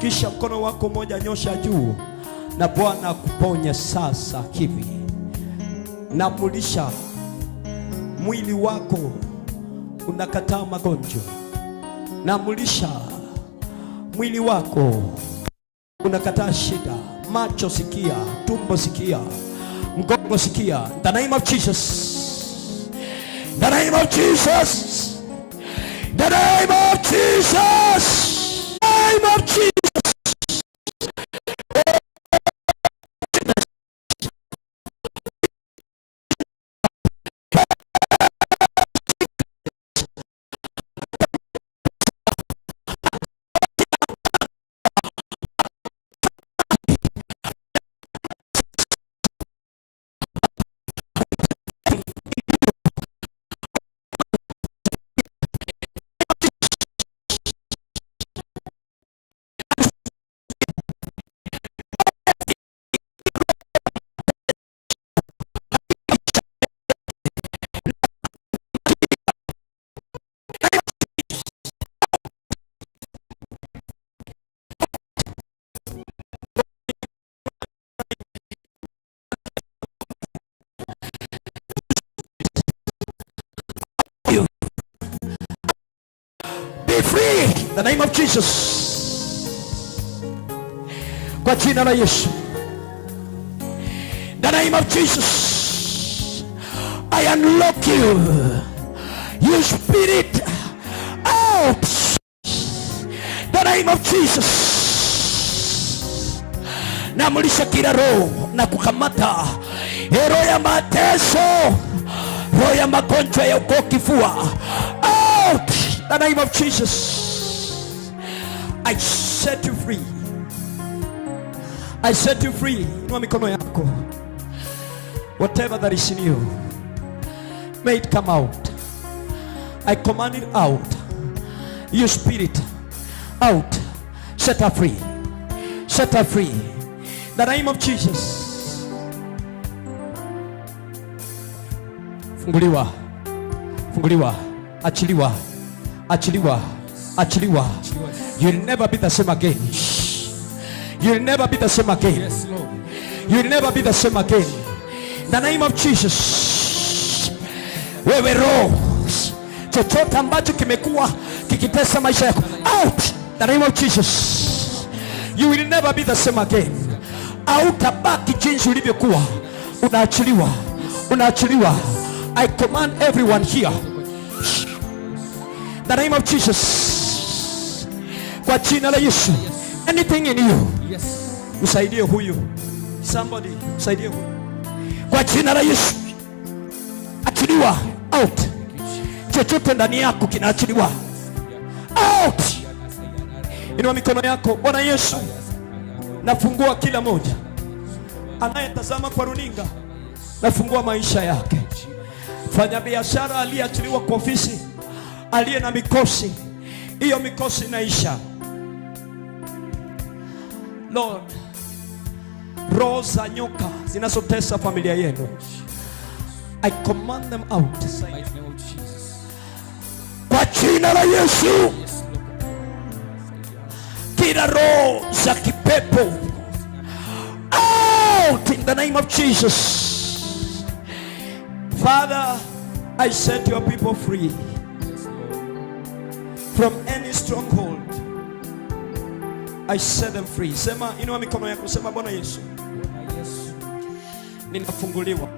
kisha mkono wako moja nyosha juu, na Bwana akuponye sasa hivi. Namulisha mwili wako, unakataa magonjwa. Namulisha mwili wako, unakataa shida. Macho sikia, tumbo sikia, mgongo sikia. In the name of Jesus, in the name of Jesus, in the name of Jesus, in the name of Jesus. Free in the name of Jesus. Kwa jina la Yesu. In the name of Jesus, I unlock you. You spirit out. In the name of Jesus. Namulisha kila roho na kukamata roho ya mateso, roho ya magonjwa ya ukoo kifua. Out. In the name of Jesus, I set you free. I set you free. Inua mikono yako. Whatever that is in you, may it come out. I command it out. You spirit, out. Set her free. Set her free. In the name of Jesus. Funguliwa. Funguliwa. Achiliwa. Achiliwa, achiliwa. You'll never be the same again. You'll never be the same again. Yes, Lord. You'll never be the same again. In the name of Jesus. Wewe roho, chochote ambacho kimekuwa kikitesa maisha yako, out. In the name of Jesus. You will never be the same again. Hautabaki jinsi ulivyokuwa. Unaachiliwa. Unaachiliwa. I command everyone here, the name of Jesus, kwa jina la Yesu, anything in you, Yes. usaidie huyu. Somebody, usaidie huyu. Kwa jina la Yesu, achiliwa, out. Chochote ndani yako kinaachiliwa, out. Inua mikono yako. Bwana Yesu, nafungua kila moja anayetazama kwa runinga, nafungua maisha yake. Fanya biashara aliyeachiliwa kwa ofisi, aliye na mikosi, hiyo mikosi inaisha. Lord, roho za nyoka zinazotesa familia yenu, I command them out. Kwa jina la Yesu, kila roho za kipepo, out in the name of Jesus. Father, I set your people free from any stronghold. I set them free. Sema, inua mikono yako, sema Bwana Yesu, ninafunguliwa.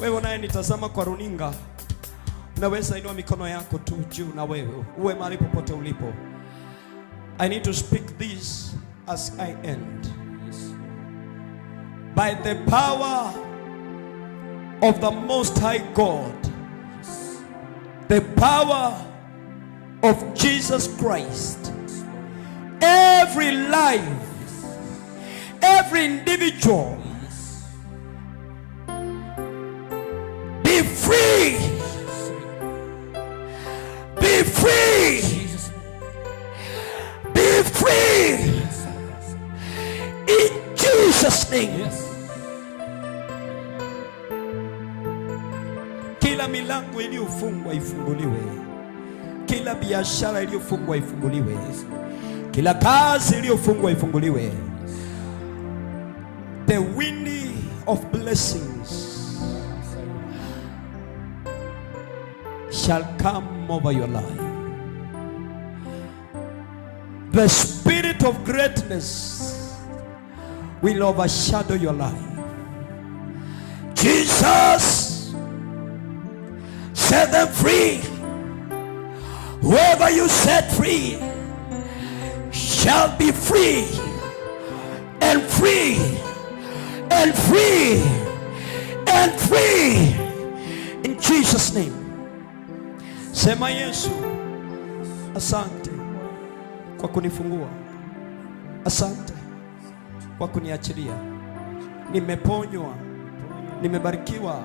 Wewe unayenitazama kwa runinga, unaweza inua mikono yako tu juu, na wewe uwe mahali popote ulipo. I need to speak this as I end. By the power of the Most High God, the power of Jesus Christ, every life, every individual free. Be free. Be free. In Jesus' name. Kila milango iliyofungwa ifunguliwe. Kila biashara iliyofungwa ifunguliwe. Kila kazi iliyofungwa ifunguliwe. The wind of blessings shall come over your life. The spirit of greatness will overshadow your life. Jesus, set them free. Whoever you set free shall be free and free and free and free in Jesus' name. Sema Yesu, asante kwa kunifungua. Asante kwa kuniachilia. Nimeponywa, nimebarikiwa,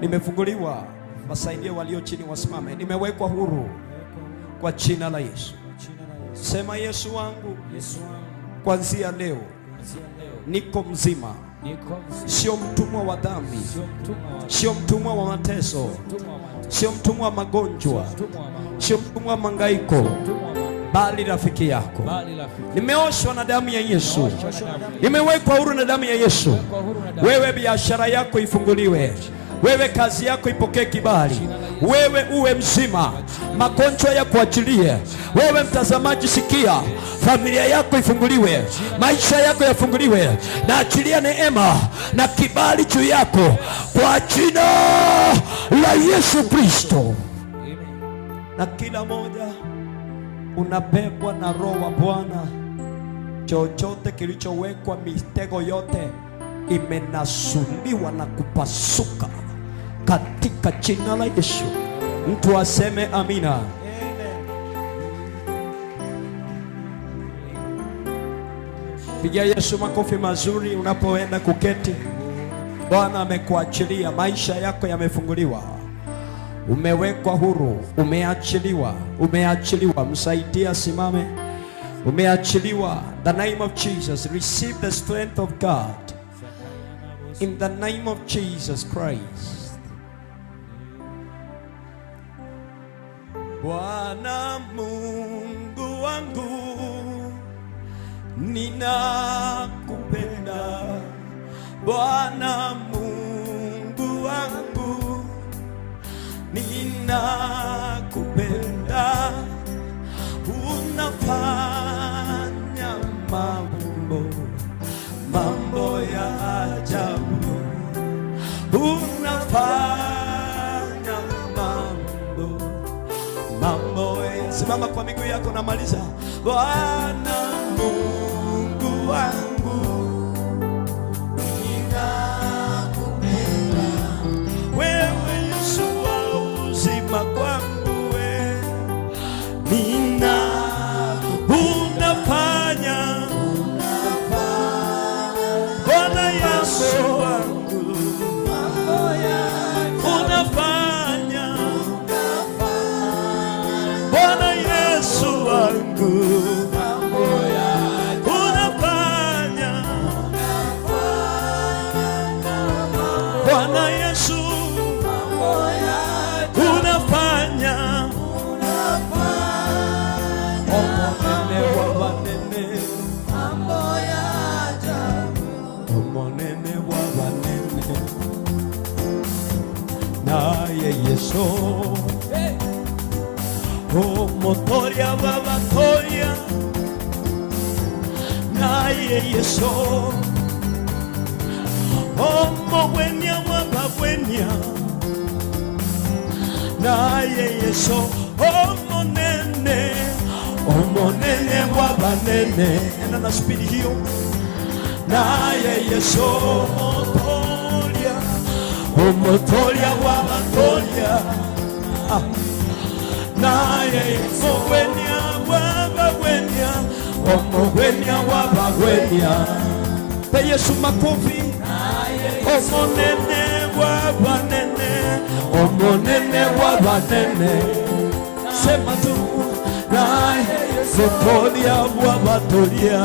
nimefunguliwa. Wasaidie walio chini wasimame. Nimewekwa huru kwa jina la Yesu. Sema Yesu wangu, kuanzia leo niko mzima. Sio mtumwa wa dhambi, sio mtumwa wa mateso, sio mtumwa wa magonjwa, sio mtumwa wa mangaiko, bali rafiki yako. Nimeoshwa na damu ya Yesu, nimewekwa huru na damu ya Yesu. Wewe biashara yako ifunguliwe. Wewe kazi yako ipokee kibali. Wewe uwe mzima, magonjwa ya kuachilie. Wewe mtazamaji sikia, familia yako ifunguliwe, maisha yako yafunguliwe. Na achilia neema na kibali juu yako kwa jina la Yesu Kristo. Na kila moja unabebwa na Roho wa Bwana. Chochote kilichowekwa, mitego yote imenasuliwa na kupasuka katika jina la Yesu. Mtu aseme amina. Pigia Yesu makofi mazuri unapoenda kuketi. Bwana amekuachilia, maisha yako yamefunguliwa. Umewekwa huru, umeachiliwa, umeachiliwa. Msaidia simame. Umeachiliwa. The name of Jesus, receive the strength of God. In the name of Jesus Christ. Bwana Mungu wangu, ninakupenda. Bwana Mungu wangu, ninakupenda. Unafanya mambo ya ajabu. Unafanya mambo. Simama kwa miguu yako na maliza. Bwana Mungu wangu, ninakupenda. Wewe Yesu wa uzima kwangu, wewe unafanya. Bwana Yesu wangu, unafanya. Bwana Yesu wangu, unafanya. Bwana Yesu unafanya. Omonene wa wanene, omonene wa wanene, naye Yesu. Oh, motoria babatoria, naye Yesu. Oh, mowenia wababwenia, naye Yesu. Oh, monene wabanene. Enda na spidi hiyo. Naye Yesu. Motoria, oh, motoria wabatoria. Naye mowenia wababwenia, omowenia wababwenia. Pe Yesu makofi. Omonene wabanene, munene wa banene. Sema tu naye Mutolia wa batolia,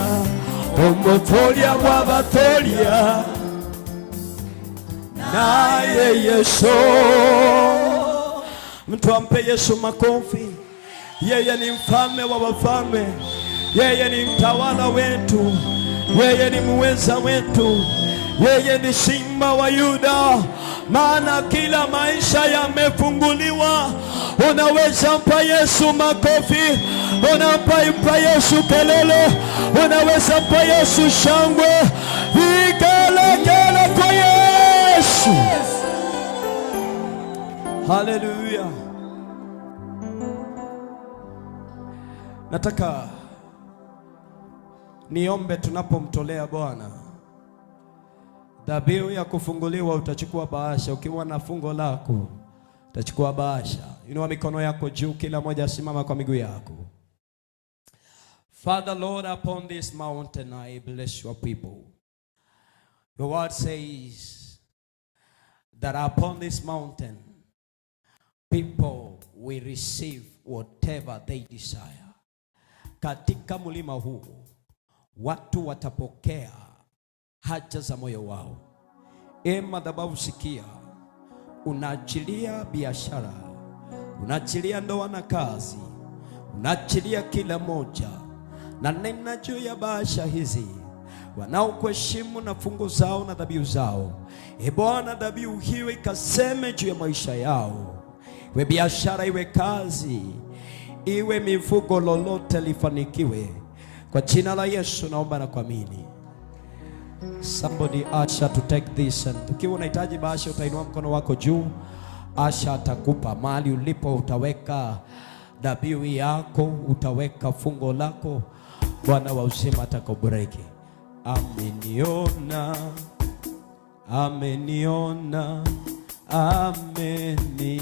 Mutolia wa batolia, naye Yesu. Mtu ampe Yesu makofi. Yeye ni mfalme wa wafalme, yeye ni mtawala wetu, yeye ni muweza wetu, yeye ni simba wa Yuda. Maana kila maisha yamefunguliwa. Unaweza mpa Yesu makofi, unampa Yesu kelele, unaweza mpa Yesu shangwe, vigelegele kwa Yesu. Haleluya. Nataka niombe tunapomtolea Bwana dhabihu ya kufunguliwa. Utachukua bahasha, ukiwa na fungo lako utachukua bahasha. Inua mikono yako juu, kila moja simama kwa miguu yako. Father Lord, upon this mountain I bless your people. Your word says that upon this mountain people will receive whatever they desire. Katika mlima huu watu watapokea haja za moyo wao. Madhabahu sikia, unaachilia biashara, unaachilia ndoa na kazi, unaachilia kila moja. Na nena juu ya bahasha hizi wanaokuheshimu na fungu zao na dhabihu zao. Bwana, dhabihu hiyo ikaseme juu ya maisha yao. Iwe biashara, iwe kazi, iwe mifugo, lolote lifanikiwe. Kwa jina la Yesu naomba na kuamini. Somebody Asha to take this, and ukiwa unahitaji bahasha utainua mkono wako juu. Asha atakupa mahali ulipo, utaweka dhabihu yako, utaweka fungo lako. Bwana wa uzima atakubariki. Ameniona, ameniona, ameniona,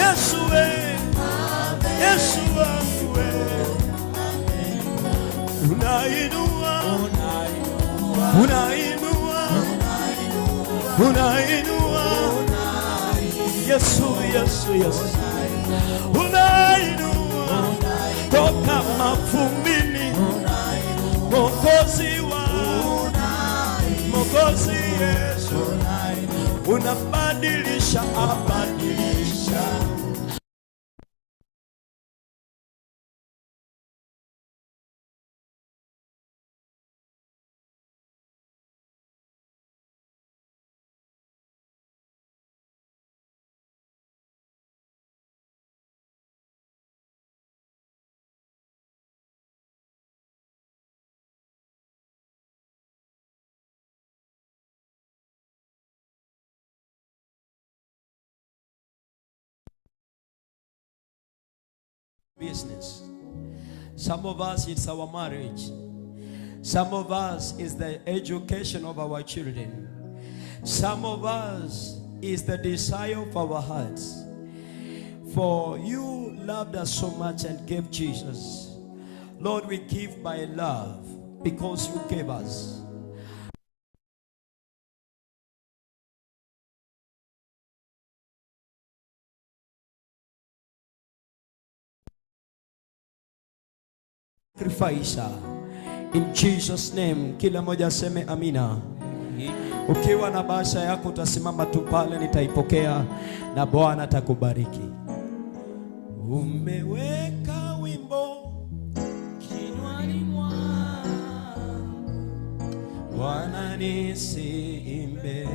Yesu we, Yesu wangu we, unainua, unainua, unainua, Yesu, Yesu, Yesu, unainua toka mavumbini, Mwokozi wangu, Mwokozi Yesu, unabadilisha, abadilisha. Business. Some of us it's our marriage. Some of us is the education of our children. Some of us is the desire of our hearts. For you loved us so much and gave Jesus. Lord, we give by love. because you gave us. Sacrifice in Jesus name. Kila moja aseme amina. Ukiwa na bahasha yako utasimama tu pale, nitaipokea na Bwana atakubariki. Umeweka wimbo kinywani mwangu, Bwana nisiimbe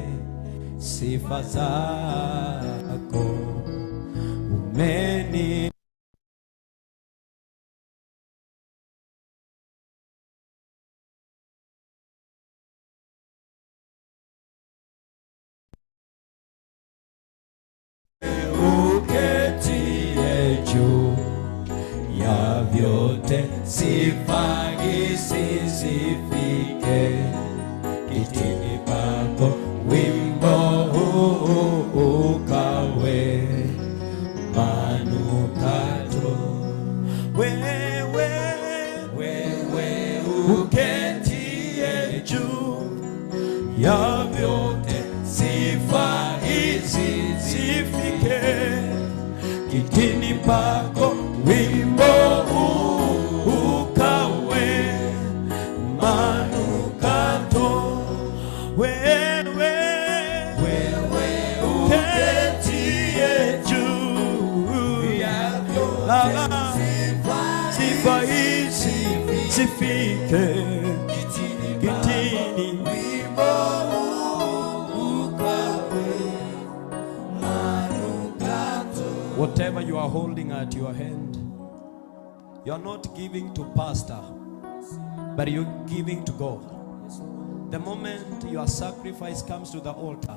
sifa zako. Umeni sifa hizi zifike kitini pako, wimbo huu ukawe manukato. Wewe uketie juu ya vyote, sifa hizi zifike kitini pako, wimbo sifike kitini whatever you are holding at your hand, you are not giving to pastor, but you're giving to God. The moment your sacrifice comes to the altar,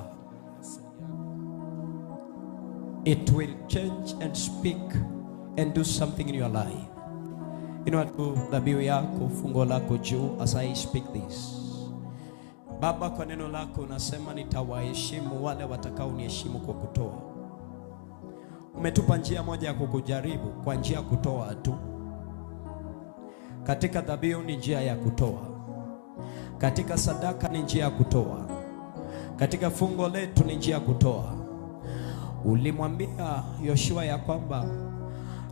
it will change and speak and do something in your life. Inua tu dhabihu yako, fungo lako juu as I speak this. Baba, kwa neno lako unasema nitawaheshimu wale watakao niheshimu kwa kutoa. Umetupa njia moja ya kukujaribu, kwa njia ya kutoa tu. Katika dhabihu ni njia ya kutoa. Katika sadaka ni njia ya kutoa. Katika fungo letu ni njia ya kutoa. Ulimwambia Yoshua ya kwamba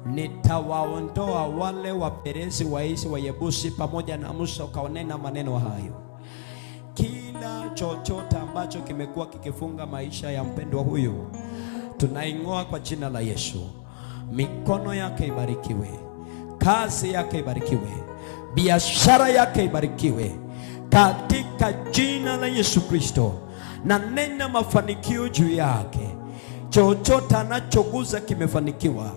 nitawaondoa wale waperezi, waizi, wayebusi pamoja na Musa, ukaonena maneno hayo. Kila chochote ambacho kimekuwa kikifunga maisha ya mpendwa huyu, tunaing'oa kwa jina la Yesu. Mikono yake ibarikiwe, kazi yake ibarikiwe, biashara yake ibarikiwe katika jina la Yesu Kristo. Na nena mafanikio juu yake. Chochote anachoguza kimefanikiwa.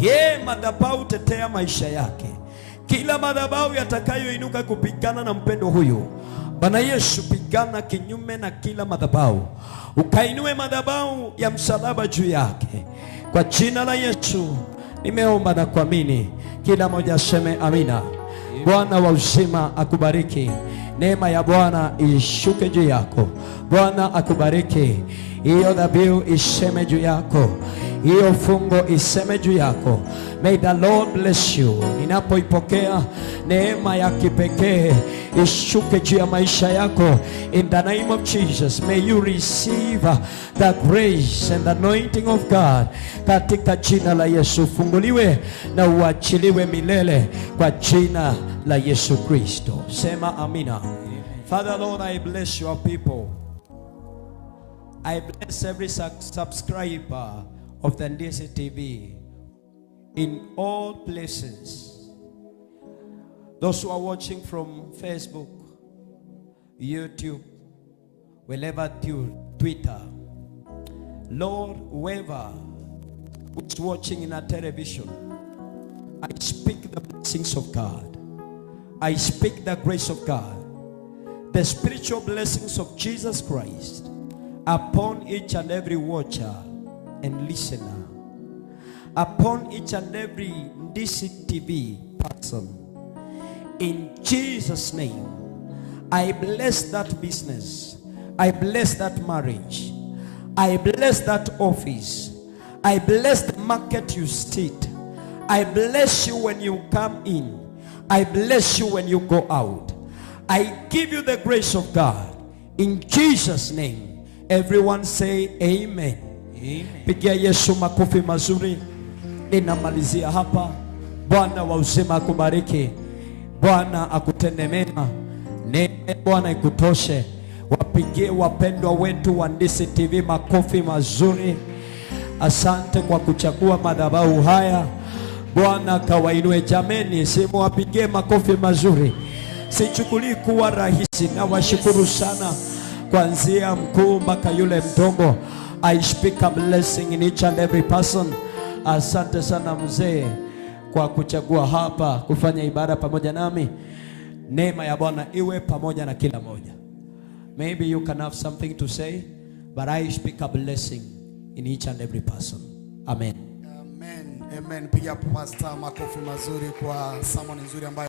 Ye madhabahu tetea maisha yake. Kila madhabahu yatakayoinuka kupigana na mpendo huyu, Bwana Yesu, pigana kinyume na kila madhabahu. Ukainue madhabahu ya msalaba juu yake. Kwa jina la Yesu nimeomba na kuamini. Kila mmoja aseme amina. Bwana wa uzima akubariki. Neema ya Bwana ishuke juu yako. Bwana akubariki. Hiyo dhabihu iseme juu yako. Hiyo fungo iseme juu yako. May the Lord bless you. Ninapoipokea neema ya kipekee ishuke juu ya maisha yako. In the name of Jesus, may you receive the grace and the anointing of God. Katika jina la Yesu, funguliwe na uachiliwe milele kwa jina la Yesu Kristo. Sema amina. Father Lord, I bless your people. I bless every subscriber of the Ndisi TV in all places. Those who are watching from Facebook, YouTube, wherever, Twitter. Lord, whoever is watching in a television, I speak the blessings of God. I speak the grace of God, the spiritual blessings of Jesus Christ upon each and every watcher and listener, upon each and every Ndisi TV person. In Jesus' name, I bless that business. I bless that marriage. I bless that office. I bless the market you sit. I bless you when you come in. I bless you when you go out. I give you the grace of God. In Jesus' name. Everyone say amen. Amen. Pigia Yesu makofi mazuri. Ninamalizia hapa. Bwana wa uzima akubariki. Bwana akutende mema. Neema Bwana ikutoshe. Wapigie wapendwa wetu wa Ndisi TV makofi mazuri. Asante kwa kuchagua madhabahu haya. Bwana kawainue. Jameni, simu wapigie makofi mazuri. Sichukulii kuwa rahisi, na washukuru sana kuanzia mkuu mpaka yule mdogo. I speak a blessing in each and every person. Asante sana mzee kwa kuchagua hapa kufanya ibada pamoja nami. Neema ya Bwana iwe pamoja na kila moja. Maybe you can have something to say, but I speak a blessing in each and every person. Amen. Amen. Amen. Piga pastor makofi mazuri kwa sermon nzuri ambayo